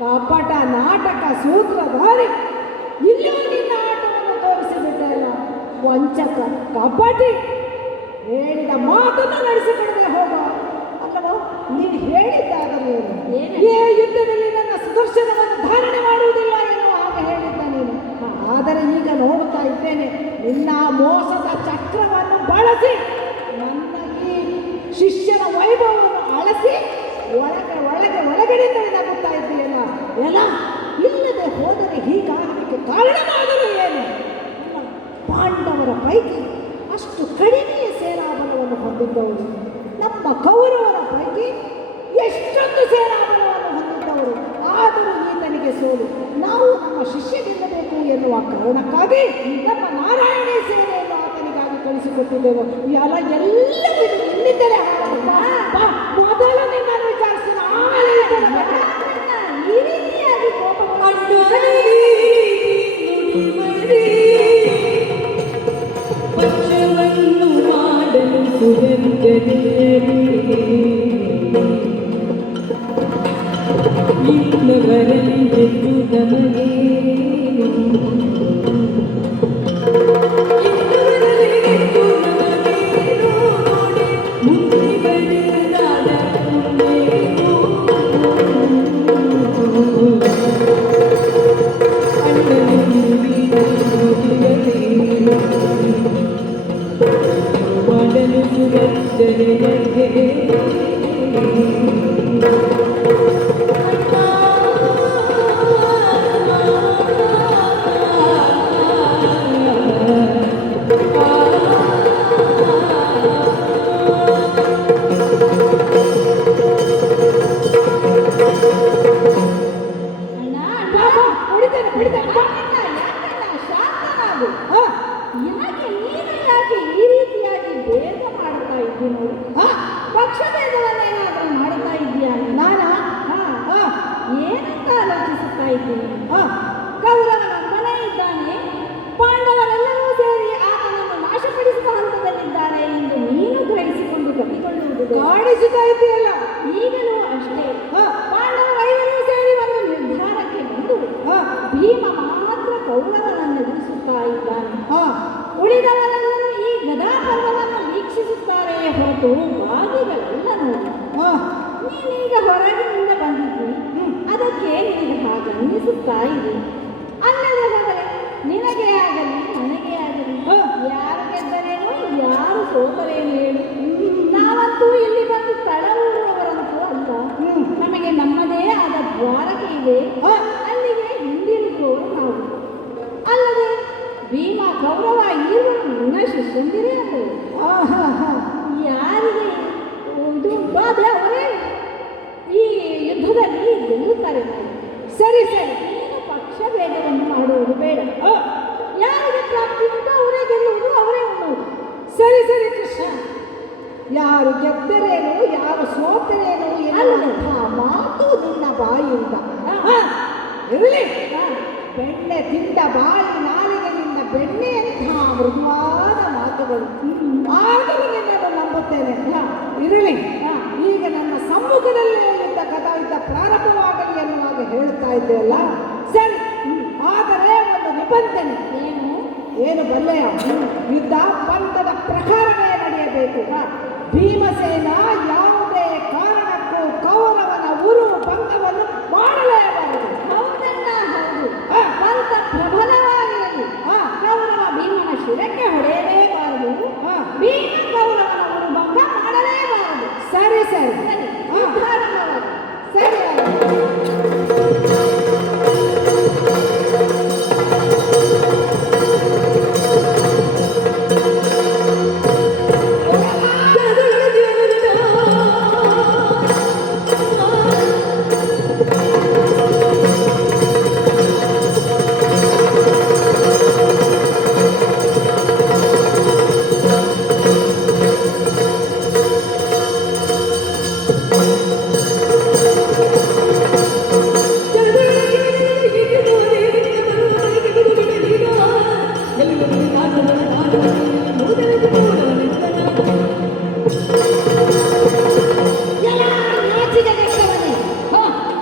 ಕಪಟ ನಾಟಕ ಸೂತ್ರಧಾರಿ, ಇಲ್ಲೂ ನಿನ್ನ ಆಟವನ್ನು ತೋರಿಸಿಬಿಟ್ಟಲ್ಲ. ವಂಚಕ, ಕಪಟಿ. ಹೇಳಿದ ಮಾತನ್ನು ನಡೆಸಿಕೊಳ್ಳದೆ ಹೋಗ. ಅಲ್ಲವೋ, ನೀನು ಹೇಳಿದ್ದಾದರೆ ಏ ಯುದ್ಧದಲ್ಲಿ ನನ್ನ ಸುದರ್ಶನವನ್ನು ಧಾರಣೆ ಮಾಡುವುದಿಲ್ಲ ಎನ್ನುವ ಹಾಗೆ ಹೇಳಿದ್ದ ನೀನು. ಆದರೆ ಈಗ ನೋಡುತ್ತಾ ಇದ್ದೇನೆ, ನಿನ್ನ ಮೋಸದ ಚಕ್ರವನ್ನು ಬಳಸಿ ನನ್ನ ಈ ಶಿಷ್ಯನ ವೈಭವವನ್ನು ಅಳಸಿ ಒಳಗಡೆಯಿಂದ ನಗುತ್ತಾ ಇದ್ದೀಯಲ್ಲ. ಎಲ್ಲ ಇಲ್ಲದೆ ಹೋದರೆ ಹೀಗಾಗಲಿಕ್ಕೆ ಕಾರಣವಾಗಲು ಏನು? ಪಾಂಡವರ ಪೈಕಿ ಅಷ್ಟು ಕಡಿಮೆಯ ಸೇನಾಬಲವನ್ನು ಹೊಂದಿದ್ದವರು, ನಮ್ಮ ಕೌರವರ ಪೈಕಿ ಎಷ್ಟೊಂದು ಸೇನಾಬಲವನ್ನು ಹೊಂದಿದ್ದವರು. ಆದರೂ ಈತನಿಗೆ ಸೋಲು. ನಾವು ನಮ್ಮ ಶಿಷ್ಯ ಗೆಲ್ಲಬೇಕು ಎನ್ನುವ ಕಾರಣಕ್ಕಾಗಿ ನಮ್ಮ ನಾರಾಯಣಿ ಸೇನೆಯನ್ನು ಆತನಿಗಾಗಿ ಕಳಿಸಿಕೊಟ್ಟಿದ್ದೆವು. ಎಲ್ಲ ಇಲ್ಲಿದ್ದರೆ ಮೊದಲು ನಿನ್ನನ್ನು ವಿಚಾರಿಸ್ತೀನಿ, ಆಮೇಲೆ ಈ ರೀತಿಯಾಗಿ ಪಕ್ಷವನ್ನು ಮಾಡಲು ಇನ್ನವರೆಂದು ನಮಗೆ ಮಾಡಲು ಸುರಕ್ಷಣೆ ಈ ರೀತಿಯಾಗಿ ಭೇದ ಮಾಡ್ತಾ ಇದ್ದೀನಿ ನೋಡಿ. ಪಕ್ಷಭೇದವನ್ನೇನಾದರೂ ಮಾಡ್ತಾ ಇದೆಯಾ? ಏನಂತ ಆಲೋಚಿಸುತ್ತಾ ಇದ್ದೀನಿ. ಕೌರವನ ಮನೆ ಇದ್ದಾನೆ, ಪಾಂಡವರೆಲ್ಲರೂ ಸೇರಿ ಆತನನ್ನು ನಾಶಪಡಿಸುವ ಹಂತದಲ್ಲಿದ್ದಾರೆ ಎಂದು ನೀನು ಗ್ರಹಿಸಿಕೊಂಡು ಕಟ್ಟಿಕೊಳ್ಳುವುದು ಕಾಣಿಸುತ್ತಾ ಇದೆಯಲ್ಲ. ಈಗಲೂ ಅಷ್ಟೇ. ಪಾಂಡವರೆಲ್ಲರೂ ಸೇರಿ ಒಂದು ನಿರ್ಧಾರಕ್ಕೆ ಬಂದು ಭೀಮ ಮಾತ್ರ ಕೌರವನನ್ನು ಎದುರಿಸುತ್ತಾ ಇದ್ದಾನೆ. ಉಳಿದವರೆಲ್ಲರೂ ಈ ಗದಾಪರ್ವವನ್ನು ವೀಕ್ಷಿಸುತ್ತಾರೆ ಹೊರತು ಭಾಗಿಗಳೆಲ್ಲ ನೋಡಿ. ನೀನೀಗ ಹೊರಗಿನಿಂದ ಬಂದಿದ್ದಿ, ಅದಕ್ಕೆ ನಿನಗೆ ಹಾಗನ್ನಿಸುತ್ತಾ ಇದೆ. ಅಲ್ಲದೆ ಹೋದರೆ ನಿನಗೆ ಆಗಲಿ ನನಗೆ ಆಗಲಿ ಯಾರು ಗೆದ್ದರೇನೋ ಯಾರು ಸೋತರೇನು ಹೇಳು. ನಾವಂತೂ ಇಲ್ಲಿ ಬಂದು ತಡವೂರುವವರಂತೂ ಅಲ್ಲ. ನಮಗೆ ನಮ್ಮದೇ ಆದ ದ್ವಾರಕೆ ಇದೆ, ಅಲ್ಲಿಗೆ ಹಿಂದಿರುಗುವವರು ನಾವು. ಅಲ್ಲದೆ ಭೀಮ ಕೌರವ ಇವರು ನನ್ನ ಶಿಷ್ಯಂದಿರೇ ಅಲ್ಲವೇ? ಯಾರಿಗೆ ಇದು ಬಾಧೆ ಅವರೇ ಈ ಯುದ್ಧದಲ್ಲಿ ಗೆಲ್ಲುತ್ತಾರೆ ನೋಡಿ. ಸರಿ ಸರಿ. ನೀನು ಪಕ್ಷ ಭೇದವನ್ನು ಮಾಡುವುದು ಬೇಡ. ಆ, ಯಾರಿಗೆ ಪ್ರಾಪ್ತಿ ಉಂಟೋ ಅವರೇ ಗೆಲ್ಲುವುದು, ಅವರೇ ಉಣ್ಣುವುದು. ಸರಿ ಸರಿ ಕೃಷ್ಣ. ಯಾರು ಗೆದ್ದರೇನು ಯಾರು ಸೋತರೇನು ಎನ್ನುವಂಥ ಮಾತು ನಿನ್ನ ಬಾಯಿಯಿಂದ ಇರಲಿ. ಬೆಣ್ಣೆ ತಿಂದ ಬಾಯಿ ನಾಲಿಗೆಯಿಂದ ಬೆಣ್ಣೆಯಂತಹ ಮೃದುವಾದ ಮಾತುಗಳು, ಆಗಲೂ ನಿನ್ನನ್ನು ನಂಬುತ್ತೇನೆ. ಇರಲಿ. ಈಗ ನನ್ನ ಸಮ್ಮುಖದಲ್ಲೇ ಯುದ್ಧ ಪ್ರಾರಂಭವಾಗಲಿ ಎನ್ನುವಾಗ ಹೇಳುತ್ತಾ ಇದ್ದೆಯಲ್ಲ, ಸರಿ. ಆದರೆ ಒಂದು ನಿಬಂಧನೆ. ಏನು ಬಲ್ಲೆಯ? ಯುದ್ಧ ಪಂಥದ ಪ್ರಕಾರವೇ ನಡೆಯಬೇಕು. ಭೀಮಸೇನ ಯಾವುದೇ ಕಾರಣಕ್ಕೂ ಕೌರವನ ಉರು ಭಂಗವನ್ನು ಮಾಡಲೇಬಾರದು. ಹೌದನ್ನ ಹೌದು. ಪಂಥ ಪ್ರಬಲವಾಗಿರಲಿ. ಕೌರವ ಭೀಮನ ಶಿರಕ್ಕೆ ಹೊಡೆಯಲೇಬಾರದು. ಭೀಮ ಕೌರವನ ಉರುಭಂಗ ಮಾಡಲೇಬಾರದು. ಸರಿ ಸರಿ ಪ್ರಾರಂಭವಾಗಲಿ. ಸರಿ.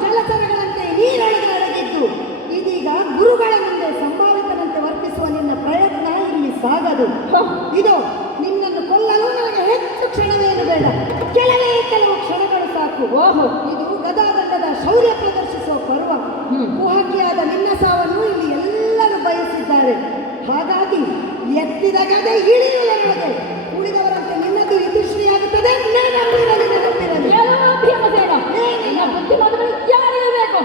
ಜಲಚರಗಳಂತೆ ನೀರೊಳಗೆ ಅಡಗಿದ್ದು ಇದೀಗ ಗುರುಗಳ ಮುಂದೆ ಸಂಭಾವಿತನಂತೆ ವರ್ತಿಸುವ ನಿನ್ನ ಪ್ರಯತ್ನ ಇಲ್ಲಿ ಸಾಗದು. ಇದು ನಿನ್ನನ್ನು ಕೊಲ್ಲಲು ನನಗೆ ಹೆಚ್ಚು ಕ್ಷಣವೇನು ಬೇಡ, ಕೆಲವು ಕ್ಷಣಗಳು ಸಾಕು. ಓಹೋ, ಇದು ಗದಾದಂಡದ ಶೌರ್ಯ ಪ್ರದರ್ಶಿಸುವ ಪರ್ವ. ಕುಹಕಿಯಾದ ನಿನ್ನ ಸಾವನ್ನು ಇಲ್ಲಿ ಎಲ್ಲರೂ ಬಯಸಿದ್ದಾರೆ. ಹಾಗಾಗಿ ಎತ್ತಿದ ಗದೆ ಇಳಿಯುವುದರೊಳಗೆ ಉಳಿದವರಂತೆ ನಿನ್ನದು ಇತಿಶ್ರೀಯಾಗುತ್ತದೆ. ನೆನಪಿರಲಿ, ನೆನಪಿರಲಿ. ಭೀಮಸೇನ, ನಿನ್ನ ಬುದ್ಧಿಮಾತುಗಳು ಯಾರಿಗೆ ಬೇಕು?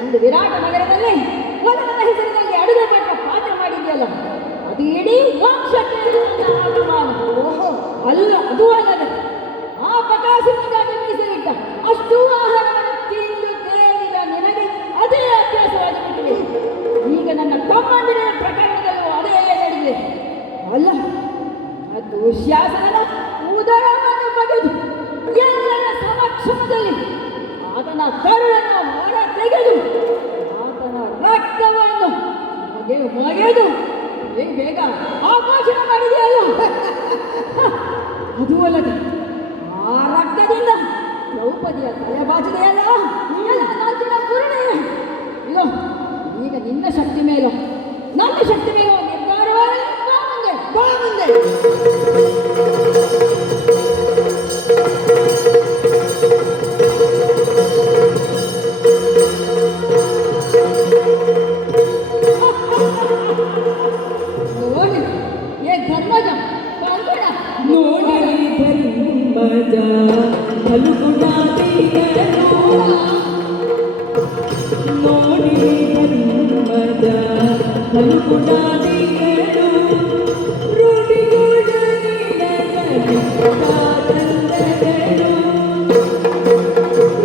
ಒಂದು ವಿರಾಟ ನಗರದಲ್ಲಿ ಮೊದಲನ ಹೆಸರಿನಲ್ಲಿ ಅಡುಗೆ ಭಟ್ರ ಪಾತ್ರ ಮಾಡಿದೆಯಲ್ಲ, ಅದು ಇಡೀ ವಂಶಕ್ಕೆ ಇರುವಂತಹ ಅಭಿಮಾನ. ಅಲ್ಲ, ಅದು ಅಲ್ಲದೆ ಆ ಬಕಾಸುರನಿಗಾಗಿ ಮೀಸಲಿಟ್ಟ ಅಷ್ಟು ಆಹಾರವನ್ನು ತಿಂದು ತೇಲಿದ ನಿನಗೆ ಅದೇ ಅಭ್ಯಾಸವಾಗಿ ಬಿಟ್ಟಿದೆ. ಈಗ ನನ್ನ ತಮ್ಮಂದಿರ ಪ್ರಕರಣದಲ್ಲೂ ಅದೇ ನಡೆದಿದೆ. ಅಲ್ಲ, ಅದು ಶಾಸನ ಉದರವನ್ನು ಬಗೆದು ಎಲ್ಲರ ಸಮಕ್ಷಮದಲ್ಲಿ ಆತನ ಕರುಳನ್ನು ಹೊರ ತೆಗೆದು ಆತನ ರಕ್ತವನ್ನು ಮಗೆದು ಬೇಗ ಆಘೋಷಣೆ ಮಾಡಿದೆಯಲ್ಲ. ಅದು ಅಲ್ಲದೆ ಆ ರಕ್ತದಿಂದ ದ್ರೌಪದಿಯ ತಲೆ ಬಾಚಿದೆಯಲ್ಲ, ನಾಚಿನ ಪೂರ್ಣೆ. ಇದು ಈಗ ನಿನ್ನ ಶಕ್ತಿ ಮೇಲೋ ನನ್ನ ಶಕ್ತಿ ಮೇಲೋ ನಿರ್ಧಾರವಾಗಿ ಬಾ ಮುಂದೆ. ನೋಡಿ, ಏ ಧರ್ಮಜ ಪಾಲ್ಗೊಳ್ಳ. ನೋಡಿ ಧರ್ಮಜ ಫಲ್ಗುಣಾದಿಗಳು, ನೋಡಿ ಧರ್ಮಜ ಫಲ್ಗುಣಾದಿಗಳು, ರೂಢಿಗೂಢ ನಿನಗಲಿತ ತಂದೆಗಳು,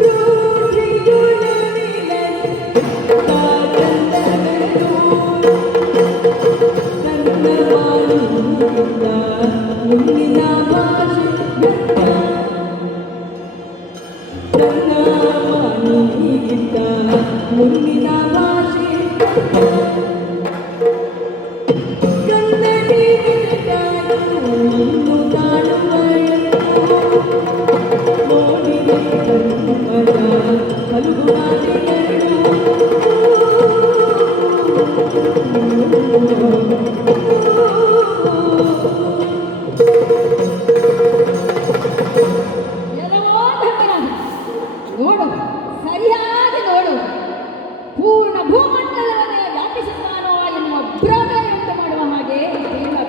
ರೂಢಿಗೂಢ ನಿನಗಲಿತ ತಂದೆಗಳು, ನನ್ನ ಮಾನಿಂದ ಮುಂದಿನ ಭಾಷೆ ನನ್ನ ಮಾನಿಗಿಂತ ಮುಂದಿನ ಭಾಷೆ ಕನ್ನಡಿಗಿಂತ ಇನ್ನು ತಾಳುವಳು. ನೋಡಿ ಧರ್ಮದ ಫಲ್ಗುಣಾದಿಗಳು,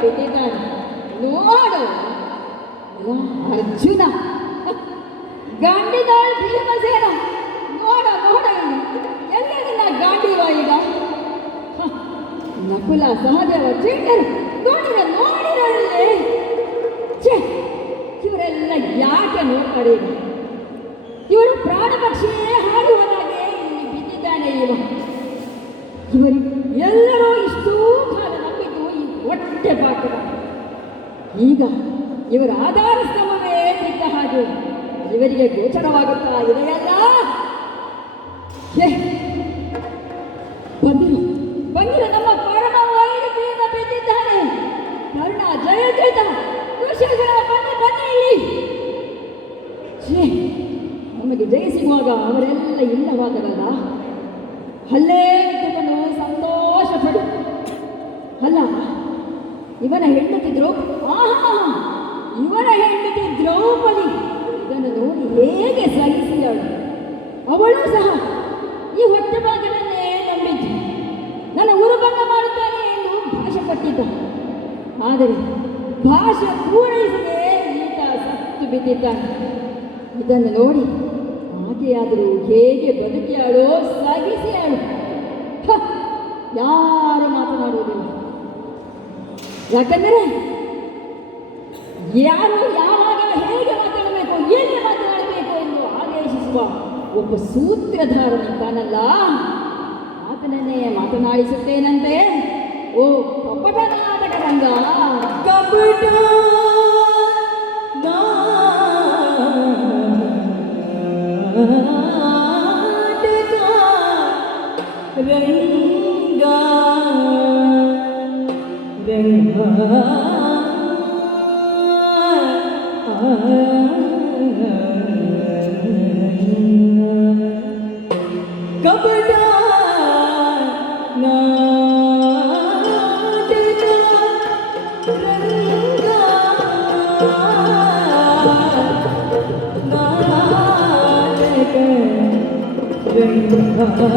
ಬಿದ್ದಿದ್ದಾನೆ. ನೋಡು ಅರ್ಜುನ, ಗಂಡಿದಾಳ್ ಭೀಮಸೇನ, ನೋಡ ನೋಡ ಎಲ್ಲಿ ನಿನ್ನ ಗಾಂಡೀವ ಈಗ? ನಕುಲ ಸಹದೇವ ಚೇಟರು ನೋಡಿರಲ್ಲೇ. ಛೇ, ಇವರೆಲ್ಲ ಯಾಕೆ ನೋಡ್ತಾರೆ? ಇವರು ಪ್ರಾಣ ಪಕ್ಷಿಯೇ ಹಾಡುವನಾಗೆ ಇಲ್ಲಿ ಬಿದ್ದಿದ್ದಾನೆ. ಇವರು ಎಲ್ಲರೂ ಇಷ್ಟೂ ಕಾಲ ನಂಬಿದ್ದು ಈ ಹೊಟ್ಟೆ ಪಾತ್ರ. ಈಗ ಇವರ ಆಧಾರ ಸ್ತಂಭವೇ ಬಿದ್ದ ಹಾಗೆ ಇವರಿಗೆ ಗೋಚರವಾಗುತ್ತಾ ಇದೆಯಲ್ಲ. ಬಂದಿರ ನಮ್ಮ ಕರ್ಣ ವೈರಿಯಿಂದ ಬಿದ್ದಿದ್ದಾನೆ. ಕರ್ಣ ಜಯ ಜಯತ ಕುಶೇಶ್ವರ, ಬನ್ನಿ ಇಲ್ಲಿ. ನಮಗೆ ಜಯ ಸಿಗುವಾಗ ಅವರೆಲ್ಲ ಇಲ್ಲವಾದರಲ್ಲ. ಅಲ್ಲೇ ಇದ್ದುಕೊಂಡು ಸಂತೋಷ ಪಡು. ಅಲ್ಲ, ಇವನ ಹೆಂಡತಿ ಇವನ ಹೆಂಡತಿ ದ್ರೌಪದಿ ಇದನ್ನು ನೋಡಿ ಹೇಗೆ ಸಹಿಸಿದಳು. ಅವಳು ಸಹ ಈ ಹೊಟ್ಟೆ ಭಾಗದನ್ನೇ ನಂಬಿದ್ದು. ನನ್ನ ಉರುಭಂಗ ಮಾಡುತ್ತಾನೆ ಎಂದು ಭಾಷೆ ಕೊಟ್ಟಿದ್ದ. ಆದರೆ ಭಾಷೆ ಪೂರೈಸದೆ ಈತ ಸತ್ತು ಬಿದ್ದಿದ್ದಾನೆ. ಇದನ್ನು ನೋಡಿ ಆಕೆಯಾದರೂ ಹೇಗೆ ಬದುಕಿಯಾಳೋ ಸಹಿಸಿಯಾಳು. ಯಾರು ಮಾತನಾಡುವುದಿಲ್ಲ. ಯಾಕಂದರೆ ಯಾರು ಯಾವಾಗ ಹೇಗೆ ಮಾತಾಡಬೇಕು, ಎಲ್ಲಿ ಮಾತನಾಡಬೇಕು ಎಂದು ಆದೇಶಿಸುವ ಒಬ್ಬ ಸೂತ್ರಧಾರನಿದ್ದಾನಲ್ಲ, ಆತನನ್ನೇ ಮಾತನಾಡಿಸುತ್ತೇನಂತೆ. ಓ ಕಪಟ ನಾಟಕ ರಂಗ, ಕಪಟ ರಂಗ ರಂಗ ಕಪಟ ನಾಟಕ ರಂಗ ನಾಟಕ ರಂಗ ಚಪಲ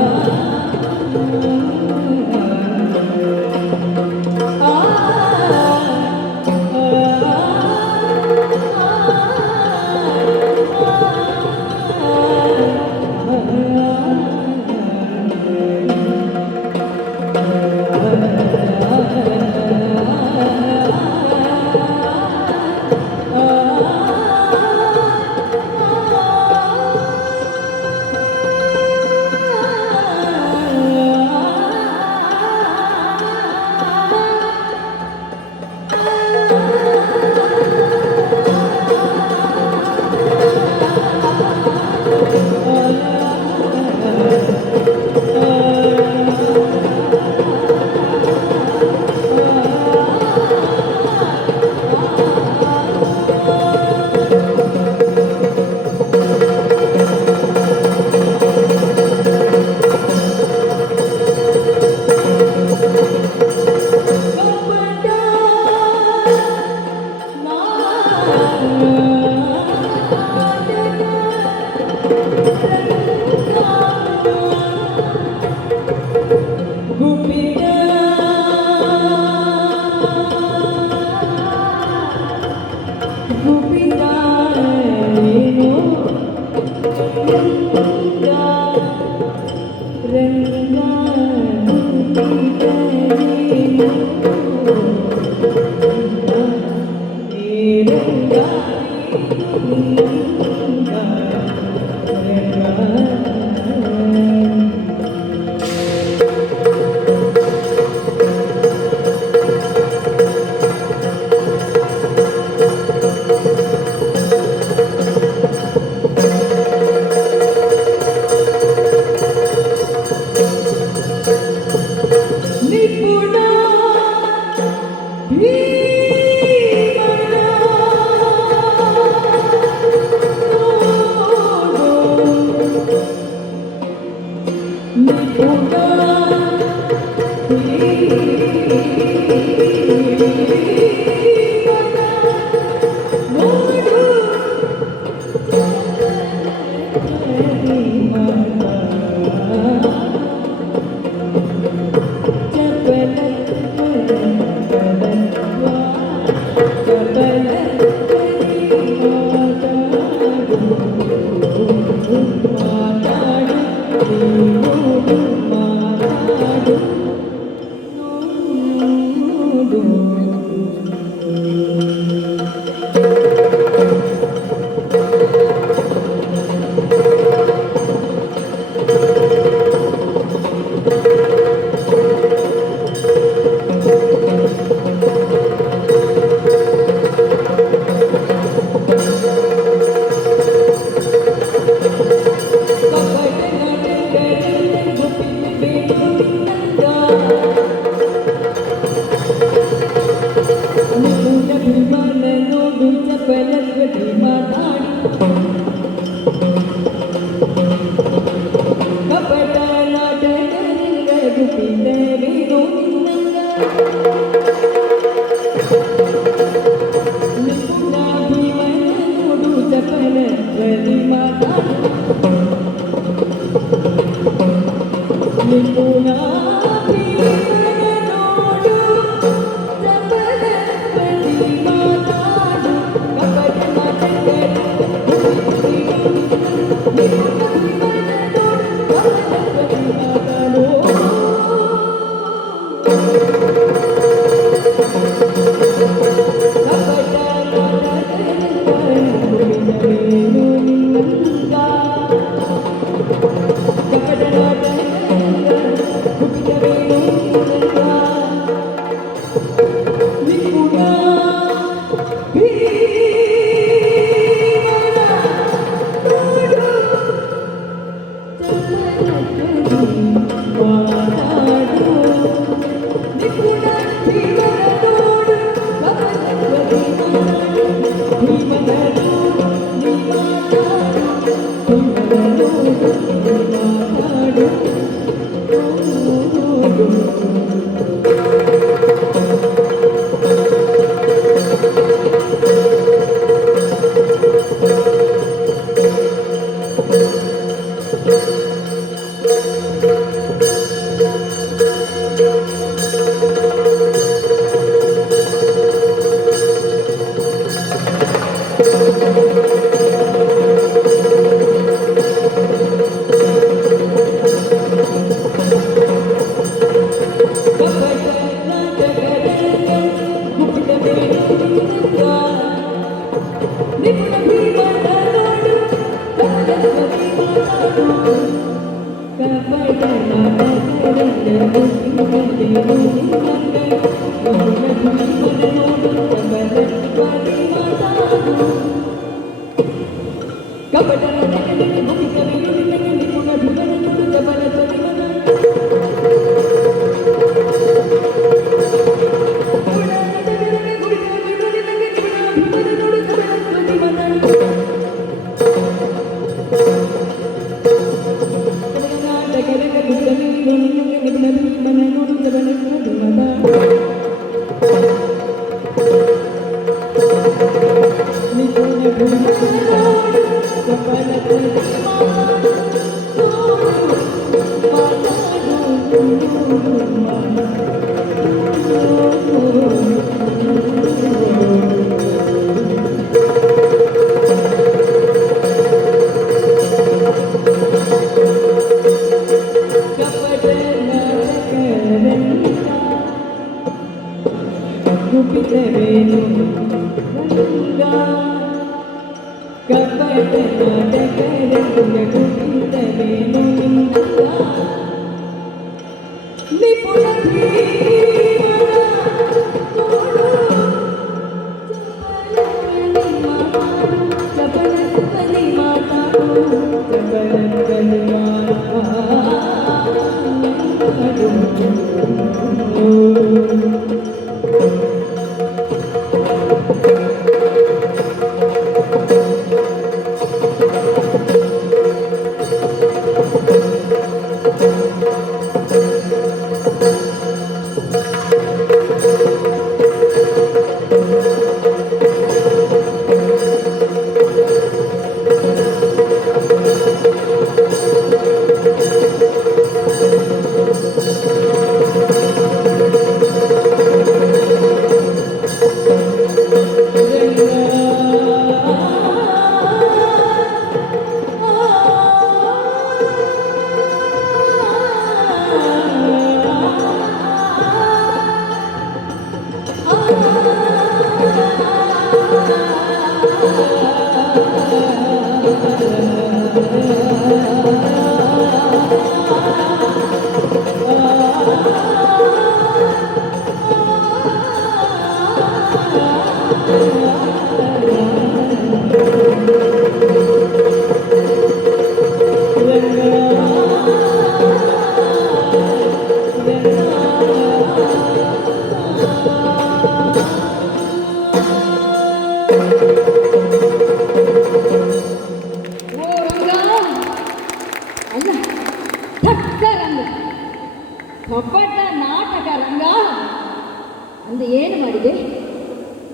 ಅಂದು ಏನು ಮಾಡಿದೆ?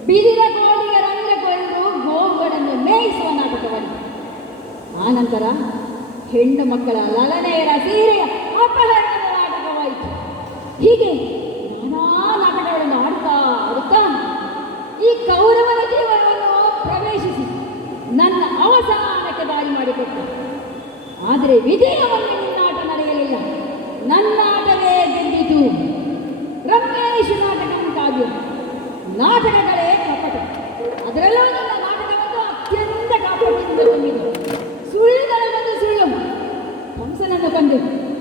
ಬಿದಿರ ಕೋಳಿಯ ರಂಗ ಕೊಯ್ದು ಗೋವುಗಳನ್ನು ಮೇಯಿಸುವ ನಾಟಕವಾಗಿದೆ. ಆನಂತರ ಹೆಣ್ಣು ಮಕ್ಕಳ ಲಲನೆಯರ ಸೀರೆಯ ಅಪಹರಣದ ನಾಟಕವಾಯಿತು. ಹೀಗೆ ನಾನಾ ನಾಟಕಗಳನ್ನು ಆಡುತ್ತಾ ಈ ಕೌರವರ ಜೀವನವನ್ನು ಪ್ರವೇಶಿಸಿ ನನ್ನ ಅವಸಾನಕ್ಕೆ ದಾರಿ ಮಾಡಿಕೊಟ್ಟ. ಆದರೆ ವಿಜಯವನ್ನು ನಿನ್ನಾಟ ನಡೆಯಲಿಲ್ಲ, ನನ್ನಾಟವೇ ಗೆದ್ದಿತು. ರಮೇಶ್ ನಾಟಕ ಕಾವ್ಯ, ನಾಟಕಗಳೇ ಕಪಟ. ಅದರಲ್ಲೂ ನನ್ನ ನಾಟಕವನ್ನು ಅತ್ಯಂತ ಕಾಪಟ್ಯದಿಂದ ತುಂಬಿತು. ಸುಳ್ಳುಗಳನ್ನು ಸುಳ್ಳು, ಕಂಸನನ್ನು ಕೊಂದೆ,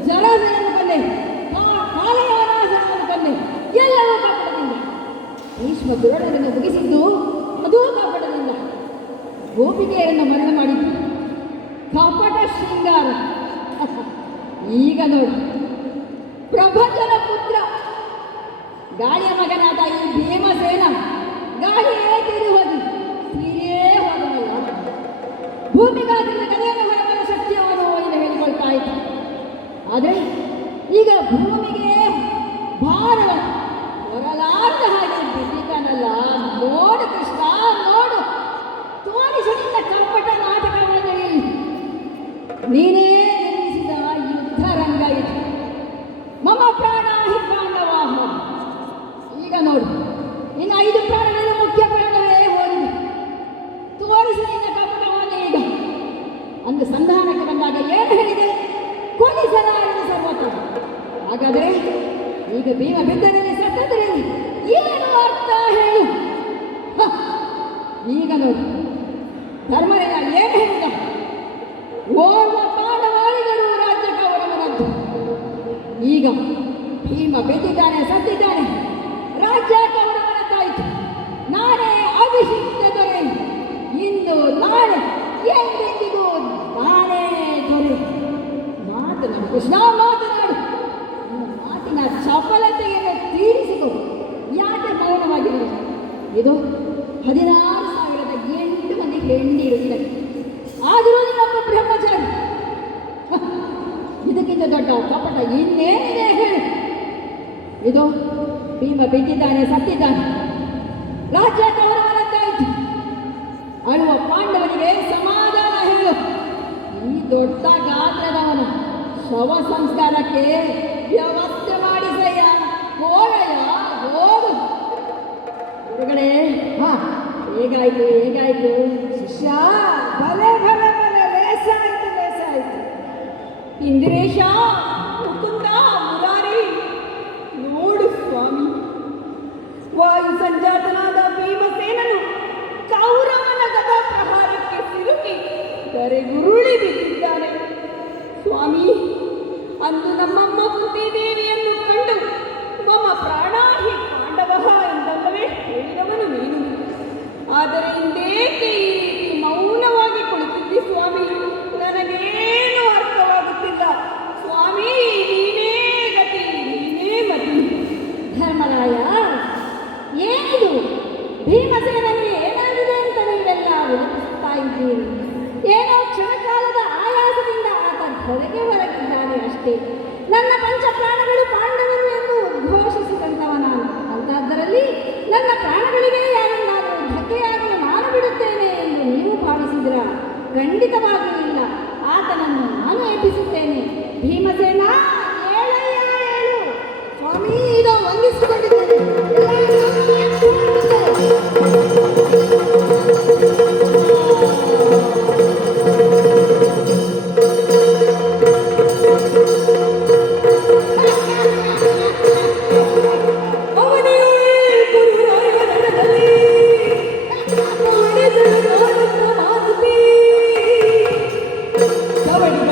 ಜರಾಸನನ್ನು ಕೊಂದೆ, ಕಾಲಯಾನಾಸನನ್ನು ಕೊಂದೆ, ಎಲ್ಲವೂ ಕಪಟದಿಂದ. ಭೀಷ್ಮ ದ್ರೋಣರನ್ನು ಮುಗಿಸಿದ್ದು ಅದೂ ಕಪಟದಿಂದ. ಗೋಪಿಕೆಯರನ್ನು ಮರಣ ಮಾಡಿದ್ದು ಕಪಟ ಶೃಂಗಾರ. ಈಗ ನೋಡಿ, ಪ್ರಭಂಜನ ಪುತ್ರ ಗಾಳಿಯ ಮಗನಾದ ಈ ಭೀಮಸೇನ ಗಾಳಿಯೇ ತೀರಿ ಹೋಗಿ ತೀರೇ ಹೋದನಲ್ಲ. ಭೂಮಿಗಾದ್ರಿಂದ ಗದೆಯನ್ನು ಹೊರಬರ ಶಕ್ತಿಯವನು ಎಂದು ಹೇಳಿಕೊಳ್ತಾ ಇದ್ದ. ಆದರೆ ಈಗ ಭೂಮಿಗೆ ಭಾರವ ಹೊರಲಾರದ ಹಾಗೆ ಬಿದ್ದಿದ್ದಾನಲ್ಲ. ನೋಡು ಕೃಷ್ಣ, ನೋಡು, ತೋರಿಸು ನಿನ್ನ ಕಪಟ ನಾಟಕವನ್ನು. ನೀನೇ ನಿರ್ಮಿಸಿದ ಯುದ್ಧ ರಂಗ ಇದು. ಮಮ ಪ್ರಾಣ ಹಿ ಪಾಂಡವಾಹ. ಈಗ ನೋಡು, ಇನ್ನು 5 ಪ್ರಾಣಗಳಲ್ಲಿ ಮುಖ್ಯ ಪ್ರಾಣವೇ ಹೋಗಿದೆ. ತೋರಿಸಿ ನಿನ್ನ ಕಪಟವನ್ನು ಈಗ. ಅಂದು ಸಂಧಾನಕ್ಕೆ ಬಂದಾಗ ಏನು ಹೇಳಿದೆ? ಕೊಲಿಸಲಾರದು ಸರ್ವತ. ಹಾಗಾದರೆ ಈಗ ಭೀಮ ಬಿದ್ದರಲ್ಲಿ ಸತ್ತದರೆ ಏನು ಅರ್ಥ ಹೇಳು? ಈಗ ನೋಡು, ಧರ್ಮರಾಯ ಏನು ಹೇಳಿದ? ಓರ್ವ ಪಾಂಡವಾಳಿಗಳು ರಾಜ್ಯ ಕೌರವನದ್ದು. ಈಗ ಭೀಮ ಬೆದ್ದಿದ್ದಾನೆ, ಸತ್ತಿದ್ದಾನೆ, ರಾಜ್ಯ ಕೌರವನದ್ದಾಯಿತು. ನಾನೇ ಅಭಿಷಿಕ್ತ ದೊರೆ. ಇಂದು ನಾಳೆ ಎಂದೆಂದಿಗೂ ನಾನೇ ದೊರೆ. ಮಾತನಾಡು ಕೃಷ್ಣ, ಮಾತನಾಡು. ಮಾತಿನ ಚಪಲತೆಯನ್ನು ತೀರಿಸಿಕೊ. ಯಾಕೆ ಮೌನವಾಗಿರಲಿ? ಇದು 16,008 ಮಂದಿ ಹೆಂಡಿರುತ್ತಾರೆ. ಆದರೂ ನಿನ್ನೊಬ್ಬ ಬ್ರಹ್ಮಚಾರಿ. ಇದಕ್ಕಿಂತ ದೊಡ್ಡ ಕಪಟ ಇನ್ನೇನಿದೆ ಹೇಳು? ಇದು ಭೀಮ ಬಿದ್ದಿದ್ದಾನೆ, ಸತ್ತಿದ್ದಾನೆ, ರಾಜ್ಯ ಕೌರವನದ್ದಾಯಿತು. ಅಳುವ ಪಾಂಡವನಿಗೆ ಸಮಾಧಾನ ಹೇಳು. ಈ ದೊಡ್ಡ ಗಾತ್ರದವನು ಶವ ಸಂಸ್ಕಾರಕ್ಕೆ ವ್ಯವಸ್ಥೆ ಮಾಡಿಸಯ್ಯ. ಹೋಗಯ್ಯ, ಹೋಗು. ಗುರುಗಳೇ, ಹೇಗಾಯ್ತು ಶಿಷ್ಯ? ಭಲೆ ಭಲೆ ಭಲೆ, ಲೇಸಾಯ್ತು. ಇಂದಿರೇಶ, ಮುಕುಂದ, ಮುರಾರಿ, ನೋಡು ಸ್ವಾಮಿ, ವಾಯು ಸಂಜಾತನಾದ ಭೀಮಸೇನನು ಕೌರವನ ಗದಾ ಪ್ರಹಾರಕ್ಕೆ ಸಿಲುಕಿ ಧರೆಗುರುಳಿ ಬಿದ್ದಿದ್ದಾನೆ. ಸ್ವಾಮಿ, ಅಂದು ನಮ್ಮಮ್ಮ ಕುಂತಿದೇವಿಯನ್ನು ಕಂಡು ಮಮ ಪ್ರಾಣಾಹಿ ಪಾಂಡವಃ ಎಂದಲ್ಲವೇ ಹೇಳಿದವನು ನೀನು. ಆದರೆ ಇಂದೇಕೆ ಈ ರೀತಿ ಮೌನವಾಗಿ ಕುಳಿತಿದ್ದಿ ಸ್ವಾಮಿ? ನನಗೇನು ಅರ್ಥವಾಗುತ್ತಿಲ್ಲ ಸ್ವಾಮಿ. ನೀನೇ ಗತಿ, ನೀನೇ ಮತಿ. ಧರ್ಮರಾಯ, ಏನಿದು? ಭೀಮಸೇನಿಗೆ ಏನಾಗಿದೆ ಅಂತ ನೀವೆಲ್ಲ ವಿಲಪಿಸುತ್ತಾ ಇದ್ದೀರಿ. ಏನೋ ಕ್ಷಣಕಾಲದ ಆಯಾಸದಿಂದ ಆತ ಹೊರಗಿದ್ದಾನೆ ಅಷ್ಟೇ. ನನ್ನ ಪಂಚ ಪ್ರಾಣಗಳು ಪಾಂಡವರು ಎಂದು ಉದ್ಘೋಷಿಸಿದಂಥವ ನಾನು. ಅಂಥದ್ದರಲ್ಲಿ ನನ್ನ ಪ್ರಾಣಗಳಿಗೆ ಯಾರನ್ನಾದರೂ ಧಕ್ಕೆಯಾಗಲು ನಾನು ಬಿಡುತ್ತೇನೆ ಎಂದು ನೀವು ಭಾವಿಸಿದ್ರ? ಖಂಡಿತವಾಗಿಯೂ ಇಲ್ಲ. ಆತನನ್ನು ನಾನು ಎಬ್ಬಿಸುತ್ತೇನೆ. ಭೀಮಸೇನ, ಏಳಯ್ಯ ಏಳು. ಸ್ವಾಮಿ, ಇದು ವಂದಿಸಿಕೊಂಡಿದ್ದೇನೆ. ಕಬಡ್ಡಿ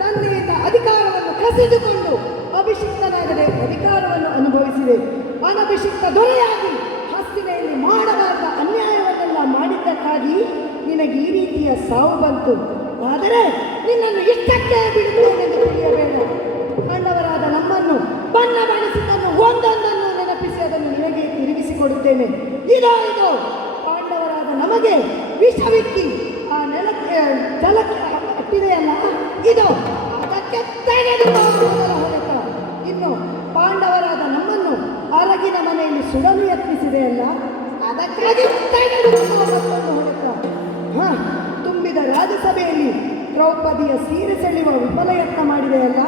ತಂದೆಯಿಂದ ಅಧಿಕಾರವನ್ನು ಕಸಿದುಕೊಂಡು ಅಭಿಷಿಕ್ತನಾಗದೆ ಅಧಿಕಾರವನ್ನು ಅನುಭವಿಸಿದೆ. ಅನಭಿಷಿಕ್ತ ದೊರೆಯಾಗಿ ಹಸ್ತಿನೆಯಲ್ಲಿ ಮಾಡಬಾರದ ಅನ್ಯಾಯವನ್ನೆಲ್ಲ ಮಾಡಿದ್ದಕ್ಕಾಗಿ ನಿನಗೆ ಈ ರೀತಿಯ ಸಾವು ಬಂತು. ಆದರೆ ನಿನ್ನನ್ನು ಇಷ್ಟಕ್ಕೆ ಬಿಡುತ್ತೇನೆಂದು ತಿಳಿಯಬೇಡ. ಅಣ್ಣವರಾದ ನಮ್ಮನ್ನು ಬಣ್ಣ ಬಣಿಸಿದ್ದನ್ನು ಒಂದೊಂದನ್ನು ನೆನಪಿಸಿ ಅದನ್ನು ನಿನಗೆ ತಿರುಗಿಸಿಕೊಡುತ್ತೇನೆ. ಇದೋ ಪಾಂಡವರಾದ ನಮಗೆ ವಿಷವಿಕ್ಕಿ ಆ ನೆಲಕ್ಕೆ ಜಲಕ್ಕೆ ಹಟ್ಟಿದೆಯಲ್ಲ, ಇದು ಅದಕ್ಕೆ ತೆಗೆದುಕೊಳ್ಳುವುದರ ಹೊಡೆತ. ಇನ್ನು ಪಾಂಡವರಾದ ನಮ್ಮನ್ನು ಅರಗಿನ ಮನೆಯಲ್ಲಿ ಸುಡಲು ಯತ್ನಿಸಿದೆಯಲ್ಲ, ಅದಕ್ಕಾಗಿ ತೆಗೆದುಕೊಳ್ಳುವುದನ್ನು ಹೊಡೆತ. ತುಂಬಿದ ರಾಜಸಭೆಯಲ್ಲಿ ದ್ರೌಪದಿಯ ಸೀರೆ ಸೆಳೆಯುವ ವಿಫಲ ಯತ್ನ ಮಾಡಿದೆಯಲ್ಲ,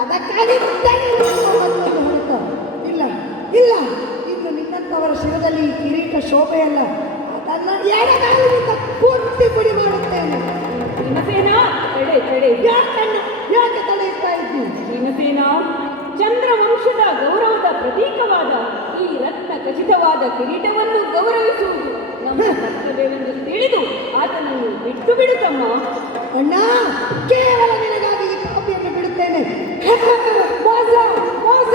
ಅದಕ್ಕಾಗಿ ತೆಗೆದುಕೊಳ್ಳುವುದನ್ನು ಹೊಡೆತ. ಇಲ್ಲ ಇಲ್ಲ, ಇನ್ನು ನಿನ್ನಂಥವರ ಶಿರದಲ್ಲಿ ಈ ಕಿರೀಟ ಶೋಭೆಯಲ್ಲ, ಅದನ್ನು ಎಡಗಾಲಿನಿಂದ ಪೂರ್ತಿ ಪುಡಿ ಮಾಡುತ್ತೇನೆ. ಭೀಮಸೇನ, ತಡೆ. ಯಾಕೆ ತಡೆಯುತ್ತಾ ಇದ್ದೀನಿ? ಭೀಮಸೇನ, ಚಂದ್ರವಂಶದ ಗೌರವದ ಪ್ರತೀಕವಾದ ಈ ರತ್ನ ಖಚಿತವಾದ ಕಿರೀಟವನ್ನು ಗೌರವಿಸುವುದು ನಮ್ಮ ಕರ್ತವ್ಯವೆಂದು ತಿಳಿದು ಆತನನ್ನು ಬಿಟ್ಟು ಬಿಡುತ್ತಮ್ಮ. ಅಣ್ಣ, ಕೇವಲ ನಿನಗಾಗಿ ಈ ಪಾಪಿಯನ್ನು ಬಿಡುತ್ತೇನೆ. ಮೋಸ ಮೋಸ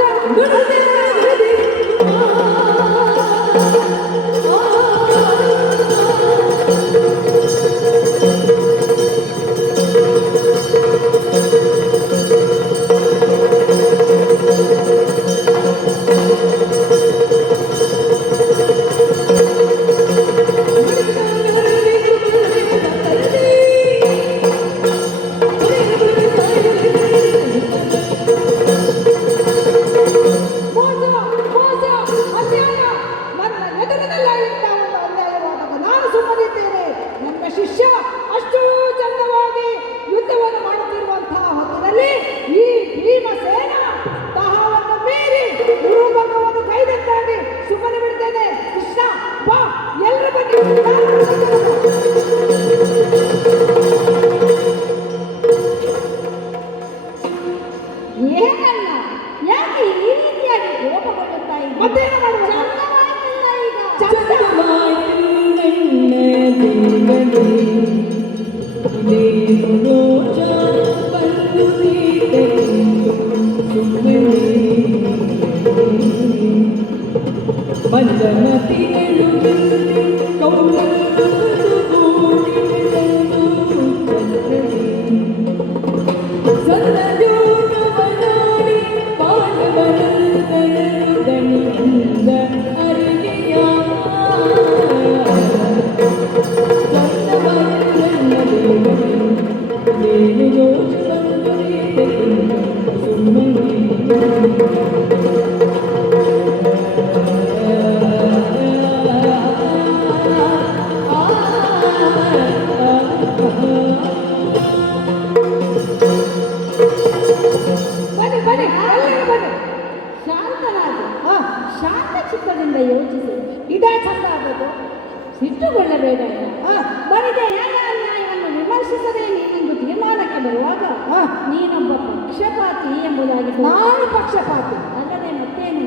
ಏನಲ್ಲ, ಯಾಕೆ ಈ ರೀತಿಯಾಗಿ ಕೋಪಗೊಳ್ಳುತ್ತಾ ಇದ್ದೀರಿ? ಮತ್ತೇನು ಮಾಡುವ? ಚಂದವಾಯ್ತಲ್ಲ ಈಗ. ಬನ್ನಿ, ಎಲ್ಲರೂ ಬನ್ನಿ. ಶಾಂತನಾಗಿ ಶಾಂತ ಚಿತ್ತದಿಂದ ಯೋಚಿಸಿ. ಇದೇ ಚಂದ ಆಗೋದು. ಸಿಟ್ಟುಗೊಳ್ಳಬೇಡ. ಬರಿದೆ ನ್ಯಾಯ ಅನ್ಯಾಯವನ್ನು ವಿಮರ್ಶಿಸದೆ ನೀನೊಂದು ತೀರ್ಮಾನಕ್ಕೆ ಬರುವಾಗ ನೀನೊಬ್ಬ ಪಕ್ಷಪಾತಿ ಎಂಬುದಾಗಿ ನಾನು ಪಕ್ಷಪಾತಿ ಅಲ್ಲದೆ ಮತ್ತೇನು?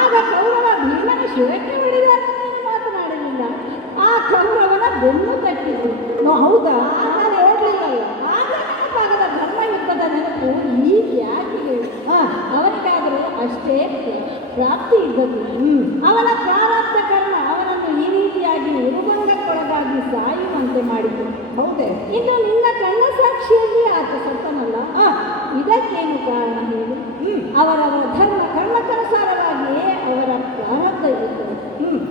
ಆಗ ಕೌರವ ಭೀಮನ ಶಿರಕ್ಕೆ ಹೊಡೆದಾಗ ನೀನು ಮಾತನಾಡಲಿಲ್ಲ. ಆ ಕೌರವನ ಬೆನ್ನು ತಟ್ಟಿದ್ದು ಹೌದಾ? ಆಗಲೇ ಹೋಗ್ಲಿಲ್ಲಲ್ಲ. ಆಗ ನೆನಪಾಗದ ಧರ್ಮ ಯುದ್ಧದ ನೆನಪು ಈಗ ಯಾಕೆ ಹೇಳು? ಅವನಿಗಾದರೂ ಅಷ್ಟೇ ಪ್ರಾಪ್ತಿ ಇದ್ದದ್ದು. ಅವನ ಪ್ರಾರಬ್ಧ ಕರ್ಮ ಅವನನ್ನು ಈ ರೀತಿಯಾಗಿ ಉರುಭಂಗಕ್ಕೊಳಗಾಗಿ ಸಾಯುವಂತೆ ಮಾಡಿತು. ಹೌದೇ? ಇನ್ನು ನಿನ್ನ ಕಣ್ಣ ಸಾಕ್ಷಿಯಲ್ಲಿ ಆತ ಸತ್ತನಲ್ಲ, ಇದಕ್ಕೇನು ಕಾರಣ ಹೇಳು? ಅವರವರ ಧರ್ಮ ಕರ್ಮಕ್ಕನುಸಾರವಾಗಿಯೇ ಅವರ ಪ್ರಾರಬ್ಧ ಇರುತ್ತದೆ.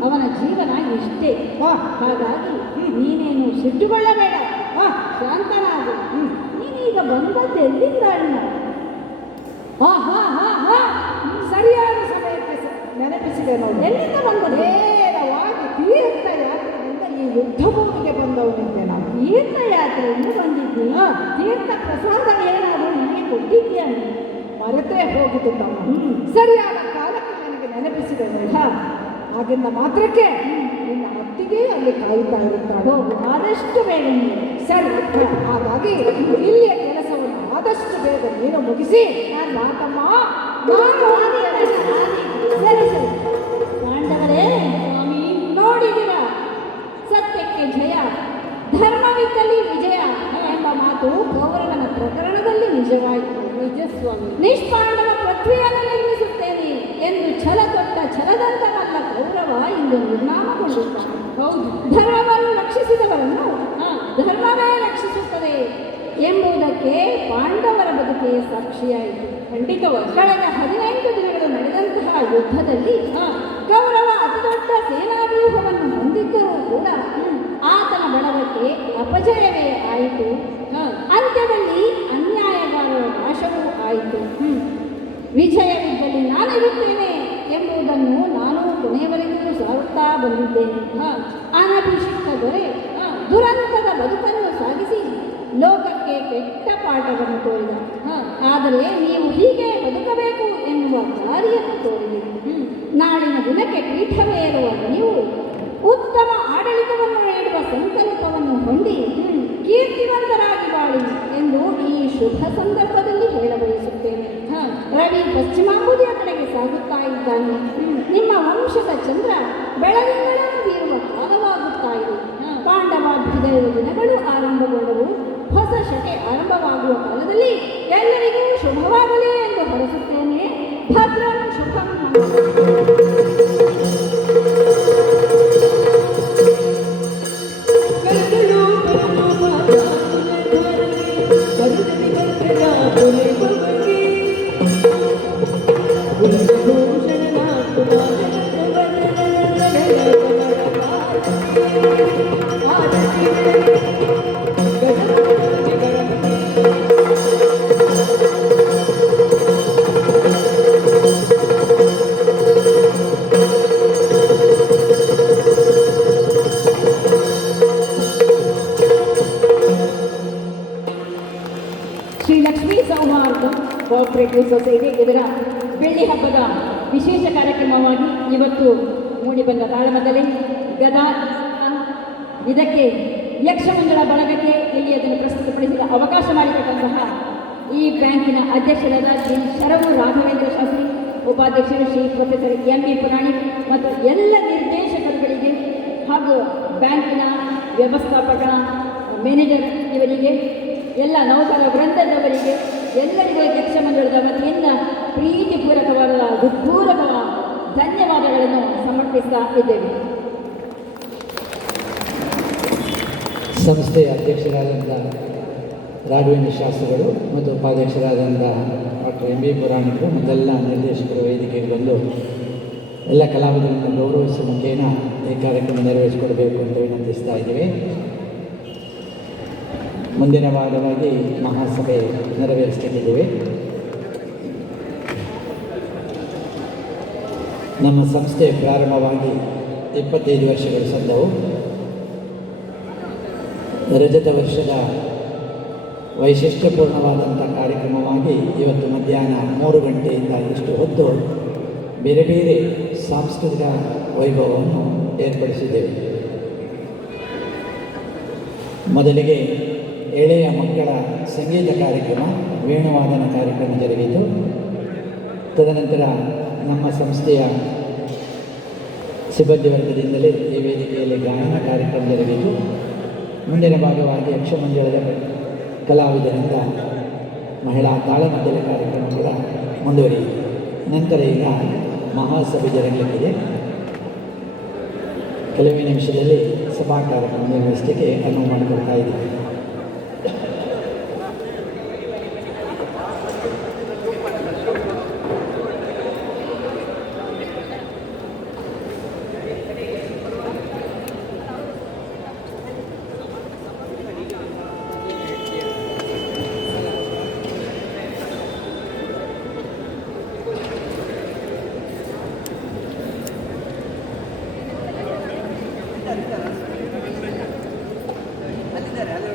ಅವನ ಜೀವನ ಇಷ್ಟೇ. ಹಾಗಾಗಿ ನೀನೇನು ಸಿಟ್ಟುಗೊಳ್ಳಬೇಡ, ಶಾಂತನಾಗು. ನೀನೀಗ ಬಂದದ್ದು ಎಲ್ಲಿಂದ ಅಣ್ಣ? ಸರಿಯಾದ ಸಮಯಕ್ಕೆ ನೆನಪಿಸಿದೆ ನೋಡಿ. ಎಲ್ಲಿಂದ ಬಂದದ್ದು? ನೇರವಾಗಿ ತೀರ್ಥಯಾತ್ರೆಯಿಂದ ಈ ಯುದ್ಧ ಭೂಮಿಗೆ ಬಂದವನಿದ್ದೆ ನಾನು. ತೀರ್ಥಯಾತ್ರೆಯಿಂದ ಬಂದಿದ್ದಿ? ತೀರ್ಥ ಪ್ರಸಾದ ಏನಾದರೂ ನನಗೆ ಕೊಟ್ಟಿದ್ಯಾ? ಮರೆತೇ ಹೋಗಿದ್ದು ತಮ್ಮ. ಸರಿಯಾದ ಕಾಲಕ್ಕೆ ನನಗೆ ನೆನಪಿಸಿದೆ ನೋಡಿ. ಆಗಿಂದ ಮಾತ್ರಕ್ಕೆ ನಿನ್ನ ಅತ್ತಿಗೆ ಅಲ್ಲಿ ಕಾಯುತ್ತಾ ಇರುತ್ತಾಳೆ. ಹೋಗು, ಆದಷ್ಟು ಬೇಗ ನೀನು. ಸರಿ, ಹಾಗಾಗಿ ಇಲ್ಲಿಯ ಕೆಲಸವನ್ನು ಆದಷ್ಟು ಬೇಗ ನೀನು ಮುಗಿಸಿ ಮಾತಮ್ಮ ನಾನು ಸರಿ ಸರಿ. ಪಾಂಡವರೇ, ಸ್ವಾಮಿ ನೋಡಿದಿರ, ಸತ್ಯಕ್ಕೆ ಜಯ, ಧರ್ಮವಿದ್ದಲ್ಲಿ ವಿಜಯ ಎಂಬ ಮಾತು ಕೌರವನ ಪ್ರಕರಣದಲ್ಲಿ ನಿಜವಾಯಿತು. ನಿಜ ಸ್ವಾಮಿ. ನಿಷ್ಪಾಂಡವ ಪೃಥ್ವಿಯನ್ನು ನಿರ್ಮಿಸುತ್ತೇನೆ ಎಂದು ಛಲ ತೊಟ್ಟ ಛಲದಂತವಲ್ಲ ಕೌರವ ಇಂದು ನಿರ್ನಾಮಗೊಂಡಿದ್ದಾನೆ. ಹೌದು. ಧರ್ಮವನ್ನು ರಕ್ಷಿಸಿದವರನ್ನು ಧರ್ಮವೇ ರಕ್ಷಿಸುತ್ತದೆ ಎಂಬುದಕ್ಕೆ ಪಾಂಡವರ ಬದುಕೆ ಸಾಕ್ಷಿಯಾಯಿತು. ಖಂಡಿತವಾಗಿ. ಕಳೆದ 15 ದಿನಗಳು ನಡೆದಂತಹ ಯುದ್ಧದಲ್ಲಿ ಕೌರವ ಅತಿದೊಡ್ಡ ಸೇನಾವ್ಯೂಹವನ್ನು ಹೊಂದಿದ್ದರೂ ಕೂಡ ಆತನ ಬಲಕ್ಕೆ ಅಪಜಯವೇ ಆಯಿತು. ಅಂತ್ಯದಲ್ಲಿ ಅನ್ಯಾಯಗಾರರ ನಾಶವೂ ಆಯಿತು. ವಿಜಯವಿದ್ದಲ್ಲಿ ನಾನಿರುತ್ತೇನೆ ಎಂಬುದನ್ನು ನಾನು ಕೊನೆಯವರೆಗೂ ಸಾರುತ್ತಾ ಬಂದಿದ್ದೇನೆ. ಅನಭಿಷಿಕ್ತ ದೊರೆ ದುರಂತದ ಬದುಕನ್ನು ಸಾಗಿಸಿ ಲೋಕಕ್ಕೆ ಕೆಟ್ಟ ಪಾಠವನ್ನು ತೋರಿದ. ಆದರೆ ನೀವು ಹೀಗೆ ಬದುಕಬೇಕು ಎನ್ನುವ ದಾರಿಯನ್ನು ತೋರಿದೆ. ನಾಳಿನ ದಿನಕ್ಕೆ ಪೀಠವೇರುವ ನೀವು ಉತ್ತಮ ಆಡಳಿತವನ್ನು ನೀಡುವ ಸಂಕಲ್ಪವನ್ನು ಹೊಂದಿ ಕೀರ್ತಿವಂತರಾಗಿ ಬಾಳಿ ಎಂದು ಈ ಶುಭ ಸಂದರ್ಭದಲ್ಲಿ ಹೇಳಬಯಸುತ್ತೇನೆ. ರವಿ ಪಶ್ಚಿಮಾಂಬುದಿಯ ಕಡೆಗೆ ಸಾಗುತ್ತಾ ಇದ್ದಾನೆ. ನಿಮ್ಮ ವಂಶದ ಚಂದ್ರ ಬೆಳದಿಂಗಳನ್ನು ಬೀರುವ ಕಾಲವಾಗುತ್ತಾ ಇದೆ. ಪಾಂಡವಾಭ್ಯುದಯದ ದಿನಗಳು ಆರಂಭಗೊಂಡವು. ಹೊಸ ಶಕೆ ಆರಂಭವಾಗುವ ಕಾಲದಲ್ಲಿ ಎಲ್ಲರಿಗೂ ಶುಭವಾಗಲಿ ಎಂದು ಹರಸುತ್ತೇನೆ. ಭದ್ರಂ ಶುಭಂ. ಕರೆದಳು ಕರುಣೆ ಮಂತ್ರನ ಪುನರ್ಭವಗೆ ಕುಲಭೂಷಣನಾಥ ಶ್ರೀ ಲಕ್ಷ್ಮೀ ಸೌಹಾರ್ದ ಕೋಆಪರೇಟಿವ್ ಸೊಸೈಟಿ ಇದರ ಬೆಳ್ಳಿ ಹಬ್ಬದ ವಿಶೇಷ ಕಾರ್ಯಕ್ರಮವಾಗಿ ಇವತ್ತು ಮೂಡಿಬಂದ ತಾಳಮದ್ದಲೆ ಗದಾ ಇದಕ್ಕೆ ಯಕ್ಷಮಂಗಳ ಬಳಗಕ್ಕೆ ಇಲ್ಲಿ ಅದನ್ನು ಪ್ರಸ್ತುತಪಡಿಸಿದ ಅವಕಾಶ ಮಾಡಿಕೊಟ್ಟಂತಹ ಈ ಬ್ಯಾಂಕಿನ ಅಧ್ಯಕ್ಷರಾದ ಶ್ರೀ ಶರವು ರಾಘವೇಂದ್ರ ಶಾಸ್ತ್ರಿ, ಉಪಾಧ್ಯಕ್ಷರು ಶ್ರೀ ಪ್ರೊಫೆಸರ್ ಎಂ.ಎ. ಪುರಾಣಿಕ್ ಮತ್ತು ಎಲ್ಲ ನಿರ್ದೇಶಕರುಗಳಿಗೆ ಹಾಗೂ ಬ್ಯಾಂಕಿನ ವ್ಯವಸ್ಥಾಪಕ ಮ್ಯಾನೇಜರ್ ಇವರಿಗೆ, ಎಲ್ಲ ನೌಕರ ವೃಂದದವರಿಗೆ, ಎಲ್ಲರಿಗೂ ಯಕ್ಷಮಂಡಲದ ವತಿಯಿಂದ ಪ್ರೀತಿಪೂರ್ವಕವಾದ ಹೃತ್ಪೂರ್ವಕ ಧನ್ಯವಾದಗಳನ್ನು ಸಮರ್ಪಿಸ್ತಾ ಇದ್ದೇವೆ. ಸಂಸ್ಥೆಯ ಅಧ್ಯಕ್ಷರಾದಂಥ ರಾಘವೇಂದ್ರ ಶಾಸ್ತ್ರಿಗಳು ಮತ್ತು ಉಪಾಧ್ಯಕ್ಷರಾದಂಥ ಡಾಕ್ಟರ್ ಎಂ.ಬಿ. ಪುರಾಣಿಕರು ಮತ್ತೆಲ್ಲ ನಿರ್ದೇಶಕರು ವೇದಿಕೆಗೆ ಬಂದು ಎಲ್ಲ ಕಲಾವಿದರನ್ನು ಗೌರವಿಸುವ ಮುಖೇನ ಈ ಕಾರ್ಯಕ್ರಮ ನೆರವೇರಿಸಿಕೊಡಬೇಕು ಅಂತ ವಿನಂತಿಸ್ತಾ ಇದ್ದೀವಿ. ಮುಂದಿನ ಭಾಗವಾಗಿ ಮಹಾಸಭೆ ನೆರವೇರಿಸ್ತಿದ್ದೇವೆ. ನಮ್ಮ ಸಂಸ್ಥೆ ಪ್ರಾರಂಭವಾಗಿ 25 ವರ್ಷಗಳು ಸಂದವು. ರಜತ ವರ್ಷದ ವೈಶಿಷ್ಟ್ಯಪೂರ್ಣವಾದಂಥ ಕಾರ್ಯಕ್ರಮವಾಗಿ ಇವತ್ತು ಮಧ್ಯಾಹ್ನ 3 ಗಂಟೆಯಿಂದ ಇಷ್ಟು ಹೊತ್ತು ಬೇರೆ ಬೇರೆ ಸಾಂಸ್ಕೃತಿಕ ವೈಭವವನ್ನು ಏರ್ಪಡಿಸಿದ್ದೇವೆ. ಮೊದಲಿಗೆ ಎಳೆಯ ಮಕ್ಕಳ ಸಂಗೀತ ಕಾರ್ಯಕ್ರಮ, ವೇಣುವಾದನ ಕಾರ್ಯಕ್ರಮ ಜರುಗಿತು. ತದನಂತರ ನಮ್ಮ ಸಂಸ್ಥೆಯ ಸಿಬ್ಬಂದಿ ವರ್ಗದಿಂದಲೇ ಈ ವೇದಿಕೆಯಲ್ಲಿ ಗಾಯನ ಕಾರ್ಯಕ್ರಮ ಜರುಗಿತು. ಮುಂದಿನ ಭಾಗವಾಗಿ ಯಕ್ಷಮಂಡಲದ ಕಲಾವಿದರಿಂದ ಮಹಿಳಾ ತಾಳಮದ್ದಲೆ ಕಾರ್ಯಕ್ರಮ ಕೂಡ ಮುಂದುವರಿಯಿತು. ನಂತರ ಈಗ ಮಹಾಸಭೆ ಜರುಗಲಿಕ್ಕಿದೆ. ಕೆಲವೇ ನಿಮಿಷದಲ್ಲಿ ಸಭಾ ಕಾರ್ಯಕ್ರಮ ನಿರ್ವಹಿಸಲಿಕ್ಕೆ ಅನುವು ಮಾಡಿಕೊಡ್ತಾ ಇದ್ದೀವಿ. ಅಲ್ಲಿದ್ದಾರೆ